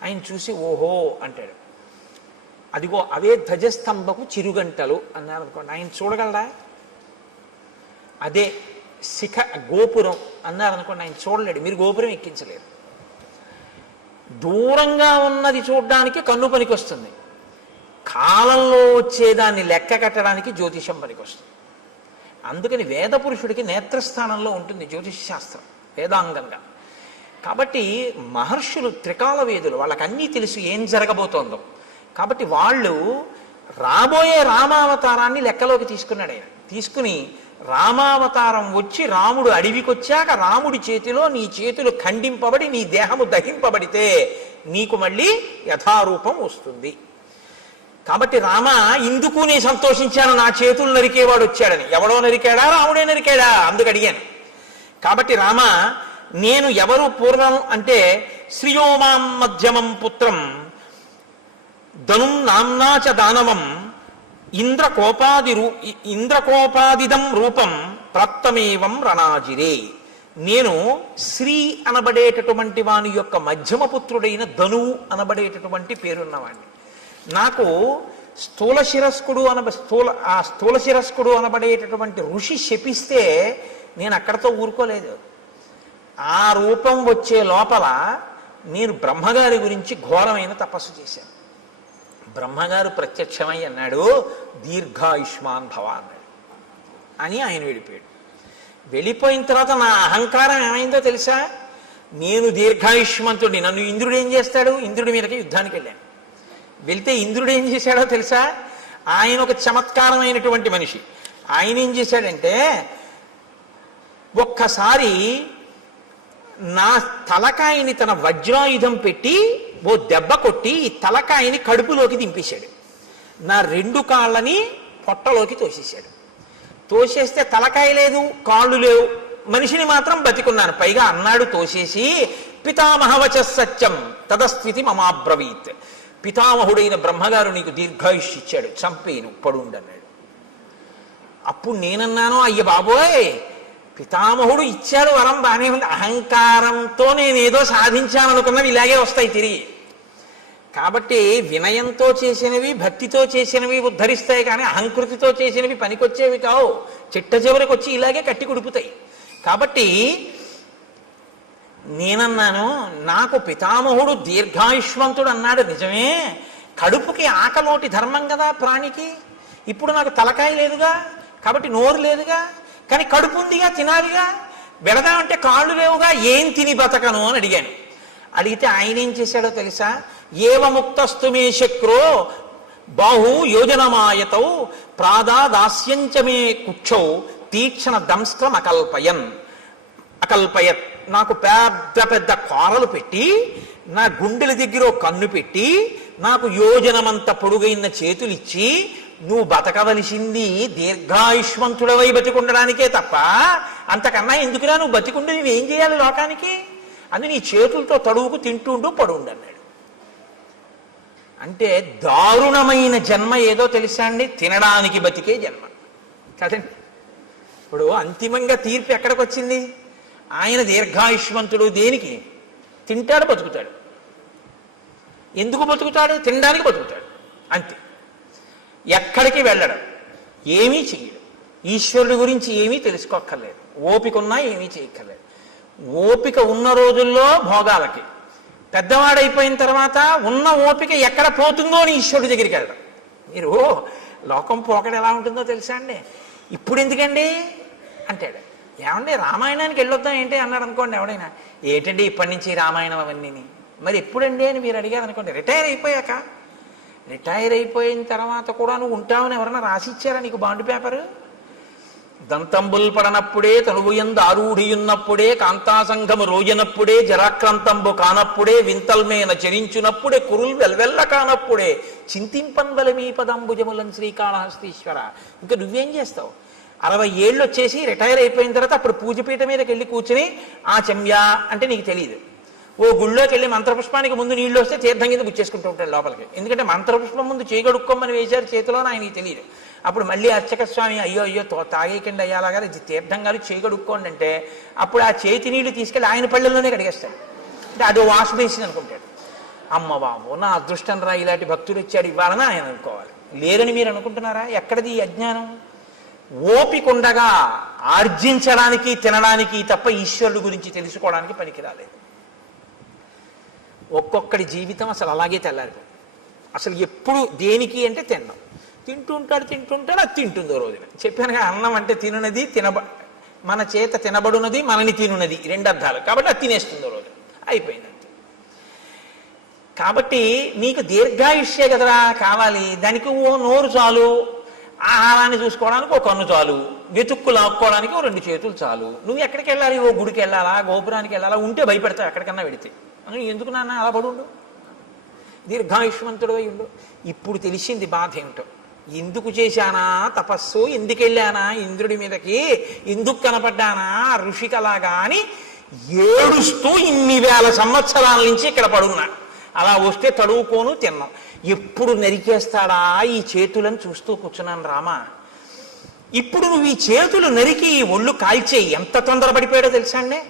ఆయన చూసి ఓహో అంటాడు. అదిగో అవే ధ్వజస్తంభకు చిరుగంటలు అన్నారనుకోండి, ఆయన చూడగలరా? అదే శిఖ గోపురం అన్నారనుకోండి, ఆయన చూడలేడు, మీరు గోపురం ఎక్కించలేరు. దూరంగా ఉన్నది చూడడానికి కన్ను పనికి వస్తుంది, కాలంలో వచ్చేదాన్ని లెక్క కట్టడానికి జ్యోతిషం పనికి వస్తుంది. అందుకని వేద పురుషుడికి నేత్రస్థానంలో ఉంటుంది జ్యోతిష శాస్త్రం వేదాంగంగా. కాబట్టి మహర్షులు త్రికాల వేదులు, వాళ్ళకి అన్నీ తెలుసు ఏం జరగబోతోందో. కాబట్టి వాళ్ళు రాబోయే రామావతారాన్ని లెక్కలోకి తీసుకున్నాడు ఆయన. తీసుకుని రామావతారం వచ్చి రాముడు అడవికి వచ్చాక రాముడి చేతిలో నీ చేతులు ఖండింపబడి నీ దేహము దహింపబడితే నీకు మళ్ళీ యథారూపం వస్తుంది. కాబట్టి రామ ఇందుకు నేను సంతోషించాను, నా చేతులు నరికేవాడు వచ్చాడని. ఎవడో నరికాడా? రాముడే నరికాడా? అందుకు అడిగాను. కాబట్టి రామ నేను ఎవరు పూర్వం అంటే శ్రియోమాం మధ్యమం పుత్రం ధనుం నామ్నాచ దానవం ఇంద్రకోపాదిదం రూపం ప్రత్తమేవం రణాజిరే. నేను శ్రీ అనబడేటటువంటి వాని యొక్క మధ్యమ పుత్రుడైన ధనువు అనబడేటటువంటి పేరున్నవాడిని. నాకు స్థూల శిరస్కుడు అనబడేటటువంటి ఋషి శపిస్తే నేను అక్కడతో ఊరుకోలేదు. ఆ రూపం వచ్చే లోపల నేను బ్రహ్మగారి గురించి ఘోరమైన తపస్సు చేశాను. బ్రహ్మగారు ప్రత్యక్షమై అన్నాడు, దీర్ఘాయుష్మాన్ భవ అన్నాడు. అని ఆయన వెళ్ళిపోయాడు. వెళ్ళిపోయిన తర్వాత నా అహంకారం ఏమైందో తెలుసా? నేను దీర్ఘాయుష్మంతుడిని, నన్ను ఇంద్రుడు ఏం చేస్తాడు? ఇంద్రుడి మీదకి యుద్ధానికి వెళ్ళాను. వెళ్తే ఇంద్రుడు ఏం చేశాడో తెలుసా? ఆయన ఒక చమత్కారమైనటువంటి మనిషి. ఆయన ఏం చేశాడంటే, ఒక్కసారి నా తలకాయని తన వజ్రాయుధం పెట్టి ఓ దెబ్బ కొట్టి ఈ తలకాయని కడుపులోకి దింపేశాడు. నా 2 కాళ్ళని పొట్టలోకి తోసేశాడు. తోసేస్తే తలకాయ లేదు, కాళ్ళు లేవు, మనిషిని మాత్రం బతికున్నాను. పైగా అన్నాడు తోసేసి, పితామహవచ సత్యం తదస్థితి మమాబ్రవీత్. పితామహుడైన బ్రహ్మగారు నీకు దీర్ఘాయుష్ ఇచ్చాడు, చంపేను పడుండన్నాడు. అప్పుడు నేనన్నాను, అయ్య బాబోయ్, పితామహుడు ఇచ్చాడు వరం బానే ఉంది, అహంకారంతో నేనేదో సాధించాననుకున్నవి ఇలాగే వస్తాయి తిరిగి. కాబట్టి వినయంతో చేసినవి, భక్తితో చేసినవి ఉద్ధరిస్తాయి, కానీ అహంకృతితో చేసినవి పనికొచ్చేవి కావు. చిట్ట చివరికి వచ్చి ఇలాగే కట్టి కుడుపుతాయి. కాబట్టి నేనన్నాను, నాకు పితామహుడు దీర్ఘాయుష్మంతుడు అన్నాడు నిజమే, కడుపుకి ఆకలోటి ధర్మం కదా ప్రాణికి. ఇప్పుడు నాకు తలకాయ లేదుగా, కాబట్టి నోరు లేదుగా, కానీ కడుపు ఉందిగా, తినాలిగా. వెళదామంటే కాళ్ళు లేవుగా, ఏం తిని బతకను అని అడిగాను. అడిగితే ఆయన ఏం చేశాడో తెలుసా? ఏవముక్తస్తు మే శక్రో బాహు యోజనమాయతౌ ప్రాదాదాస్యంచమే కుక్షౌ తీక్షణ దంస్త్రం అకల్పయత్. నాకు పెద్ద పెద్ద కోరలు పెట్టి, నా గుండెల దగ్గర కన్ను పెట్టి, నాకు యోజనమంత పొడుగైన చేతులు ఇచ్చి, నువ్వు బతకవలసింది దీర్ఘాయుష్మంతుడవై బతికుండడానికే తప్ప అంతకన్నా ఎందుకురా నువ్వు బతికుండి నువ్వేం చేయాలి లోకానికి? అని నీ చేతులతో తడువుకు తింటుండు పడుండు అన్నాడు. అంటే దారుణమైన జన్మ ఏదో తెలుసా అండి? తినడానికి బతికే జన్మ కదండి. ఇప్పుడు అంతిమంగా తీర్పు ఎక్కడికి వచ్చింది? ఆయన దీర్ఘాయుష్మంతుడు దేనికి? తింటాడు, బతుకుతాడు. ఎందుకు బతుకుతాడు? తినడానికి బతుకుతాడు, అంతే. ఎక్కడికి వెళ్ళడం, ఏమీ చెయ్యడు. ఈశ్వరుడి గురించి ఏమీ తెలుసుకోక్కర్లేదు, ఓపిక ఉన్నా ఏమీ చేయక్కర్లేదు. ఓపిక ఉన్న రోజుల్లో భోగాలకి, పెద్దవాడైపోయిన తర్వాత ఉన్న ఓపిక ఎక్కడ పోతుందో అని ఈశ్వరుడి దగ్గరికి వెళ్ళడం. మీరు లోకం పోకడ ఎలా ఉంటుందో తెలుసా అండి? ఇప్పుడు ఎందుకండి అంటాడు. ఏమండి రామాయణానికి వెళ్ళొద్దాం ఏంటి అన్నాడు అనుకోండి ఎవడైనా. ఏంటండి ఇప్పటి నుంచి రామాయణం అవన్నీ, మరి ఎప్పుడండి అని మీరు అడిగారు అనుకోండి. రిటైర్ అయిపోయాక. రిటైర్ అయిపోయిన తర్వాత కూడా నువ్వు ఉంటావని ఎవరైనా రాసిచ్చారా నీకు బాండ్ పేపరు? దంతంబుల్ పడనప్పుడే తనువుయందు ఆరూఢియున్నప్పుడే కాంతాసంఘము రోజనప్పుడే జరాక్రాంతంబు కానప్పుడే వింతల్మేన చరించునప్పుడే కురుల్ వెల్వెల్ల కానప్పుడే చింతింపన్వల మీ పదంబుజములను శ్రీకాళహస్తీశ్వర. ఇంకా నువ్వేం చేస్తావు? 60 ఏళ్ళు వచ్చేసి రిటైర్ అయిపోయిన తర్వాత అప్పుడు పూజపీఠ మీదకి వెళ్ళి కూర్చుని ఆ చెమ్యా అంటే నీకు తెలియదు. ఓ గుళ్ళోకి వెళ్ళి మంత్రపుష్పానికి ముందు నీళ్ళు వస్తే తీర్థం కింద గుచ్చేసుకుంటూ ఉంటాడు లోపలికి. ఎందుకంటే మంత్రపుష్పం ముందు చేయగడుక్కోమని వేశారు చేతిలో, ఆయనకి తెలియదు. అప్పుడు మళ్ళీ అర్చక స్వామి అయ్యో అయ్యో తాగేకండి అయ్యాలాగా తీర్థం గారు చేయగడుక్కోండి అంటే అప్పుడు ఆ చేతి నీళ్లు తీసుకెళ్ళి ఆయన పళ్ళల్లోనే కడిగేస్తాడు. అంటే అదో వాష్ బేసిన్ అనుకుంటాడు. అమ్మ బాబు నా అదృష్టం రా, ఇలాంటి భక్తుడు వచ్చాడు ఇవ్వాలని ఆయన అనుకోవాలి. లేరని మీరు అనుకుంటున్నారా? ఎక్కడిది ఈ అజ్ఞానం? ఓపికండగా ఆర్జించడానికి తినడానికి తప్ప ఈశ్వరుడు గురించి తెలుసుకోవడానికి పనికిరాలేదు. ఒక్కొక్కడి జీవితం అసలు అలాగే తెల్లారిపోయింది. అసలు ఎప్పుడు దేనికి అంటే తినడం. తింటుంటాడు అది తింటుందో రోజున. చెప్పాను కదా, అన్నం అంటే తినున్నది, మన చేత తినబడున్నది, మనని తినున్నది, 2 అర్థాలు. కాబట్టి అది తినేస్తుందో రోజు అయిపోయింది. కాబట్టి నీకు దీర్ఘాయుష్యే కదరా కావాలి. దానికి ఓ నోరు చాలు, ఆహారాన్ని చూసుకోవడానికి ఓ కన్ను చాలు, వెతుక్కు లాక్కోవడానికి ఓ 2 చేతులు చాలు. నువ్వు ఎక్కడికి వెళ్ళాలి? ఓ గుడికి వెళ్ళాలా, గోపురానికి వెళ్ళాలా? ఉంటే భయపెడతావు ఎక్కడికన్నా వెడితే. ఎందుకు నాన్న అలా పడుండు, దీర్ఘాయుష్మంతుడు అయి ఉండు. ఇప్పుడు తెలిసింది బాధ ఏమిటో. ఎందుకు చేశానా తపస్సు, ఎందుకు వెళ్ళానా ఇంద్రుడి మీదకి, ఎందుకు కనపడ్డానా ఋషికలాగా అని ఏడుస్తూ ఇన్ని వేల సంవత్సరాల నుంచి ఇక్కడ పడున్నా. అలా వస్తే తడువుకోను తిన్నాం. ఎప్పుడు నరికేస్తాడా ఈ చేతులను చూస్తూ కూర్చున్నాను రామా. ఇప్పుడు నువ్వు ఈ చేతులు నరికి ఒళ్ళు కాల్చేయి. ఎంత తొందరపడిపోయాడో తెలుసా అండి?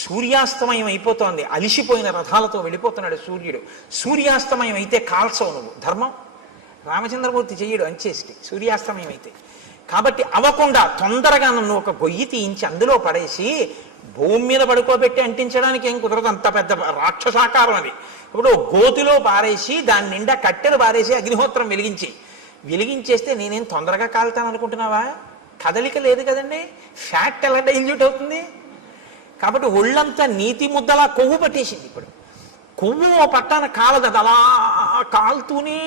సూర్యాస్తమయం అయిపోతోంది, అలిసిపోయిన రథాలతో వెళ్ళిపోతున్నాడు సూర్యుడు. సూర్యాస్తమయం అయితే కాల్చవు నువ్వు, ధర్మం. రామచంద్రమూర్తి చెయ్యడు అంచేసి సూర్యాస్తమయం అయితే. కాబట్టి అవ్వకుండా తొందరగా నన్ను ఒక గొయ్యి తీయించి అందులో పడేసి భూమి మీద పడుకోబెట్టి అంటించడానికి ఏం కుదరదు, అంత పెద్ద రాక్షసాకారం అది. ఇప్పుడు గోతిలో పారేసి దాని నిండా కట్టెలు పారేసి అగ్నిహోత్రం వెలిగించేస్తే నేనేం తొందరగా కాలుతాను అనుకుంటున్నావా? కదలిక లేదు కదండి, ఫ్యాట్ ఎలా డైల్యూట్ అవుతుంది? కాబట్టి ఒళ్ళంతా నీతి ముద్దలా కొవ్వు పట్టేసింది. ఇప్పుడు కొవ్వు పట్టాన కాలదు, అది అలా కాలుతూనే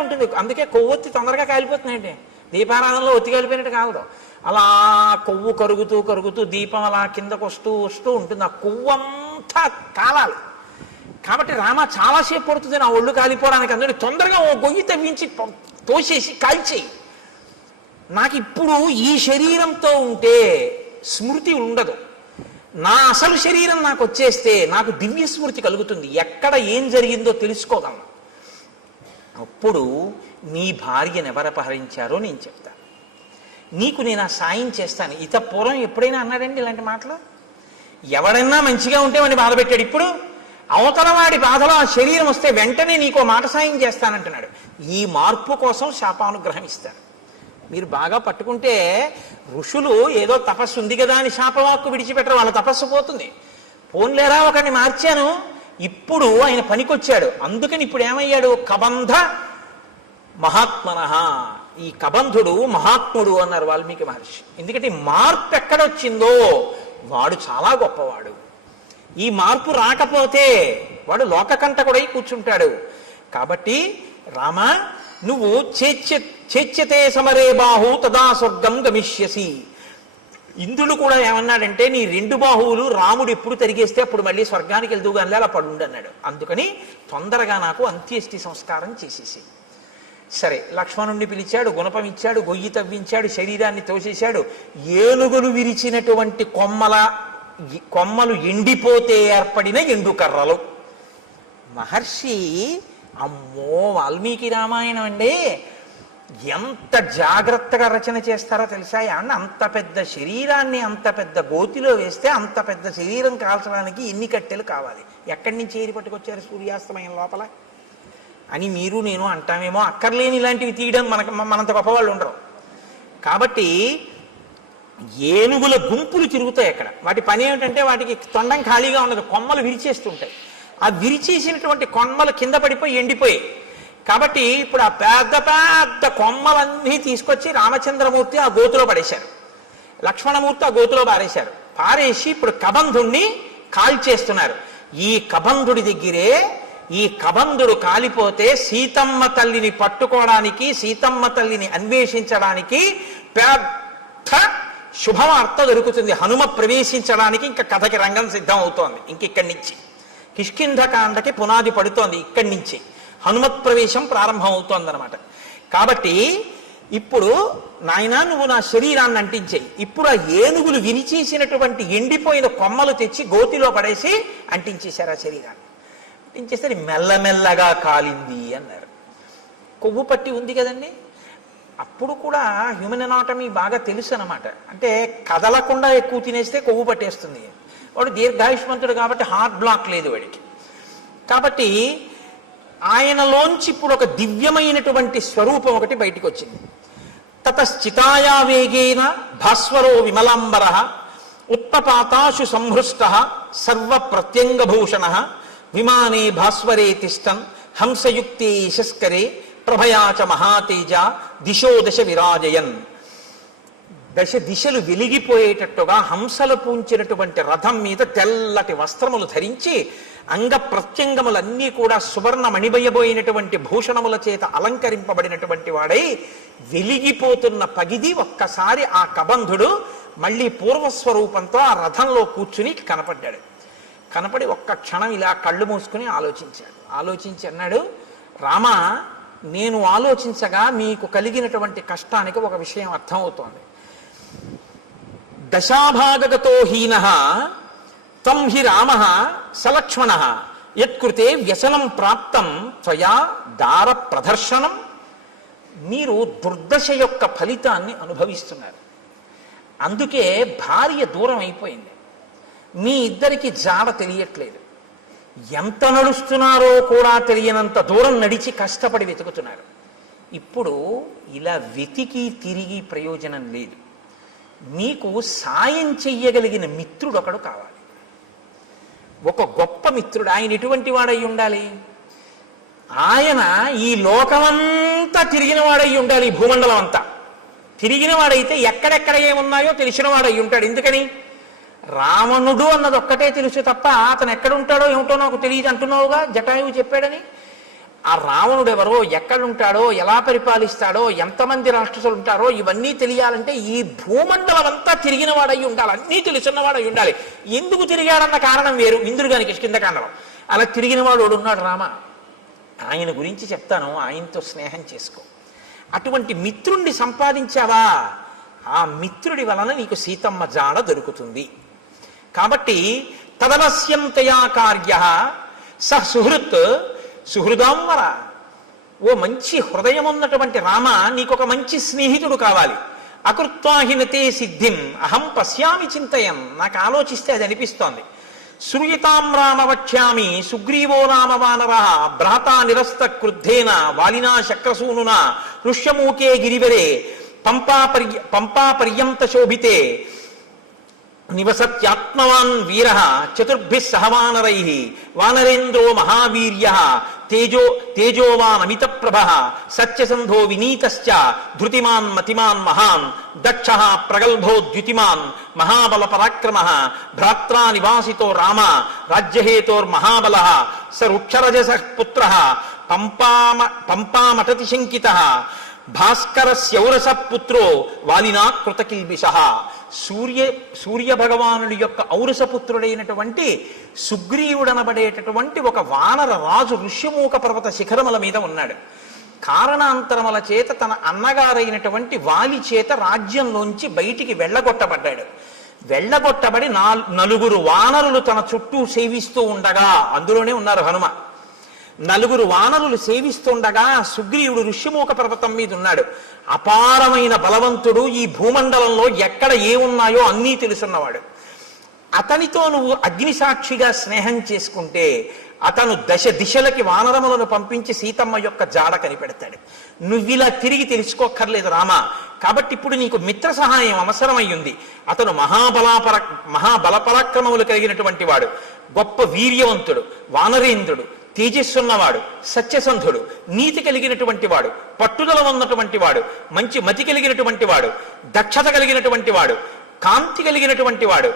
ఉంటుంది. అందుకే కొవ్వొత్తి తొందరగా కాలిపోతుందండి. దీపారాధనలో ఒత్తి కాలిపోయినట్టు కాలదు, అలా కొవ్వు కరుగుతూ దీపం అలా కిందకు వస్తూ ఉంటుంది. ఆ కొవ్వు అంతా కాలాలి. కాబట్టి రామ చాలాసేపు పడుతుంది నా ఒళ్ళు కాలిపోవడానికి. అందుకని తొందరగా ఓ గొయ్యి తవ్వించి తోసేసి కాల్చేయి. నాకు ఇప్పుడు ఈ శరీరంతో ఉంటే స్మృతి ఉండదు. నా అసలు శరీరం నాకు వచ్చేస్తే నాకు దివ్య స్మృతి కలుగుతుంది, ఎక్కడ ఏం జరిగిందో తెలుసుకోగలను. అప్పుడు నీ భార్యను ఎవరు అపహరించారో నేను చెప్తాను, నీకు నేను ఆ సాయం చేస్తాను. ఇత పూర్వం ఎప్పుడైనా అన్నాడండి ఇలాంటి మాటలు? ఎవడన్నా మంచిగా ఉంటే వాడిని బాధ పెట్టాడు. ఇప్పుడు అవతల వాడి బాధలో ఆ శరీరం వస్తే వెంటనే నీకో మాట సాయం చేస్తానంటున్నాడు. ఈ మార్పు కోసం శాపానుగ్రహం ఇస్తారు. మీరు బాగా పట్టుకుంటే ఋషులు ఏదో తపస్సు ఉంది కదా అని శాపవాక్కు విడిచిపెట్టరు, వాళ్ళ తపస్సు పోతుంది. పోన్లేరా ఒకరిని మార్చాను, ఇప్పుడు ఆయన పనికొచ్చాడు, అందుకని ఇప్పుడు ఏమయ్యాడు? కబంధ మహాత్మనః. ఈ కబంధుడు మహాత్ముడు అన్నారు వాల్మీకి మహర్షి. ఎందుకంటే మార్పు ఎక్కడొచ్చిందో వాడు చాలా గొప్పవాడు. ఈ మార్పు రాకపోతే వాడు లోకకంటకుడై కూర్చుంటాడు. కాబట్టి రామ, నువ్వు చేచ్యతే సమరే బాహు తదా స్వర్గం గమిష్యసి. ఇంద్రుడు కూడా ఏమన్నాడంటే, నీ 2 బాహువులు రాముడు ఎప్పుడు తరిగేస్తే అప్పుడు మళ్ళీ స్వర్గానికి వెళ్తూగానే అలా పడుండి అన్నాడు. అందుకని తొందరగా నాకు అంత్యేష్టి సంస్కారం చేసేసి. సరే, లక్ష్మణుణ్ణి పిలిచాడు, గుణపం ఇచ్చాడు, గొయ్యి తవ్వించాడు, శరీరాన్ని తోసేశాడు. ఏనుగులు విరిచినటువంటి కొమ్మలు ఎండిపోతే ఏర్పడిన ఎండుకర్రలు. మహర్షి, అమ్మో వాల్మీకి రామాయణం అండి, ఎంత జాగ్రత్తగా రచన చేస్తారో తెలుసా? అంత పెద్ద శరీరాన్ని అంత పెద్ద గోతిలో వేస్తే అంత పెద్ద శరీరం కాల్చడానికి ఎన్ని కట్టెలు కావాలి, ఎక్కడి నుంచి ఏరి పట్టుకొచ్చారు సూర్యాస్తమయం లోపల అని మీరు నేను అంటామేమో. అక్కర్లేని ఇలాంటివి తీయడం మనంత గొప్పవాళ్ళు ఉండరు. కాబట్టి ఏనుగుల గుంపులు తిరుగుతాయి అక్కడ. వాటి పని ఏమిటంటే వాటికి తొండం ఖాళీగా ఉండదు, కొమ్మలు విరిచేస్తుంటాయి. ఆ విరిచేసినటువంటి కొమ్మలు కింద పడిపోయి ఎండిపోయి. కాబట్టి ఇప్పుడు ఆ పెద్ద పెద్ద కొమ్మలన్నీ తీసుకొచ్చి రామచంద్రమూర్తి ఆ గోతులో పడేశారు, లక్ష్మణమూర్తి ఆ గోతులో పారేశారు. పారేసి ఇప్పుడు కబంధుణ్ణి కాల్చేస్తున్నారు. ఈ కబంధుడి దగ్గరే ఈ కబంధుడు కాలిపోతే సీతమ్మ తల్లిని పట్టుకోవడానికి, సీతమ్మ తల్లిని అన్వేషించడానికి పెద్ద శుభవార్త దొరుకుతుంది. హనుమ ప్రవేశించడానికి ఇంకా కథకి రంగం సిద్ధం అవుతోంది. ఇక్కడి నుంచి కిష్కింధకాండకి పునాది పడుతోంది. ఇక్కడి నుంచి హనుమత్ ప్రవేశం ప్రారంభం అవుతోందనమాట. కాబట్టి ఇప్పుడు నాయనా నువ్వు నా శరీరాన్ని అంటించేయి. ఇప్పుడు ఆ ఏనుగులు విరిచేసినటువంటి ఎండిపోయిన కొమ్మలు తెచ్చి గోతిలో పడేసి అంటించేశారు ఆ శరీరాన్ని. అంటించేస్తే మెల్లమెల్లగా కాలింది అన్నారు. కొవ్వు పట్టి ఉంది కదండి. అప్పుడు కూడా హ్యూమన్ ఎనాటమీ బాగా తెలుసు అనమాట. అంటే కదలకుండా ఎక్కువ తినేస్తే కొవ్వు పట్టేస్తుంది. వాడు దీర్ఘాయుష్మంతుడు కాబట్టి హార్ట్ బ్లాక్ లేదు వాడికి. కాబట్టి ఆయనలోంచి ఇప్పుడు ఒక దివ్యమైనటువంటి స్వరూపం ఒకటి బయటికి వచ్చింది. తతశ్చితాయా వేగేన భాస్వరో విమలాంబర ఉత్పపాతాశు సంహృష్ట సర్వ ప్రత్యంగభూషణ విమానే భాస్వరే తిష్టన్ హంసయుక్తే యశస్కరే ప్రభయాచ మహాతేజ దిశో దశ విరాజయన్. దశ దిశలు వెలిగిపోయేటట్టుగా హంసలు పూంచినటువంటి రథం మీద తెల్లటి వస్త్రములు ధరించి అంగ ప్రత్యంగములన్నీ కూడా సువర్ణ మణిబయబోయినటువంటి భూషణముల చేత అలంకరింపబడినటువంటి వాడై వెలిగిపోతున్న పగిది ఒక్కసారి ఆ కబంధుడు మళ్ళీ పూర్వస్వరూపంతో ఆ రథంలో కూర్చుని కనపడ్డాడు. కనపడి ఒక్క క్షణం ఇలా కళ్ళు మూసుకుని ఆలోచించాడు. ఆలోచించి అన్నాడు, రామ, నేను ఆలోచించగా మీకు కలిగినటువంటి కష్టానికి ఒక విషయం అర్థమవుతోంది. దశాభాగగతో హీనః త్వం హి రామః సలక్ష్మణః యత్కృతే వ్యసనం ప్రాప్తం త్వయా దార ప్రదర్శనం. మీరు దుర్దశ యొక్క ఫలితాన్ని అనుభవిస్తున్నారు. అందుకే భార్య దూరం అయిపోయింది. మీ ఇద్దరికి జాడ తెలియట్లేదు. ఎంత నడుస్తున్నారో కూడా తెలియనంత దూరం నడిచి కష్టపడి వెతుకుతున్నారు. ఇప్పుడు ఇలా వెతికి తిరిగి ప్రయోజనం లేదు. మీకు సాయం చెయ్యగలిగిన మిత్రుడు ఒకడు కావాలి. ఒక గొప్ప మిత్రుడు. ఆయన ఎటువంటి వాడై ఉండాలి? ఆయన ఈ లోకమంతా తిరిగిన వాడై ఉండాలి. భూమండలం అంతా తిరిగిన వాడైతే ఎక్కడెక్కడ ఏమున్నాయో తెలిసిన వాడై ఉంటాడు. ఎందుకని? రావణుడు అన్నది ఒక్కటే తెలుసు తప్ప అతను ఎక్కడుంటాడో ఏమిటో నాకు తెలియదు అంటున్నావుగా, జటాయువు చెప్పాడని. ఆ రావణుడు ఎవరో, ఎక్కడుంటాడో, ఎలా పరిపాలిస్తాడో, ఎంతమంది రాక్షసులు ఉంటారో ఇవన్నీ తెలియాలంటే ఈ భూమండలం అంతా తిరిగిన వాడై ఉండాలి. అన్నీ తెలుసున్నవాడై ఉండాలి. ఎందుకు తిరిగాడన్న కారణం వేరు. ఇంద్రుడిగానికి కిష్కింధకాండలో అలా తిరిగిన వాడు ఉన్నాడు రామ. ఆయన గురించి చెప్తాను, ఆయనతో స్నేహం చేసుకో. అటువంటి మిత్రుణ్ణి సంపాదించావా, ఆ మిత్రుడి వలన నీకు సీతమ్మ జాడ దొరుకుతుంది. కాబట్టి తదవశ్యంతయా కార్య స సుహృత్ సుహృదాంవర. ఓ మంచి హృదయం ఉన్నటువంటి రామ, నీకొక మంచి స్నేహితుడు కావాలి. అకృత్వాహినతే సిద్ధిం అహం పశ్యామి చింతయం. నాకు ఆలోచిస్తే అది అనిపిస్తోంది. శ్రూయతాం రామ వక్ష్యామి సుగ్రీవో రామ వానర భ్రాతా నిరస్త క్రుద్ధేన వాలినా శక్రసూనునా ఋష్యమూకే గిరివరే పంపాపర్యంత శోభితే నివసత్యాత్మవాన్ వీర చతుర్భిః సహ వానరైః వానరేంద్రో మహావీర్య తేజోవాన్ అమిత ప్రభ సత్యసంధో వినీతశ్చ ధృతిమాన్ మతిమాన్ మహాన్ దక్షః ప్రగల్భో ద్యుతిమాన్ మహాబల పరాక్రమ భ్రాత్రా నివాసితో రామ రాజ్యహేతోర్మహాబల స వృక్షరజస పుత్ర పంపామటతి శంకితః భాస్కరస్యౌరస పుత్రో వాలినా కృతకిల్బిషః. సూర్య భగవానుడి యొక్క ఔరసపుత్రుడైనటువంటి సుగ్రీవుడనబడేటటువంటి ఒక వానర రాజు ఋష్యమూక పర్వత శిఖరముల మీద ఉన్నాడు. కారణాంతరముల చేత తన అన్నగారైనటువంటి వాలి చేత రాజ్యంలోంచి బయటికి వెళ్ళగొట్టబడ్డాడు. వెళ్ళగొట్టబడి నలుగురు వానరులు తన చుట్టూ సేవిస్తూ ఉండగా, అందులోనే ఉన్నారు హనుమ, నలుగురు వానరులు సేవిస్తుండగా సుగ్రీవుడు ఋష్యమూక పర్వతం మీద ఉన్నాడు. అపారమైన బలవంతుడు, ఈ భూమండలంలో ఎక్కడ ఏమున్నాయో అన్నీ తెలుసున్నవాడు. అతనితో నువ్వు అగ్నిసాక్షిగా స్నేహం చేసుకుంటే అతను దశ దిశలకి వానరములను పంపించి సీతమ్మ యొక్క జాడ కనిపెడతాడు. నువ్విలా తిరిగి తెలుసుకోక్కర్లేదు రామ. కాబట్టి ఇప్పుడు నీకు మిత్ర సహాయం అవసరమయ్యింది. అతను మహాబలపరాక్రమములు కలిగినటువంటి వాడు, గొప్ప వీర్యవంతుడు, వానరేంద్రుడు, తేజస్సున్నవాడు, సత్యసంధుడు, నీతి కలిగినటువంటి వాడు, పట్టుదల ఉన్నటువంటి వాడు, మంచి మతి కలిగినటువంటి వాడు, దక్షత కలిగినటువంటి వాడు, కాంతి కలిగినటువంటి వాడు.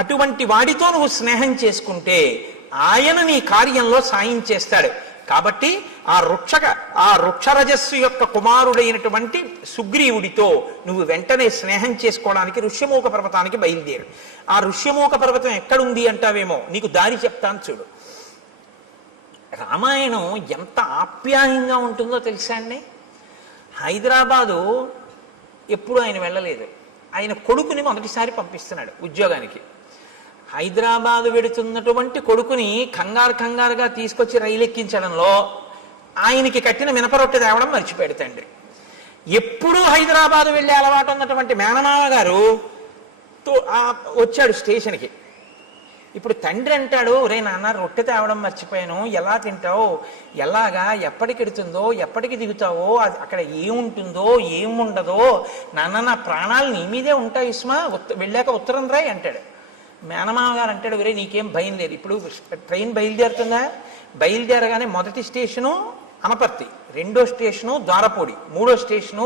అటువంటి వాడితో నువ్వు స్నేహం చేసుకుంటే ఆయన నీ కార్యంలో సాయం చేస్తాడు. కాబట్టి ఆ వృక్షరజస్సు యొక్క కుమారుడైనటువంటి సుగ్రీవుడితో నువ్వు వెంటనే స్నేహం చేసుకోవడానికి ఋష్యమూక పర్వతానికి బయలుదేరు. ఆ ఋష్యమూక పర్వతం ఎక్కడుంది అంటావేమో, నీకు దారి చెప్తాను చూడు. రామాయణం ఎంత ఆప్యాయంగా ఉంటుందో తెలుసా అండి. హైదరాబాదు ఎప్పుడు ఆయన వెళ్ళలేదు. ఆయన కొడుకుని మొదటిసారి పంపిస్తున్నాడు ఉద్యోగానికి. హైదరాబాదు వెడుతున్నటువంటి కొడుకుని కంగారుగా తీసుకొచ్చి రైలు ఎక్కించడంలో ఆయనకి కట్టిన మినపరొట్టె తేవడం మర్చిపోయాడు తండ్రి. ఎప్పుడూ హైదరాబాదు వెళ్ళే అలవాటు ఉన్నటువంటి మేనమామ గారు వచ్చాడు స్టేషన్కి. ఇప్పుడు తండ్రి అంటాడు, రే నాన్న రొట్టె తేవడం మర్చిపోయాను, ఎలా తింటావు, ఎలాగా, ఎప్పటికెడుతుందో, ఎప్పటికి దిగుతావో, అక్కడ ఏముంటుందో ఏముండదో, నాన్న నా ప్రాణాలు నీ మీదే ఉంటాయి ఇస్మా, వెళ్ళాక ఉత్తరం రాయి అంటాడు. మేనమామ గారు అంటాడు, రే నీకేం భయం లేదు, ఇప్పుడు ట్రైన్ బయలుదేరుతుందా, బయలుదేరగానే మొదటి స్టేషను అనపర్తి, రెండో స్టేషను ద్వారపూడి, మూడో స్టేషను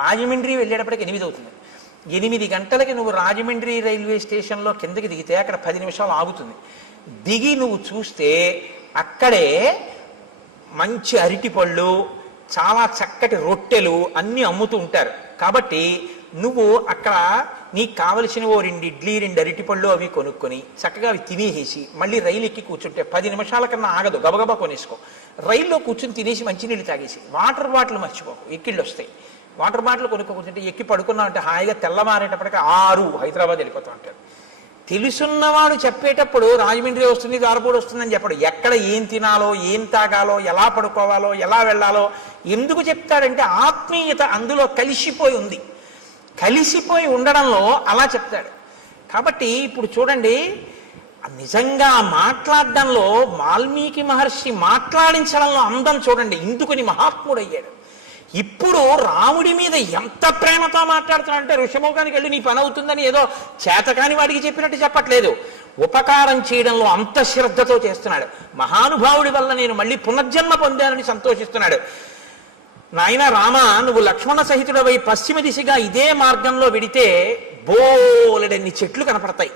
రాజమండ్రి వెళ్ళేటప్పటికి 8 అవుతుంది. 8 గంటలకి నువ్వు రాజమండ్రి రైల్వే స్టేషన్లో కిందకి దిగితే అక్కడ 10 నిమిషాలు ఆగుతుంది. దిగి నువ్వు చూస్తే అక్కడే మంచి అరటిపళ్ళు, చాలా చక్కటి రొట్టెలు అన్నీ అమ్ముతూ ఉంటారు. కాబట్టి నువ్వు అక్కడ నీకు కావలసిన 2 ఇడ్లీ 2 అరటిపళ్ళు అవి కొనుక్కొని చక్కగా అవి తినేసి మళ్ళీ రైలు ఎక్కి కూర్చుంటే 10 నిమిషాల కన్నా ఆగదు, గబగబా కొనేసుకో. రైల్లో కూర్చుని తినేసి మంచినీళ్ళు తాగేసి వాటర్ బాటిల్ మర్చిపోకు, ఎక్కిళ్ళు వస్తాయి. వాటర్ బాటిల్ కొనుక్కుంటే ఎక్కి పడుకున్నావు అంటే హాయిగా తెల్లవారేటప్పటికి 6 హైదరాబాద్ వెళ్ళిపోతాం అంటారు. తెలుసున్నవాడు చెప్పేటప్పుడు రాజమండ్రి వస్తుంది, ద్వారపూడి వస్తుందని చెప్పడు. ఎక్కడ ఏం తినాలో, ఏం తాగాలో, ఎలా పడుకోవాలో, ఎలా వెళ్ళాలో ఎందుకు చెప్తాడంటే ఆత్మీయత అందులో కలిసిపోయి ఉంది. కలిసిపోయి ఉండడంలో అలా చెప్తాడు. కాబట్టి ఇప్పుడు చూడండి, నిజంగా మాట్లాడడంలో వాల్మీకి మహర్షి మాట్లాడించడంలో అందం చూడండి, ఇందుకుని మహాత్ముడయ్యాడు. ఇప్పుడు రాముడి మీద ఎంత ప్రేమతో మాట్లాడుతున్నాడంటే ఋషభోగానికి వెళ్ళి నీ పని అవుతుందని ఏదో చేతకాని వాడికి చెప్పినట్టు చెప్పట్లేదు. ఉపకారం చేయడంలో అంత శ్రద్ధతో చేస్తున్నాడు. మహానుభావుడి వల్ల నేను మళ్ళీ పునర్జన్మ పొందానని సంతోషిస్తున్నాడు. నాయన రామ, నువ్వు లక్ష్మణ సహితుడవై పశ్చిమ దిశగా ఇదే మార్గంలో వెడితే బోలెడన్ని చెట్లు కనపడతాయి.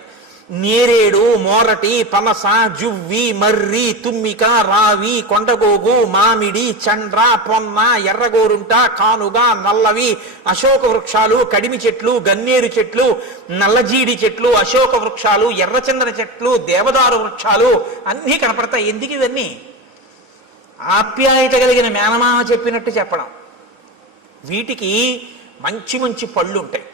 నేరేడు, మోరటి, పనస, జువ్వి, మర్రి, తుమ్మిక, రావి, కొండగోగు, మామిడి, చండ్ర, పొన్న, ఎర్రగోరుంట, కానుగ, నల్లవి, అశోక వృక్షాలు, కడిమి చెట్లు, గన్నేరు చెట్లు, నల్లజీడి చెట్లు, అశోక వృక్షాలు, ఎర్రచందన చెట్లు, దేవదారు వృక్షాలు అన్నీ కనపడతాయి. ఎందుకు ఇవన్నీ? ఆప్యాయత కలిగిన మేనమామ చెప్పినట్టు చెప్పడం. వీటికి మంచి మంచి పళ్ళు ఉంటాయి.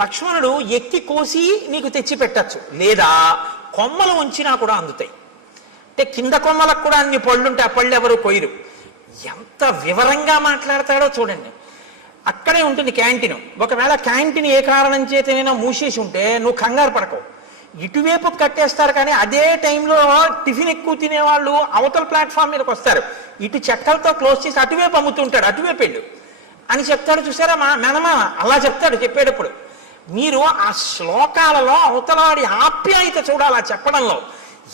లక్ష్మణుడు ఎక్కి కోసి నీకు తెచ్చి పెట్టచ్చు, లేదా కొమ్మలు ఉంచినా కూడా అందుతాయి. అంటే కింద కొమ్మలకు కూడా అన్ని పళ్ళుంటే ఆ పళ్ళు ఎవరు కొయ్యరు. ఎంత వివరంగా మాట్లాడతాడో చూడండి. అక్కడే ఉంటుంది క్యాంటీన్. ఒకవేళ క్యాంటీన్ ఏ కారణం చేతనైనా మూసేసి ఉంటే నువ్వు కంగారు పడకవు, ఇటువైపు కట్టేస్తారు. కానీ అదే టైంలో టిఫిన్ ఎక్కువ తినేవాళ్ళు అవతల ప్లాట్ఫామ్ మీదకి వస్తారు, ఇటు చెక్కలతో క్లోజ్ చేసి అటువైపు అమ్ముతుంటాడు, అటువైపు వెళ్ళు అని చెప్తాడు. చూసారా మా మేనమామ అలా చెప్తాడు చెప్పేటప్పుడు. మీరు ఆ శ్లోకాలలో అవతలాడి ఆప్యాయత చూడాలి ఆ చెప్పడంలో.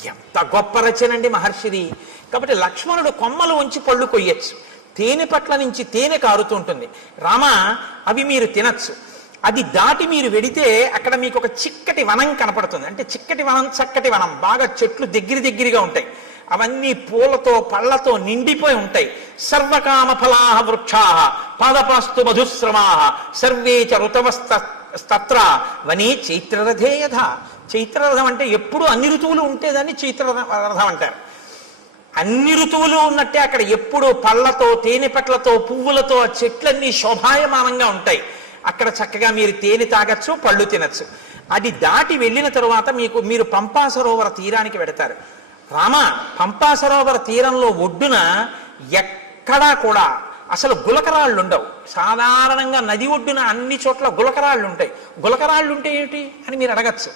ఎంత గొప్ప రచనండి మహర్షిది. కాబట్టి లక్ష్మణుడు కొమ్మలు ఉంచి పళ్ళు కొయ్యొచ్చు, తేనె పట్ల నుంచి తేనె కారుతుంటుంది. రామ అవి మీరు తినచ్చు. అది దాటి మీరు వెడితే అక్కడ మీకు ఒక చిక్కటి వనం కనపడుతుంది. అంటే చిక్కటి వనం, చక్కటి వనం, బాగా చెట్లు దగ్గరగా ఉంటాయి. అవన్నీ పూలతో పళ్ళతో నిండిపోయి ఉంటాయి. సర్వకామ ఫలాహ వృక్షాః పాదపాస్తు మధుశ్రమాః సర్వే చ ఋతవస్తత్ర వనే చైత్రరథే యథ. చైత్రరథం అంటే ఎప్పుడు అన్ని ఋతువులు ఉంటేదాన్ని చైత్రరథం అంటారు. అన్ని ఋతువులు ఉన్నట్టే అక్కడ ఎప్పుడు పళ్ళతో, తేనె పట్లతో, పువ్వులతో ఆ చెట్లన్నీ శోభాయమానంగా ఉంటాయి. అక్కడ చక్కగా మీరు తేనె తాగచ్చు, పళ్ళు తినచ్చు. అది దాటి వెళ్ళిన తరువాత మీరు పంపా సరోవర తీరానికి వెడతారు. రామ పంపా సరోవర తీరంలో ఒడ్డున ఎక్కడా కూడా అసలు గులకరాళ్ళు ఉండవు. సాధారణంగా నది ఒడ్డున అన్ని చోట్ల గులకరాళ్ళు ఉంటాయి. గులకరాళ్ళు ఉంటే ఏమిటి అని మీరు అడగచ్చు.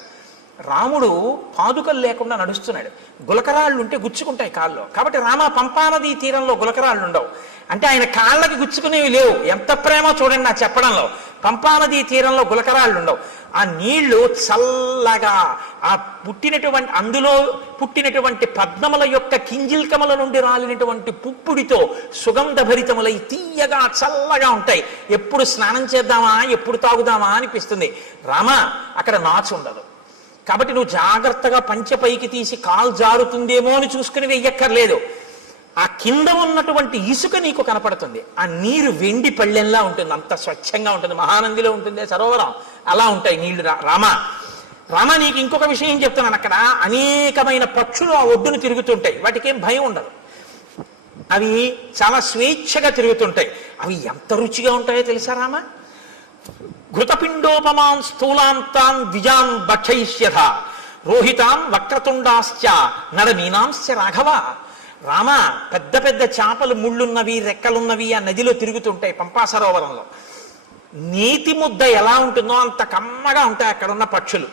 రాముడు పాదుకలు లేకుండా నడుస్తున్నాడు, గులకరాళ్ళు ఉంటే గుచ్చుకుంటాయి కాళ్ళలో. కాబట్టి రామ పంపానది తీరంలో గులకరాళ్ళు ఉండవు. అంటే ఆయన కాళ్ళకి గుచ్చుకునేవి లేవు. ఎంత ప్రేమో చూడండి ఆ చెప్పడంలో. పంపానది తీరంలో గులకరాళ్ళు ఉండవు. ఆ నీళ్లు చల్లగా ఆ అందులో పుట్టినటువంటి పద్మముల యొక్క కింజిల్కముల నుండి రాలినటువంటి పుప్పుడితో సుగంధభరితములై తీయగా చల్లగా ఉంటాయి. ఎప్పుడు స్నానం చేద్దామా, ఎప్పుడు తాగుదామా అనిపిస్తుంది. రామ అక్కడ నాచు ఉండదు. కాబట్టి నువ్వు జాగ్రత్తగా పంచె పైకి తీసి కాలు జారుతుందేమో అని చూసుకుని వెయ్యక్కర్లేదు. ఆ కింద ఉన్నటువంటి ఇసుక నీకు కనపడుతుంది. ఆ నీరు వెండి పళ్ళెంలా ఉంటుంది, అంత స్వచ్ఛంగా ఉంటుంది. మహానందిలో ఉంటుంది సరోవరం, అలా ఉంటాయి నీళ్లు. రామ నీకు ఇంకొక విషయం చెప్తున్నాను. అక్కడ అనేకమైన పక్షులు ఆ ఒడ్డును తిరుగుతుంటాయి. వాటికి ఏం భయం ఉండదు. అవి చాలా స్వేచ్ఛగా తిరుగుతుంటాయి. అవి ఎంత రుచిగా ఉంటాయో తెలుసా రామ? ఘృతపిండోపమాన్ స్థూలాంతాన్ ద్విజాన్ భక్షయిష్యథ రోహితాన్ వక్రతుండాశ్చ నడమీనాంశ్చ రాఘవ. రామ పెద్ద పెద్ద చేపలు, ముళ్ళున్నవి, రెక్కలున్నవి ఆ నదిలో తిరుగుతుంటాయి పంపా సరోవరంలో. నీతి ముద్ద ఎలా ఉంటుందో అంత కమ్మగా ఉంటాయి అక్కడ ఉన్న పక్షులు.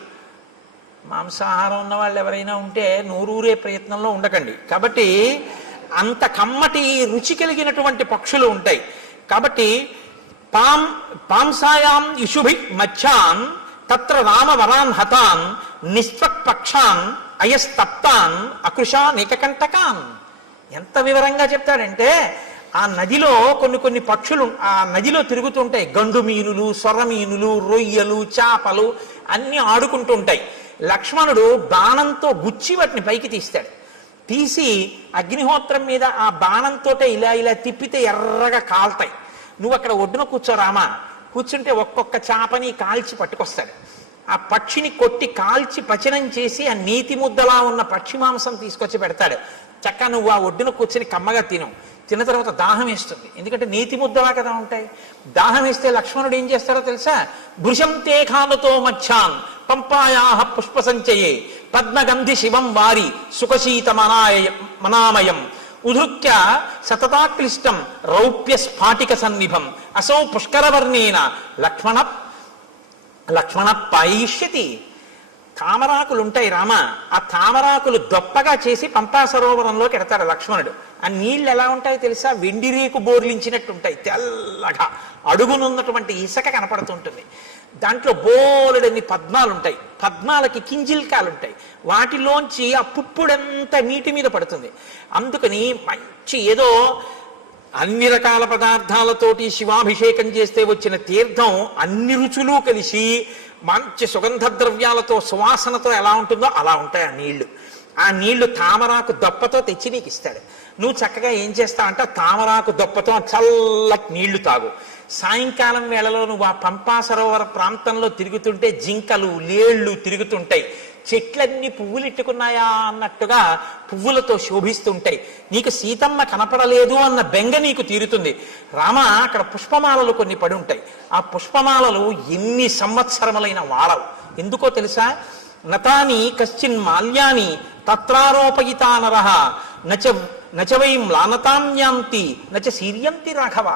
మాంసాహారం ఉన్న వాళ్ళు ఎవరైనా ఉంటే నోరూరే ప్రయత్నంలో ఉండకండి. కాబట్టి అంత కమ్మటి రుచి కలిగినటువంటి పక్షులు ఉంటాయి. కాబట్టి పాంసాయాం ఇషుభి మచ్చాన్ తత్ర రామ వరాన్ హతాన్ నిస్త్వక్ పక్షాన్ అయస్తప్తాన్ అకృషా నీకకంటకాన్. ఎంత వివరంగా చెప్తాడంటే ఆ నదిలో కొన్ని పక్షులు ఆ నదిలో తిరుగుతుంటాయి. గండు మీనులు, సొర్ర మీనులు, రొయ్యలు, చేపలు అన్ని ఆడుకుంటూ ఉంటాయి. లక్ష్మణుడు బాణంతో గుచ్చి వాటిని పైకి తీస్తాడు. తీసి అగ్నిహోత్రం మీద ఆ బాణంతో ఇలా తిప్పితే ఎర్రగా కాల్తాయి. నువ్వు అక్కడ ఒడ్డున కూర్చోరామా, కూర్చుంటే ఒక్కొక్క చేపని కాల్చి పట్టుకొస్తాడు. ఆ పక్షిని కొట్టి కాల్చి పచనం చేసి ఆ నీతి ముద్దలా ఉన్న పక్షి మాంసం తీసుకొచ్చి పెడతాడు. చక్కగా నువ్వు ఆ ఒడ్డున కూర్చొని కమ్మగా తిన్న తర్వాత దాహం వేస్తుంది. ఎందుకంటే నీతి ముద్దలా కదా ఉంటాయి. దాహం వేస్తే లక్ష్మణుడు ఏం చేస్తాడో తెలుసా? భృశం తే ఖాలతో మచ్చాన్ పంపాయాహ పుష్ప సంచయే పద్మగంధి శివం వారి సుఖశీత మనామయం ఉధృత్య సతతాక్లిష్టం రౌప్య స్ఫాటిక సన్నిభం అసౌ పుష్కరవర్ణేన లక్ష్మణ పాయిష్యతి. తామరాకులు ఉంటాయి రామ, ఆ తామరాకులు దొప్పగా చేసి పంపా సరోవరంలోకి ఎడతాడు లక్ష్మణుడు. ఆ నీళ్ళు ఎలా ఉంటాయో తెలుసా? వెండి రేకు బోర్లించినట్టు ఉంటాయి, తెల్లగా. అడుగునున్నటువంటి ఇసుక కనపడుతుంటుంది. దాంట్లో బోలెడన్ని పద్మాలు ఉంటాయి. పద్మాలకి కింజిల్కాలు ఉంటాయి. వాటిలోంచి ఆ పుప్పుడంతా నీటి మీద పడుతుంది. అందుకని మంచి ఏదో అన్ని రకాల పదార్థాలతోటి శివాభిషేకం చేస్తే వచ్చిన తీర్థం అన్ని రుచులు కలిసి మంచి సుగంధ ద్రవ్యాలతో సువాసనతో ఎలా ఉంటుందో అలా ఉంటాయి ఆ నీళ్లు. ఆ నీళ్లు తామరాకు దొప్పతో తెచ్చి నీకు ఇస్తాడు. నువ్వు చక్కగా ఏం చేస్తావంటే తామరాకు దొప్పతో చల్లటి నీళ్లు తాగు. సాయంకాలం వేళలో నువ్వు ఆ పంపా సరోవర ప్రాంతంలో తిరుగుతుంటే జింకలు, లేళ్లు తిరుగుతుంటాయి. చెట్లన్నీ పువ్వులు ఇట్టుకున్నాయా అన్నట్టుగా పువ్వులతో శోభిస్తుంటాయి. నీకు సీతమ్మ కనపడలేదు అన్న బెంగ నీకు తీరుతుంది. రామ, అక్కడ పుష్పమాలలు కొన్ని పడి ఉంటాయి. ఆ పుష్పమాలలు ఎన్ని సంవత్సరములైన వాడవు. ఎందుకో తెలుసా? నతాని కశ్చిన్ మాల్యాని తత్రారోపయితా నరః నచ వై మ్లానతాంయాంతి నచ శీర్యంతి రాఘవ.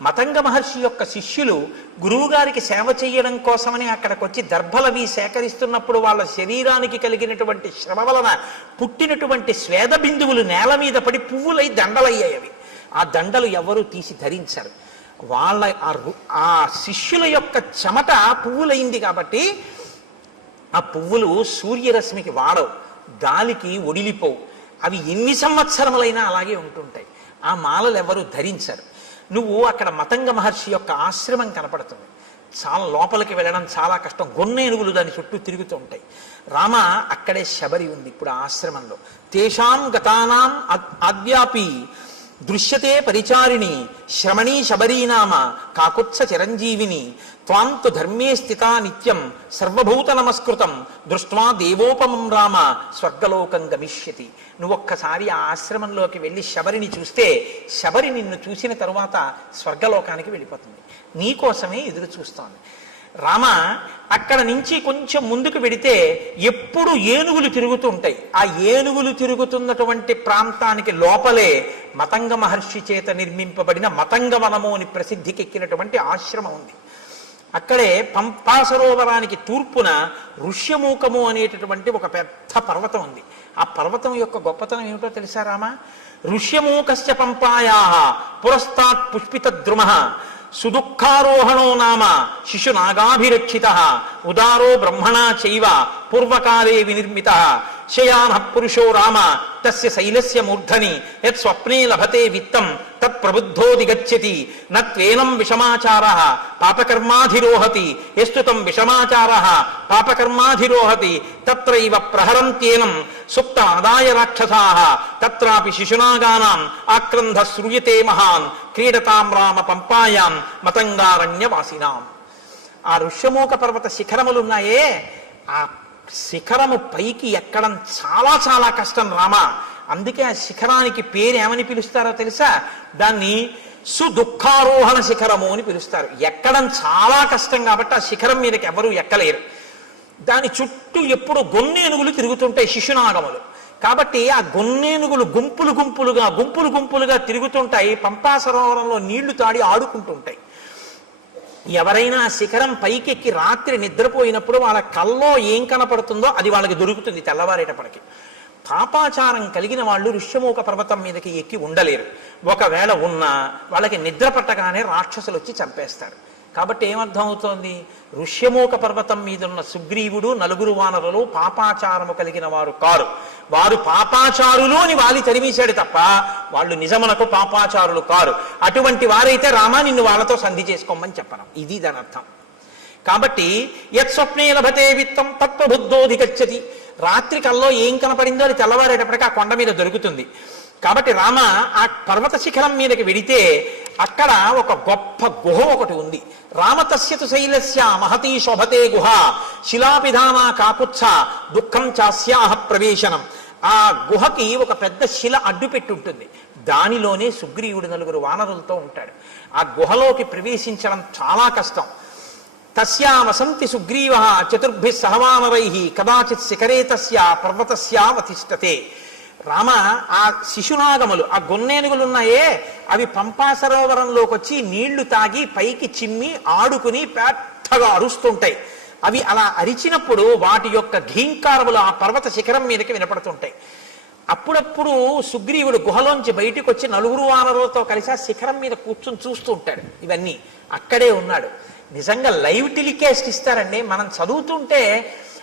మతంగ మహర్షి యొక్క శిష్యులు గురువుగారికి సేవ చేయడం కోసమని అక్కడికి వచ్చి దర్భలవి సేకరిస్తున్నప్పుడు వాళ్ళ శరీరానికి కలిగినటువంటి శ్రమ వలన పుట్టినటువంటి స్వేద బిందువులు నేల మీద పడి పువ్వులై దండలయ్యాయి. ఆ దండలు ఎవరూ తీసి ధరించరు. వాళ్ళ ఆ శిష్యుల యొక్క చెమట పువ్వులైంది కాబట్టి ఆ పువ్వులు సూర్యరశ్మికి వాడవు, గాలికి ఒడిలిపోవు. అవి ఎన్ని సంవత్సరములైనా అలాగే ఉంటుంటాయి. ఆ మాలలు ఎవరు ధరించరు. నువ్వు అక్కడ మతంగ మహర్షి యొక్క ఆశ్రమం కనపడుతుంది. చాలా లోపలికి వెళ్ళడం చాలా కష్టం. గొన్నేనుగులు దాని చుట్టూ తిరుగుతూ ఉంటాయి. రామ, అక్కడే శబరి ఉంది ఇప్పుడు ఆ ఆశ్రమంలో. తేషాం గతానాం ఆద్యాపి దృశ్యతే పరిచారిణి శ్రమణీ శబరీనామ కాకుత్స చిరంజీవిని త్వాంతు ధర్మే స్థితా నిత్యం సర్వభూత నమస్కృతం దృష్ట్వా దేవోపమం రామ స్వర్గలోకం గమిష్యతి. నువ్వొక్కసారి ఆ ఆశ్రమంలోకి వెళ్ళి శబరిని చూస్తే శబరి నిన్ను చూసిన తరువాత స్వర్గలోకానికి వెళ్ళిపోతుంది. నీకోసమే ఎదురు చూస్తోంది. రామ, అక్కడ నుంచి కొంచెం ముందుకు వెడితే ఎప్పుడు ఏనుగులు తిరుగుతూ ఉంటాయి. ఆ ఏనుగులు తిరుగుతున్నటువంటి ప్రాంతానికి లోపలే మతంగ మహర్షి చేత నిర్మింపబడిన మతంగవనము అని ప్రసిద్ధికెక్కినటువంటి ఆశ్రమం ఉంది. అక్కడే పంపా సరోవరానికి తూర్పున ఋష్యమూకము అనేటటువంటి ఒక పెద్ద పర్వతం ఉంది. ఆ పర్వతం యొక్క గొప్పతనం ఏమిటో తెలుసా రామ? ఋష్యమూకస్య పంపాయా పురస్తాత్ పుష్పిత ద్రుమః సుదుఃఖారోహణో నామ శిశునాగాభిరక్షిత ఉదారో బ్రహ్మణా చైవ పూర్వకాలే వినిర్మిత శయాన పురుషో రామ తస్య శైలస్య మూర్ధని యత్ స్వప్నే లభతే విత్తం తత్ ప్రబుద్ధో దిగచ్చతి నత్వేనం విషమాచారః పాపకర్మాధిరోహతి యస్తుతం విషమాచారః పాపకర్మాధిరోహతి తత్రైవ ప్రహరంత్యేనం సుప్త ఆదాయ రాక్షసాః తత్రాపి శిశునాగానాం ఆక్రంధ శ్రూయతే మహాన్ క్రీడతాం రామ పంపాయాం మతంగారణ్యవాసినాం. ఆ ఋష్యమూక పర్వత శిఖరములున్నాయే, ఆ శిఖరము పైకి ఎక్కడం చాలా చాలా కష్టం రామ. అందుకే ఆ శిఖరానికి పేరు ఏమని పిలుస్తారో తెలుసా? దాన్ని సుదుఃఖారోహణ శిఖరము అని పిలుస్తారు. ఎక్కడం చాలా కష్టం కాబట్టి ఆ శిఖరం మీదకి ఎవరూ ఎక్కలేరు. దాని చుట్టూ ఎప్పుడు గొన్నేనుగులు తిరుగుతుంటాయి, శిశునాగములు. కాబట్టి ఆ గొన్నేనుగులు గుంపులు గుంపులుగా తిరుగుతుంటాయి. పంపా సరోవరంలో నీళ్లు తాడి ఆడుకుంటుంటాయి. ఎవరైనా శిఖరం పైకెక్కి రాత్రి నిద్రపోయినప్పుడు వాళ్ళ కల్లో ఏం కనపడుతుందో అది వాళ్ళకి దొరుకుతుంది తెల్లవారేటప్పటికి. పాపాచారం కలిగిన వాళ్ళు ఋష్యమూక పర్వతం మీదకి ఎక్కి ఉండలేరు. ఒకవేళ ఉన్నా వాళ్ళకి నిద్ర పట్టగానే రాక్షసులు వచ్చి చంపేస్తారు. కాబట్టి ఏమర్థం అవుతోంది? ఋష్యమూక పర్వతం మీద ఉన్న సుగ్రీవుడు నలుగురు వానరులు పాపాచారము కలిగిన వారు కారు. వారు పాపాచారులు అని వాలి తరిమేశాడు తప్ప వాళ్ళు నిజమునకు పాపాచారులు కారు. అటువంటి వారైతే రామా నిన్ను వాళ్ళతో సంధి చేసుకోమని చెప్పను. ఇది దాని అర్థం. కాబట్టి యత్ స్వప్నే లభతే విత్తం తత్వబుద్ధోధిగచ్చతి. రాత్రి కల్లో ఏం కనపడిందో అది తెల్లవారేటప్పటికీ ఆ కొండ మీద దొరుకుతుంది. కాబట్టి రామ ఆ పర్వత శిఖరం మీదకి వెడితే అక్కడ ఒక గొప్ప గుహ ఒకటి ఉంది. రామతస్యతు శైలస్య మహతీ శోభతే గుహ శిలాపిధానా కాకుత్స దుఃఖం చాస్యాహ ప్రవేశనం. ఆ గుహకి ఒక పెద్ద శిల అడ్డు పెట్టి ఉంటుంది. దానిలోనే సుగ్రీవుడు నలుగురు వానరులతో ఉంటాడు. ఆ గుహలోకి ప్రవేశించడం చాలా కష్టం. తస్యా వసంతి సుగ్రీవ చతుర్భి సహవానరై కదాచిత్ శిఖరే తస్య పర్వతస్యావతిష్టతే. రామ, ఆ శిశునాగములు ఆ గొన్నేనుగులున్నాయే అవి పంపా సరోవరంలోకి వచ్చి నీళ్లు తాగి పైకి చిమ్మి ఆడుకుని పెద్దగా అరుస్తుంటాయి. అవి అలా అరిచినప్పుడు వాటి యొక్క ఘీంకారములు ఆ పర్వత శిఖరం మీదకి వినపడుతుంటాయి. అప్పుడప్పుడు సుగ్రీవుడు గుహలోంచి బయటికి వచ్చి నలుగురు వానరులతో కలిసి ఆ శిఖరం మీద కూర్చుని చూస్తూ ఉంటాడు. ఇవన్నీ అక్కడే ఉన్నాడు. నిజంగా లైవ్ టెలికాస్ట్ ఇస్తారండి. మనం చదువుతుంటే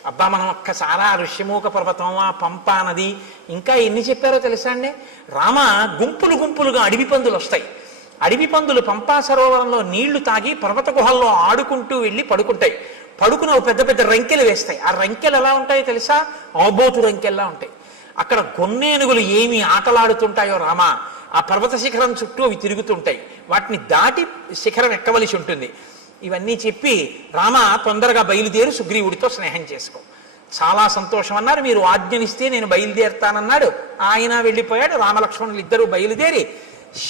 అబ్బా మనం ఒక్కసారా ఋష్యమూక పర్వతం, ఆ పంపా నది, ఇంకా ఎన్ని చెప్పారో తెలుసా అండి? రామ, గుంపులుగా అడవి పందులు వస్తాయి. అడవి పందులు పంపా సరోవరంలో నీళ్లు తాగి పర్వత గుహల్లో ఆడుకుంటూ వెళ్ళి పడుకుంటాయి. పడుకుని పెద్ద పెద్ద రంకెలు వేస్తాయి. ఆ రంకెలు ఎలా ఉంటాయో తెలుసా? ఆబోతు రంకెల్లా ఉంటాయి. అక్కడ గొన్నేనుగులు ఏమి ఆటలాడుతుంటాయో రామ, ఆ పర్వత శిఖరం చుట్టూ అవి తిరుగుతుంటాయి. వాటిని దాటి శిఖరం ఎక్కవలసి ఉంటుంది. ఇవన్నీ చెప్పి రామ తొందరగా బయలుదేరి సుగ్రీవుడితో స్నేహం చేసుకో. చాలా సంతోషం అన్నారు. మీరు ఆజ్ఞనిస్తే నేను బయలుదేరుతానన్నాడు. ఆయన వెళ్ళిపోయాడు. రామలక్ష్మణులు ఇద్దరూ బయలుదేరి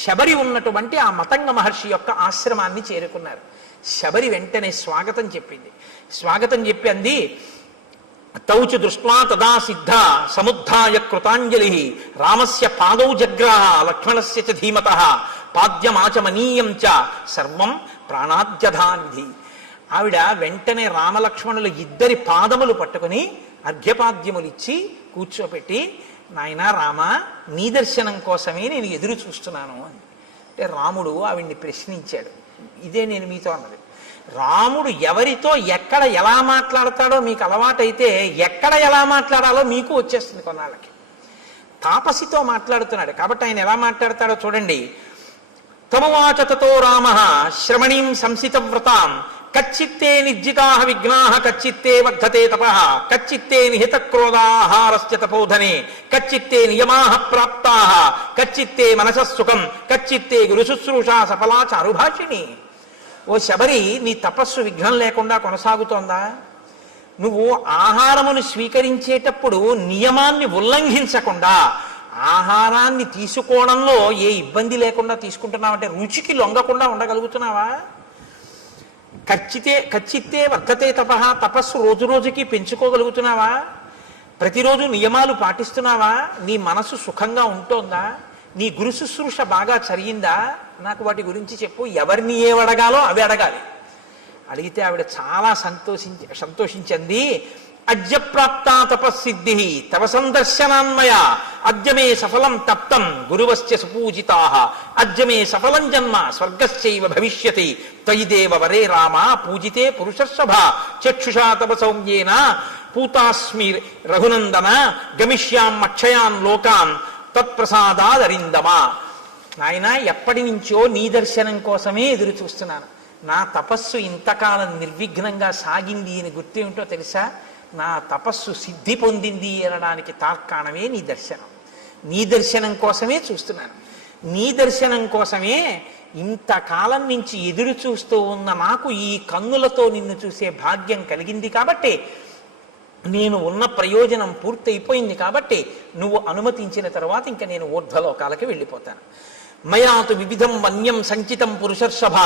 శబరి ఉన్నటువంటి ఆ మతంగ మహర్షి యొక్క ఆశ్రమాన్ని చేరుకున్నారు. శబరి వెంటనే స్వాగతం చెప్పింది. స్వాగతం చెప్పి అంది, తౌచు దృష్ట్వా తదా సిద్ధ సముద్ధాయ కృతాంజలి రామస్య పాదౌ జగ్రాహ లక్ష్మణస్య చ ధీమతః పాద్యమాచమనీయం చ సర్వం ప్రాణాద్యధానిధి. ఆవిడ వెంటనే రామలక్ష్మణులు ఇద్దరి పాదములు పట్టుకుని అర్ఘ్యపాద్యములు ఇచ్చి కూర్చోపెట్టి, నాయనా రామ, నీ దర్శనం కోసమే నేను ఎదురు చూస్తున్నాను అని. అంటే రాముడు ఆవిడ్ని ప్రశ్నించాడు. ఇదే నేను మీతో అన్నది. రాముడు ఎవరితో ఎక్కడ ఎలా మాట్లాడతాడో మీకు అలవాటైతే ఎక్కడ ఎలా మాట్లాడాలో మీకు వచ్చేస్తుంది కొన్నాళ్ళకి. తాపసితో మాట్లాడుతున్నాడు కాబట్టి ఆయన ఎలా మాట్లాడతాడో చూడండి. తమవాచ తతో రామ శ్రమణీం సంసితవ్రతాం కచ్చిత్తే నిర్జితా విఘ్నాః కచ్చిత్తే వర్ధతే తపః కచ్చిత్తే నిహిత క్రోధాహారస్య తపోధనే కచ్చిత్తే నియమాః ప్రాప్తాః కచ్చిత్తే మనసః సుఖం కచ్చిత్తే గురుశుశ్రూషా సఫలా చారుభాషిణి. ఓ శబరి, నీ తపస్సు విఘ్నం లేకుండా కొనసాగుతోందా? నువ్వు ఆహారమును స్వీకరించేటప్పుడు నియమాన్ని ఉల్లంఘించకుండా ఆహారాన్ని తీసుకోవడంలో ఏ ఇబ్బంది లేకుండా తీసుకుంటున్నావంటే రుచికి లొంగకుండా ఉండగలుగుతున్నావా? కచ్చిత్తే వర్ధతే తపః, తపస్సు రోజు రోజుకి పెంచుకోగలుగుతున్నావా? ప్రతిరోజు నియమాలు పాటిస్తున్నావా? నీ మనసు సుఖంగా ఉంటోందా? నీ గురు శుశ్రూష బాగా జరిగిందా? నాకు వాటి గురించి చెప్పు. ఎవరిని ఏవడగాలో అవి అడగాలి. అడిగితే ఆవిడ చాలా సంతోషించింది. అద్య ప్రాప్త తపస్సిద్ధి తవ సందర్శనాన్మయ అద్యమే సఫలం తప్తం గురువశ్చ సుపూజితాః అద్యమే సఫలం జన్మ స్వర్గశ్చైవ భవిష్యతి త్వయి దేవ వరే రామ పూజితే పురుషర్షభ చక్షుషా తవ సౌమ్యేన పూతాస్మి రఘునందన గమిష్యాం అక్షయాన్ లోకాన్ తత్ప్రసాదాదరిందమా. నాయన, ఎప్పటి నుంచో నీ దర్శనం కోసమే ఎదురు చూస్తున్నాను. నా తపస్సు ఇంతకాలం నిర్విఘ్నంగా సాగింది అని గుర్తేమిటో తెలుసా? నా తపస్సు సిద్ధి పొందింది అనడానికి తార్కాణమే నీ దర్శనం. నీ దర్శనం కోసమే చూస్తున్నాను. నీ దర్శనం కోసమే ఇంతకాలం నుంచి ఎదురు చూస్తూ ఉన్న నాకు ఈ కన్నులతో నిన్ను చూసే భాగ్యం కలిగింది కాబట్టి, నేను ఉన్న ప్రయోజనం పూర్తయిపోయింది కాబట్టి నువ్వు అనుమతించిన తర్వాత ఇంకా నేను ఊర్ధ్వలోకాలకి వెళ్ళిపోతాను. మయాతు వివిధం వన్యం సంచితం పురుషర్షభ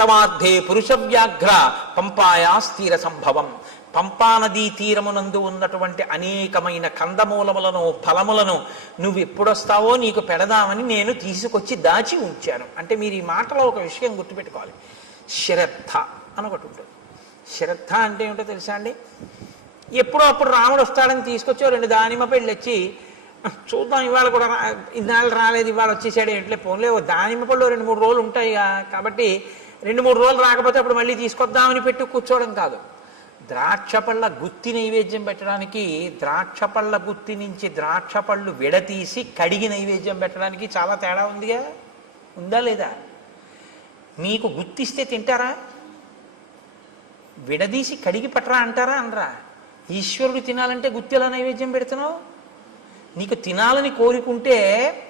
తవార్థే పురుష వ్యాఘ్ర పంపాయా స్థిర సంభవం. పంపానదీ తీరమునందు ఉన్నటువంటి అనేకమైన కందమూలములను ఫలములను నువ్వు ఎప్పుడొస్తావో నీకు పెడదామని నేను తీసుకొచ్చి దాచి ఉంచాను. అంటే మీరు ఈ మాటలో ఒక విషయం గుర్తుపెట్టుకోవాలి. శ్రద్ధ అని ఒకటి ఉంటుంది. శ్రద్ధ అంటే ఏమిటో తెలుసా అండి? ఎప్పుడో అప్పుడు రాముడు వస్తాడని తీసుకొచ్చి 2 దానిమ్మ పళ్ళు వచ్చి చూద్దాం, ఇవాళ కూడా ఇన్నాళ్ళు రాలేదు, ఇవాళ వచ్చేసాడు ఎట్లే పోన్లే, దానిమ్మ పళ్ళు 2-3 రోజులు ఉంటాయి కాబట్టి 2-3 రోజులు రాకపోతే అప్పుడు మళ్ళీ తీసుకొద్దామని పెట్టి కూర్చోవడం కాదు. ద్రాక్ష పళ్ళ గుత్తి నైవేద్యం పెట్టడానికి ద్రాక్ష పళ్ళ గుత్తి నుంచి ద్రాక్ష పళ్ళు విడతీసి కడిగి నైవేద్యం పెట్టడానికి చాలా తేడా ఉందిగా. ఉందా లేదా? మీకు గుత్తిస్తే తింటారా? విడదీసి కడిగి పట్టరా అంటారా? అనరా? ఈశ్వరుడు తినాలంటే గుత్తిలా నైవేద్యం పెడుతున్నావు. నీకు తినాలని కోరుకుంటే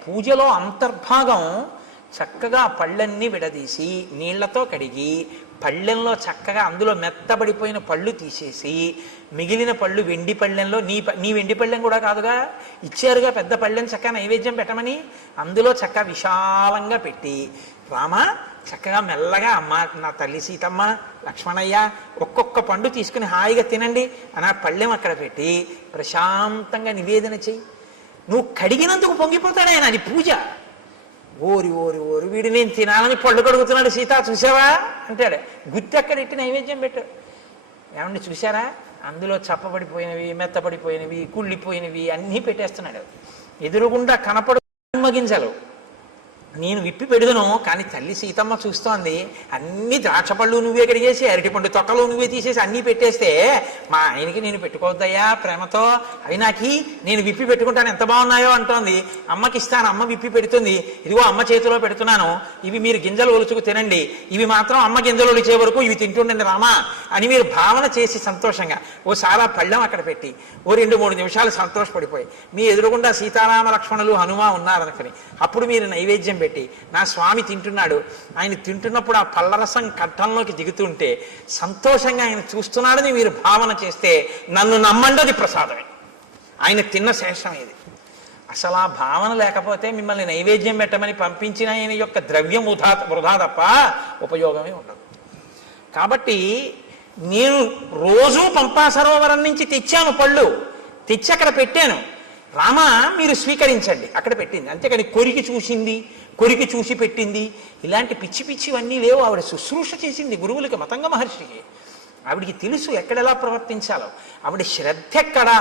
పూజలో అంతర్భాగం చక్కగా పళ్ళన్నీ విడదీసి నీళ్లతో కడిగి పళ్ళెంలో చక్కగా అందులో మెత్తబడిపోయిన పళ్ళు తీసేసి మిగిలిన పళ్ళు వెండి పళ్ళెంలో నీ వెండి పళ్ళెం కూడా కాదుగా, ఇచ్చారుగా పెద్ద పళ్ళెం చక్కగా నైవేద్యం పెట్టమని, అందులో చక్కగా విశాలంగా పెట్టి రామ చక్కగా మెల్లగా అమ్మ నా తల్లి సీతమ్మ లక్ష్మణయ్య ఒక్కొక్క పండు తీసుకుని హాయిగా తినండి అని ఆ పళ్ళెం అక్కడ పెట్టి ప్రశాంతంగా నివేదన చెయ్యి. నువ్వు కడిగినందుకు పొంగిపోతాడు ఆయన. అది పూజ. ఓరి ఓరి ఓరి వీడు నేను తినాలని పళ్ళు కడుగుతున్నాడు సీత చూసావా అంటాడు. గుత్తి అక్కడ ఎట్టి నైవేద్యం పెట్టాడు. ఏమండి చూసారా? అందులో చప్పబడిపోయినవి మెత్తపడిపోయినవి కుళ్ళిపోయినవి అన్నీ పెట్టేస్తున్నాడు. ఎదురుగుండా కనపడు గింజలు నేను విప్పి పెడుదును, కానీ తల్లి సీతమ్మ చూస్తోంది. అన్ని ద్రాక్ష పళ్ళు నువ్వే కడిగేసి అరటిపండు తొక్కలు నువ్వే తీసేసి అన్నీ పెట్టేస్తే మా ఆయనకి నేను పెట్టుకోవద్దయ్యా ప్రేమతో, అవి నాకి నేను విప్పి పెట్టుకుంటాను ఎంత బాగున్నాయో అంటోంది. అమ్మకి ఇస్తాను, అమ్మ విప్పి పెడుతుంది. ఇదిగో అమ్మ చేతిలో పెడుతున్నాను, ఇవి మీరు గింజలు ఒలుచుకు తినండి, ఇవి మాత్రం అమ్మ గింజలు ఒలిచే వరకు ఇవి తింటుండండి రామా అని మీరు భావన చేసి సంతోషంగా ఓసారి ఆ పళ్ళెం అక్కడ పెట్టి 2-3 నిమిషాలు సంతోషపడిపోయి మీ ఎదురుగుండా సీతారామ లక్ష్మణులు హనుమ ఉన్నారనుకుని అప్పుడు మీరు నైవేద్యం పెట్టి, నా స్వామి తింటున్నాడు, ఆయన తింటున్నప్పుడు ఆ పళ్ళరసం కంఠంలోకి దిగుతుంటే సంతోషంగా ఆయన చూస్తున్నాడని మీరు భావన చేస్తే నన్ను నమ్మండి, అది ప్రసాదమే, ఆయన తిన్న శేషం ఇది. అసలు ఆ భావన లేకపోతే మిమ్మల్ని నైవేద్యం పెట్టమని పంపించిన ఆయన యొక్క ద్రవ్యం వృధా తప్ప ఉపయోగమే ఉండదు. కాబట్టి నేను రోజూ పంపా సరోవరం నుంచి తెచ్చాను, పళ్ళు తెచ్చి అక్కడ పెట్టాను, రామ మీరు స్వీకరించండి, అక్కడ పెట్టింది. అంతేకాని కొరికి చూసింది, కొరికి చూసి పెట్టింది, ఇలాంటి పిచ్చి పిచ్చివన్నీ లేవు. ఆవిడ శుశ్రూష చేసింది గురువులకి, మతంగ మహర్షికి. ఆవిడికి తెలుసు ఎక్కడెలా ప్రవర్తించాలో. ఆవిడ శ్రద్ధ ఎక్కడా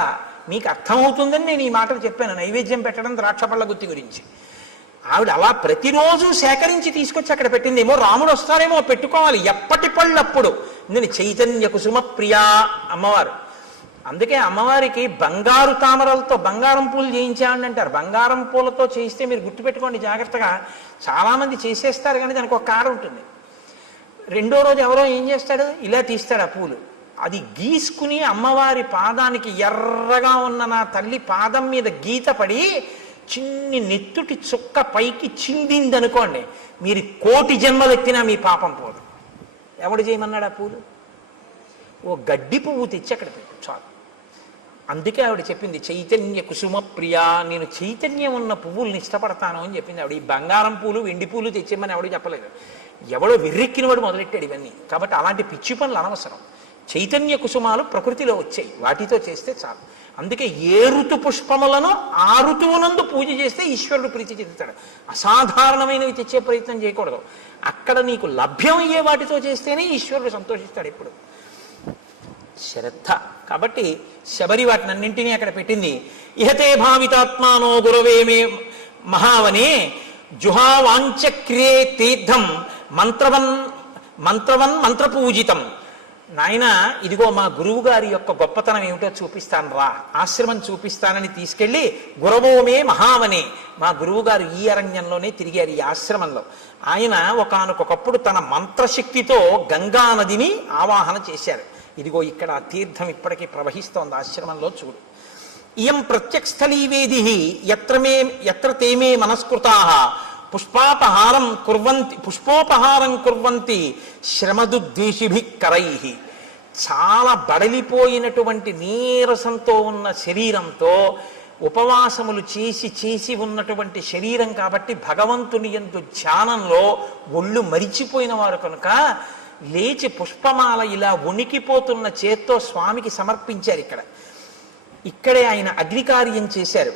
మీకు అర్థమవుతుందని నేను ఈ మాటలు చెప్పాను, నైవేద్యం పెట్టడం ద్రాక్షపళ్ళ గుత్తి గురించి. ఆవిడ అలా ప్రతిరోజు సేకరించి తీసుకొచ్చి అక్కడ పెట్టింది. ఏమో రాముడు వస్తారేమో, పెట్టుకోవాలి, ఎప్పటి పళ్ళప్పుడు. నేను చైతన్య కుసుమ ప్రియా అమ్మవారు. అందుకే అమ్మవారికి బంగారు తామరలతో బంగారం పూలు చేయించామని అంటారు. బంగారం పూలతో చేయిస్తే మీరు గుర్తుపెట్టుకోండి జాగ్రత్తగా, చాలామంది చేసేస్తారు కానీ దానికి ఒక కాడ ఉంటుంది. రెండో రోజు ఎవరో ఏం చేస్తాడు, ఇలా తీస్తాడు ఆ పూలు, అది గీసుకుని అమ్మవారి పాదానికి ఎర్రగా ఉన్న నా తల్లి పాదం మీద గీత పడి చిన్ని నెత్తుటి చుక్క పైకి చిందింది అనుకోండి, మీరు 1,000,000 జన్మలెత్తినా మీ పాపం పోదు. ఎవడు చేయమన్నాడు ఆ పూలు? ఓ గడ్డి పువ్వు తెచ్చి అక్కడ పెట్టు చాలు. అందుకే ఆవిడ చెప్పింది చైతన్య కుసుమ ప్రియా, నేను చైతన్యం ఉన్న పువ్వుల్ని ఇష్టపడతాను అని చెప్పింది ఆవిడ. ఈ బంగారం పూలు వెండి పూలు తెచ్చేమని ఎవడు చెప్పలేదు, ఎవడో వెర్రెక్కినవాడు మొదలెట్టాడు ఇవన్నీ. కాబట్టి అలాంటి పిచ్చి పనులు అనవసరం. చైతన్య కుసుమాలు ప్రకృతిలో వచ్చాయి, వాటితో చేస్తే చాలు. అందుకే ఏ ఋతు పుష్పములను ఆ ఋతువునందు పూజ చేస్తే ఈశ్వరుడు ప్రీతి చెందుతాడు. అసాధారణమైనవి తెచ్చే ప్రయత్నం చేయకూడదు. అక్కడ నీకు లభ్యమయ్యే వాటితో చేస్తేనే ఈశ్వరుడు సంతోషిస్తాడు ఎప్పుడు. శ్రద్ధ. కాబట్టి శబరి వాటినన్నింటినీ అక్కడ పెట్టింది. ఇహతే భావితాత్మానో గురవే మే మహావనే జుహావాంచక్రియే తీర్థం మంత్రవన్ మంత్రపూజితం. నాయన ఇదిగో మా గురువు గారి యొక్క గొప్పతనం ఏమిటో చూపిస్తాను రా, ఆశ్రమం చూపిస్తానని తీసుకెళ్ళి గురవోమే మహావనే, మా గురువు గారు ఈ అరణ్యంలోనే తిరిగారు, ఈ ఆశ్రమంలో. ఆయన ఒకానొకప్పుడు తన మంత్రశక్తితో గంగా నదిని ఆవాహన చేశారు. ఇదిగో ఇక్కడ ఆ తీర్థం ఇప్పటికీ ప్రవహిస్తోంది ఆశ్రమంలో, చూడు. ఇయం ప్రత్యక్షస్థలీవేది ఎత్ర తేమే మనస్కృతాః పుష్పోపహారం కుర్వంతి శ్రమదుద్వేషిభిః కరైః. చాలా బడలిపోయినటువంటి నీరసంతో ఉన్న శరీరంతో ఉపవాసములు చేసి చేసి ఉన్నటువంటి శరీరం కాబట్టి భగవంతుని యందు ధ్యానంలో ఒళ్ళు మరిచిపోయిన వారు కనుక లేచి పుష్పమాల ఇలా వణికిపోతున్న చేత్తో స్వామికి సమర్పించారు. ఇక్కడే ఆయన అగ్నికార్యం చేశారు.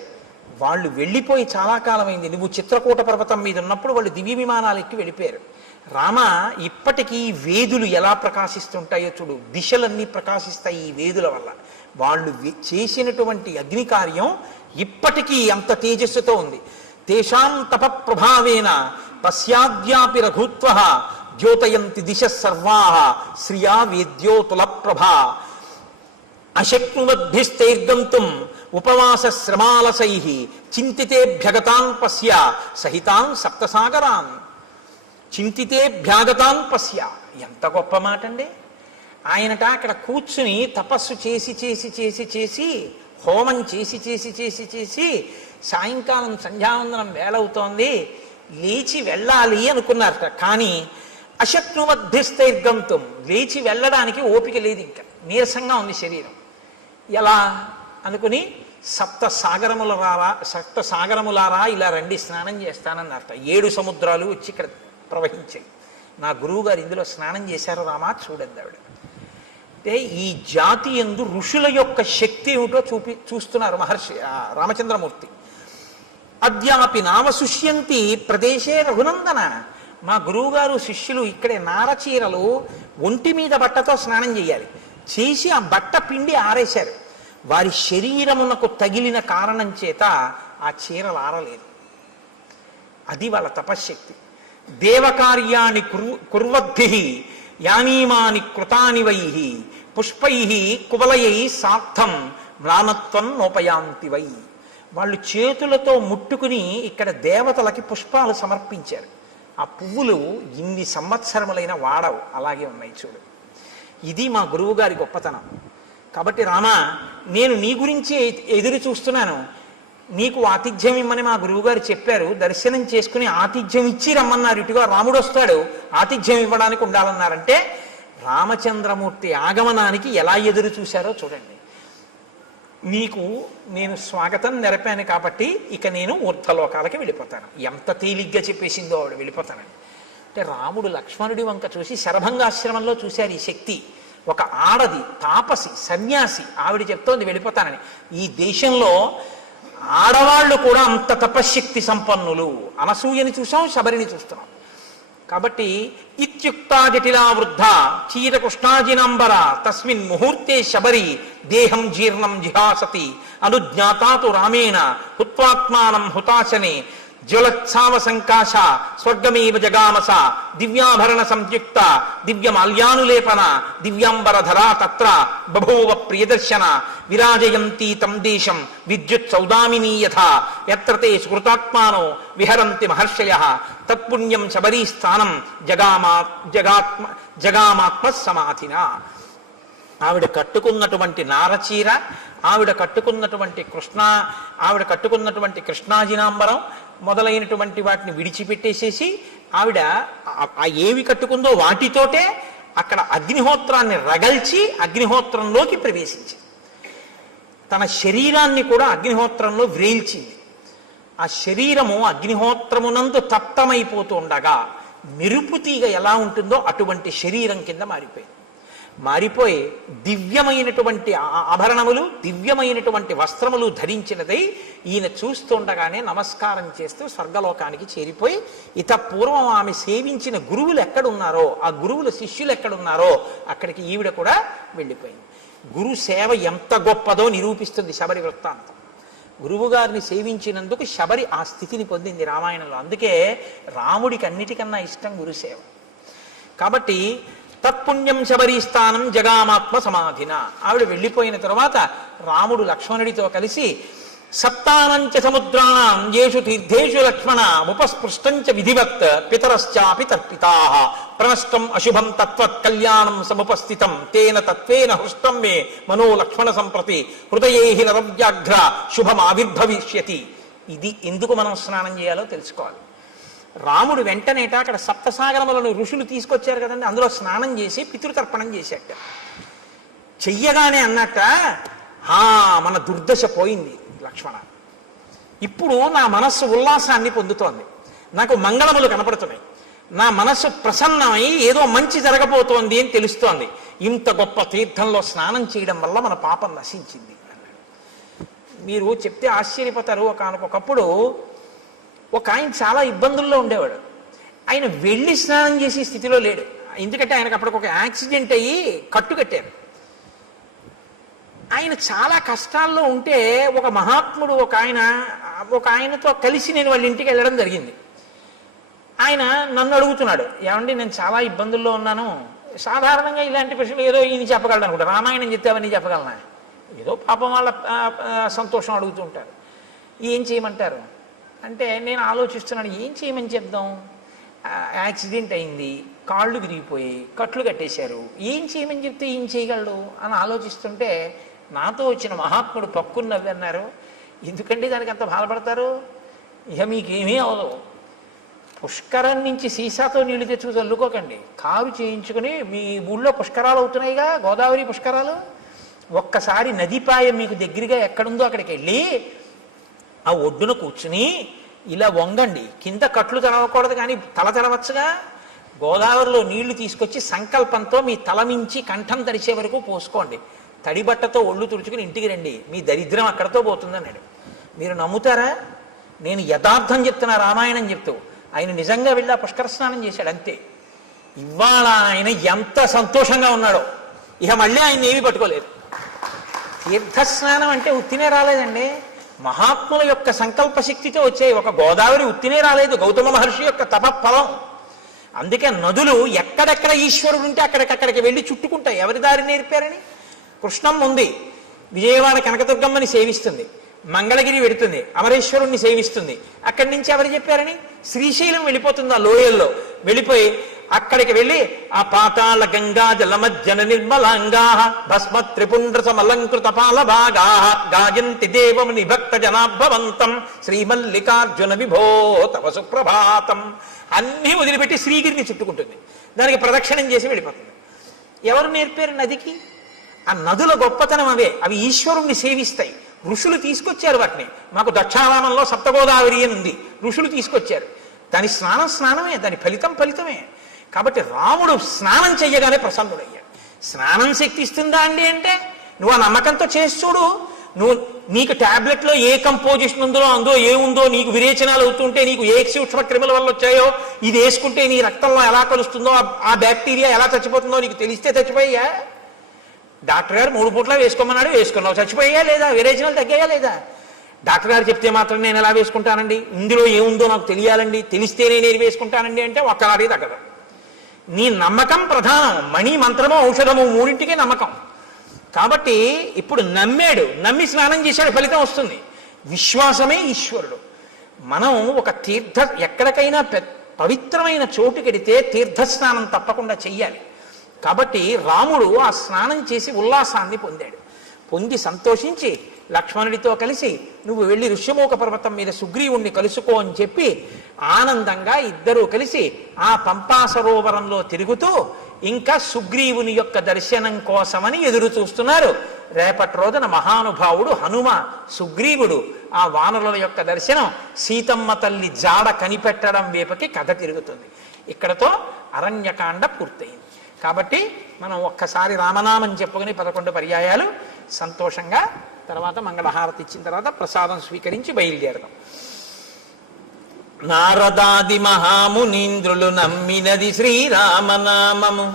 వాళ్ళు వెళ్ళిపోయి చాలా కాలమైంది. నువ్వు చిత్రకూట పర్వతం మీద ఉన్నప్పుడు వాళ్ళు దివ్య విమానాలు ఎక్కి వెళ్ళిపోయారు. రామ, ఇప్పటికీ వేదులు ఎలా ప్రకాశిస్తుంటాయో చూడు, దిశలన్నీ ప్రకాశిస్తాయి ఈ వేదుల వల్ల. వాళ్ళు చేసినటువంటి అగ్నికార్యం ఇప్పటికీ అంత తేజస్సుతో ఉంది. తేషాం తప ప్రభావేన పశ్యాద్యాపి రఘుత్వః ద్యోతయంతి దిశ సర్వాః శ్రియా వేద్యోతుల ప్రభా అశక్నువద్భిస్తైర్గంతుం ఉపవాస శ్రమాలసైః చింతితేభ్యగతాన్ పశ్య సహితాన్ సప్తసాగరాన్. చింతితేభ్యాగతాన్ పశ్య, ఎంత గొప్ప మాట అండి. ఆయనట అక్కడ కూర్చుని తపస్సు చేసి చేసి చేసి చేసి హోమం చేసి చేసి చేసి చేసి సాయంకాలం సంధ్యావందనం వేళవుతోంది, లేచి వెళ్ళాలి అనుకున్నారట. కానీ అశక్నువద్భిస్తైర్గంతుం, లేచి వెళ్ళడానికి ఓపిక లేదు, ఇంకా నీరసంగా ఉంది శరీరం. ఎలా అనుకుని సప్త సాగరములారా ఇలా రండి స్నానం చేస్తానన్నారట. 7 సముద్రాలు వచ్చి ఇక్కడ ప్రవహించాయి. నా గురువు గారు ఇందులో స్నానం చేశారు రామా, చూడండి ఆవిడ. అంటే ఈ జాతి యందు ఋషుల యొక్క శక్తి ఏమిటో చూస్తున్నారు మహర్షి రామచంద్రమూర్తి. అద్యాపి నామశుష్యంతి ప్రదేశే రఘునందన. మా గురువుగారు శిష్యులు ఇక్కడే నారచీరలు ఒంటి మీద బట్టతో స్నానం చేయాలి, చేసి ఆ బట్ట పిండి ఆరేశారు. వారి శరీరమునకు తగిలిన కారణం చేత ఆ చీరలు ఆరలేదు. అది వాళ్ళ తపశ్శక్తి. దేవకార్యాన్ని కుర్వద్భిః యానీమాని కృతాని వైః పుష్పైః కువలయై సార్థం మ్లానత్వం నోపయాంతి వై. వాళ్ళు చేతులతో ముట్టుకుని ఇక్కడ దేవతలకి పుష్పాలు సమర్పించారు. ఆ పువ్వులు ఇన్ని సంవత్సరములైన వాడవు, అలాగే ఉన్నాయి చూడు. ఇది మా గురువు గారి గొప్పతనం. కాబట్టి రామ, నేను నీ గురించి ఎదురు చూస్తున్నాను. నీకు ఆతిథ్యం ఇమ్మని మా గురువుగారు చెప్పారు, దర్శనం చేసుకుని ఆతిథ్యం ఇచ్చి రమ్మన్నారు, ఇటుగా రాముడు వస్తాడు ఆతిథ్యం ఇవ్వడానికి ఉండాలన్నారంటే రామచంద్రమూర్తి ఆగమనానికి ఎలా ఎదురు చూశారో చూడండి. నీకు నేను స్వాగతం నెరపాను కాబట్టి ఇక నేను ఊర్ధ్వలోకాలకి వెళ్ళిపోతాను. ఎంత తేలిగ్గా చెప్పేసిందో ఆవిడ వెళ్ళిపోతానని. అంటే రాముడు లక్ష్మణుడి వంక చూసి శరభంగాశ్రమంలో చూశారు ఈ శక్తి. ఒక ఆడది, తాపసి, సన్యాసి, ఆవిడ చెప్తోంది వెళ్ళిపోతానని. ఈ దేశంలో ఆడవాళ్ళు కూడా అంత తపశ్శక్తి సంపన్నులు. అనసూయని చూసాం, శబరిని చూస్తున్నాం. కాబట్టి ఇత్యుక్తా జటిలా వృద్ధ చీరకృష్ణాజినాంబర తస్మిన్ ముహూర్తే శబరి దేహం జీర్ణం జిహాసతి అనుజ్ఞాతాతు రామేణ హుత్వాత్మానం హుతాశనే జ్వలత్సావ సంకాశ స్వర్గమేవ జగామస దివ్యాభరణ సంయుక్త దివ్యమాల్యానులేపన దివ్యాంబరధరా తత్ర బభూవ ప్రియదర్శన విరాజయంతి తం దేశం విద్యుత్ సౌదామినీ యథా యత్ర తే స్మృతాత్మానో విహరంతి మహర్షయః తత్పుణ్యం శబరీ స్థానం జగామాత్మ సమాధిన. ఆవిడ కట్టుకున్నటువంటి నారచీర, ఆవిడ కట్టుకున్నటువంటి కృష్ణాజినాంబరం మొదలైనటువంటి వాటిని విడిచిపెట్టేసేసి ఆవిడ ఏవి కట్టుకుందో వాటితోటే అక్కడ అగ్నిహోత్రాన్ని రగల్చి అగ్నిహోత్రంలోకి ప్రవేశించింది. తన శరీరాన్ని కూడా అగ్నిహోత్రంలో వ్రేల్చింది. ఆ శరీరము అగ్నిహోత్రమునందు తప్తమైపోతూ ఉండగా మెరుపుతీగ ఎలా ఉంటుందో అటువంటి శరీరం కింద మారిపోయి దివ్యమైనటువంటి ఆభరణములు, దివ్యమైనటువంటి వస్త్రములు ధరించినదై ఈయన చూస్తుండగానే నమస్కారం చేస్తూ స్వర్గలోకానికి చేరిపోయి, ఇత పూర్వం ఆమె సేవించిన గురువులు ఎక్కడున్నారో, ఆ గురువుల శిష్యులు ఎక్కడున్నారో అక్కడికి ఈవిడ కూడా వెళ్ళిపోయింది. గురు సేవ ఎంత గొప్పదో నిరూపిస్తుంది శబరి వృత్తాంతం. గురువుగారిని సేవించినందుకు శబరి ఆ స్థితిని పొందింది రామాయణంలో. అందుకే రాముడికి అన్నిటికన్నా ఇష్టం గురుసేవ. కాబట్టి తత్పుణ్యం శబరీ స్థానం జగామాత్మ సమాధిన. ఆవిడ వెళ్ళిపోయిన తర్వాత రాముడు లక్ష్మణుడితో కలిసి సప్తానంచ సముద్రాణం యేషు తీర్థేషు లక్ష్మణ ముపస్పృష్టంచ విధివత్ పితరశ్చాపి తర్పితాః ప్రణష్టం అశుభం తత్వత్ కళ్యాణం సముపస్థితం తేన తత్వేన హృష్టం మే మనో లక్ష్మణ సంప్రతి హృదయేహి నరవ్యాఘ్ర శుభం ఆవిర్భవిష్యతి. ఇది ఎందుకు మనం స్నానం చేయాలో తెలుసుకోవాలి. రాముడు వెంటనేట అక్కడ సప్తసాగరములను ఋషులు తీసుకొచ్చారు కదండి, అందులో స్నానం చేసి పితృతర్పణం చేశాట. చెయ్యగానే అన్నట్ట, మన దుర్దశ పోయింది లక్ష్మణ, ఇప్పుడు నా మనస్సు ఉల్లాసాన్ని పొందుతోంది, నాకు మంగళములు కనపడుతున్నాయి, నా మనస్సు ప్రసన్నమై ఏదో మంచి జరగబోతోంది అని తెలుస్తోంది. ఇంత గొప్ప తీర్థంలో స్నానం చేయడం వల్ల మన పాపం నశించింది అన్నాడు. మీరు చెప్తే ఆశ్చర్యపోతారు. ఒకనకొకప్పుడు ఒక ఆయన చాలా ఇబ్బందుల్లో ఉండేవాడు. ఆయన వెళ్ళి స్నానం చేసే స్థితిలో లేడు. ఎందుకంటే ఆయనకు అప్పటికి ఒక యాక్సిడెంట్ అయ్యి కట్టు కట్టారు. ఆయన చాలా కష్టాల్లో ఉంటే ఒక మహాత్ముడు ఒక ఆయనతో కలిసి నేను వాళ్ళ ఇంటికి వెళ్ళడం జరిగింది. ఆయన నన్ను అడుగుతున్నాడు, ఏమండి నేను చాలా ఇబ్బందుల్లో ఉన్నాను. సాధారణంగా ఇలాంటి ప్రశ్నలు ఏదో ఈయన చెప్పగలను అనుకుంటా, రామాయణం చెప్తావని చెప్పగలనా, ఏదో పాపం వాళ్ళ సంతోషం అడుగుతూ ఉంటారు. ఏం చేయమంటారు అంటే నేను ఆలోచిస్తున్నాను, ఏం చేయమని చెప్దాం, యాక్సిడెంట్ అయింది, కాళ్ళు విరిగిపోయి కట్లు కట్టేశారు, ఏం చేయమని చెప్తే ఏం చేయగలడు అని ఆలోచిస్తుంటే నాతో వచ్చిన మహాత్ముడు పక్కుని నవ్వి అన్నారు, ఎందుకంటే దానికి అంత బాధపడతారు, ఇక మీకేమీ అవదు, పుష్కరం నుంచి సీసాతో నీళ్లు తెచ్చుకు చల్లుకోకండి, కారు చేయించుకుని మీ ఊళ్ళో పుష్కరాలు అవుతున్నాయిగా, గోదావరి పుష్కరాలు, ఒక్కసారి నదిపాయ మీకు దగ్గరగా ఎక్కడుందో అక్కడికి వెళ్ళి ఆ ఒడ్డున కూర్చుని ఇలా వంగండి, కింద కట్లు తడవకూడదు కానీ తల తడవచ్చుగా, గోదావరిలో నీళ్లు తీసుకొచ్చి సంకల్పంతో మీ తల మించి కంఠం తడిచే వరకు పోసుకోండి, తడిబట్టతో ఒళ్ళు తుడుచుకుని ఇంటికి రండి, మీ దరిద్రం అక్కడతో పోతుందన్నాడు. మీరు నమ్ముతారా? నేను యథార్థం చెప్తున్నా, రామాయణం చెప్తూ. ఆయన నిజంగా వెళ్ళి ఆ పుష్కర స్నానం చేశాడు, అంతే. ఇవాళ ఆయన ఎంత సంతోషంగా ఉన్నాడో, ఇక మళ్ళీ ఆయన ఏమీ పట్టుకోలేదు. తీర్థస్నానం అంటే ఉత్తినే రాలేదండి, మహాత్ముల యొక్క సంకల్ప శక్తితో వచ్చాయి. ఒక గోదావరి ఉత్తినే రాలేదు, గౌతమ మహర్షి యొక్క తపఫలం. అందుకే నదులు ఎక్కడెక్కడ ఈశ్వరుడు ఉంటే అక్కడికక్కడికి వెళ్ళి చుట్టుకుంటాయి. ఎవరి దారి నేర్పారని? కృష్ణమ్మ ఉంది, విజయవాడ కనకదుర్గమ్మని సేవిస్తుంది, మంగళగిరి వెడుతుంది, అమరేశ్వరుణ్ణి సేవిస్తుంది. అక్కడి నుంచి ఎవరు చెప్పారని? శ్రీశైలం వెళ్ళిపోతుంది, ఆ లోయల్లో వెళ్ళిపోయి అక్కడికి వెళ్ళి ఆ పాతాళ గంగా జలమజ్జన నిర్మలాంగా భస్మ త్రిపుండ్ర సమలంకృత పాలభాగా గాయంతి దేవముని భక్త జనాభవంతం శ్రీమల్లికార్జున విభో తవ సుప్రభాతం అన్నీ వదిలిపెట్టి శ్రీగిరిని చుట్టుకుంటుంది. దానికి ప్రదక్షిణం చేసి వెళ్ళిపోతుంది. ఎవరు నేర్పారు నదికి? ఆ నదుల గొప్పతనం అవే. అవి ఈశ్వరుణ్ణి సేవిస్తాయి. ఋషులు తీసుకొచ్చారు వాటిని. మాకు దక్షారామంలో సప్తగోదావరి అని ఉంది, ఋషులు తీసుకొచ్చారు. దాని స్నానమే, దాని ఫలితమే. కాబట్టి రాముడు స్నానం చెయ్యగానే ప్రసన్నుడయ్యాడు. స్నానం శక్తి ఇస్తుందా అండి అంటే నువ్వు ఆ నమ్మకంతో చేసి చూడు. నీకు టాబ్లెట్లో ఏ కంపోజిషన్ అందులో ఏముందో, నీకు విరేచనాలు అవుతుంటే నీకు ఏ సూక్ష్మ క్రిముల వల్ల వచ్చాయో, ఇది వేసుకుంటే నీ రక్తంలో ఎలా కలుస్తుందో, ఆ బ్యాక్టీరియా ఎలా చచ్చిపోతుందో నీకు తెలిస్తే చచ్చిపోయా? డాక్టర్ గారు 3 పూట్ల వేసుకోమన్నాడు, వేసుకున్నావు, చచ్చిపోయా లేదా? విరేచనాలు తగ్గాయా లేదా? డాక్టర్ గారు చెప్తే మాత్రం నేను ఎలా వేసుకుంటానండి, ఇందులో ఏముందో నాకు తెలియాలండి, తెలిస్తేనే నేను వేసుకుంటానండి అంటే ఒక్కనాడికి తగ్గదు. నీ నమ్మకం ప్రధానం. మణి, మంత్రము, ఔషధము మూడింటికే నమ్మకం. కాబట్టి ఇప్పుడు నమ్మి స్నానం చేశాడు, ఫలితం వస్తుంది. విశ్వాసమే ఈశ్వరుడు. మనం ఒక ఎక్కడికైనా పవిత్రమైన చోటుకెడితే తీర్థస్నానం తప్పకుండా చెయ్యాలి. కాబట్టి రాముడు ఆ స్నానం చేసి ఉల్లాసాన్ని పొంది సంతోషించి లక్ష్మణుడితో కలిసి నువ్వు వెళ్ళి ఋష్యమూక పర్వతం మీద సుగ్రీవుణ్ణి కలుసుకో అని చెప్పి ఆనందంగా ఇద్దరూ కలిసి ఆ పంపా సరోవరంలో తిరుగుతూ ఇంకా సుగ్రీవుని యొక్క దర్శనం కోసమని ఎదురు చూస్తున్నారు. రేపటి రోజున మహానుభావుడు హనుమ, సుగ్రీవుడు ఆ వానరుల యొక్క దర్శనం, సీతమ్మ తల్లి జాడ కనిపెట్టడం వైపుకి కథ తిరుగుతుంది. ఇక్కడతో అరణ్యకాండ పూర్తయింది. కాబట్టి మనం ఒక్కసారి రామనామం చెప్పుకుని 11 పర్యాయాలు సంతోషంగా తర్వాత మంగళహారతి ఇచ్చిన తర్వాత ప్రసాదం స్వీకరించి బయలుదేరదాం. నారదాది మహామునీంద్రులు నమ్మినది శ్రీరామనామము,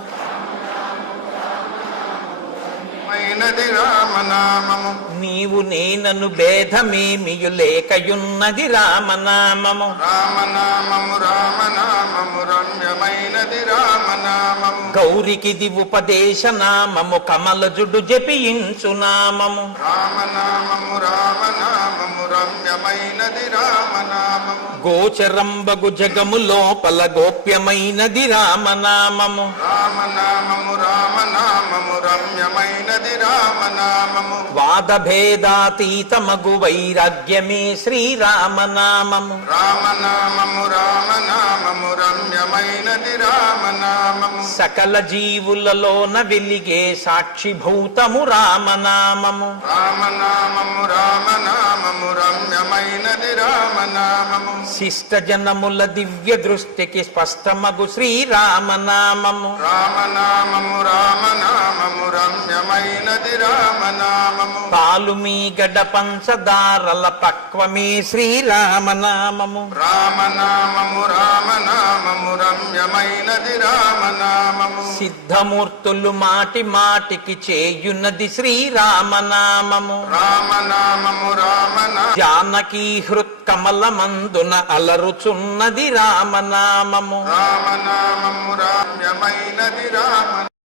రామనామము నీవు నేనను భేదమేమియు లేకయున్నది రామనామము. రామనామము రామనామము రమ్యమైనది రామనామము, గౌరికిది ఉపదేశ నామము, కమలజుడు జపించు నామము. రామనామము రామనామము రమ్యమైనది రామనామము, గోచరంబగు జగము లోపల గోప్యమైనది రామనామము. రామనామము రామనామము రమ్యమైనది రామనామము, వాదభేదాతీతమగు వైరాగ్యమే శ్రీరామనామము. రామనామము రామనామము రమ్యమైనది రామనామము, సకల జీవులలోన వెలిగే సాక్షిభూతము రామనామము. రామనామము రామనామము రమ్యమైనది రామనామము, శిష్ట జనముల దివ్య దృష్టికి స్పష్టమగు శ్రీరామనామము. రామనామము రామనామము రమ్యమైనది రామనామము, పాలుమీ గడ పంచదారల పక్వమే శ్రీరామనామము. రామనామము రామనామము రమ్యమైనది రామనామము, సిద్ధమూర్తులు మాటి మాటికి చేయున్నది శ్రీరామనామము. రామనామము రామనామము జానకీ హృత్కమలమందున అలరుచున్నది రామనామము. రామనామము రమ్యమైనది రామ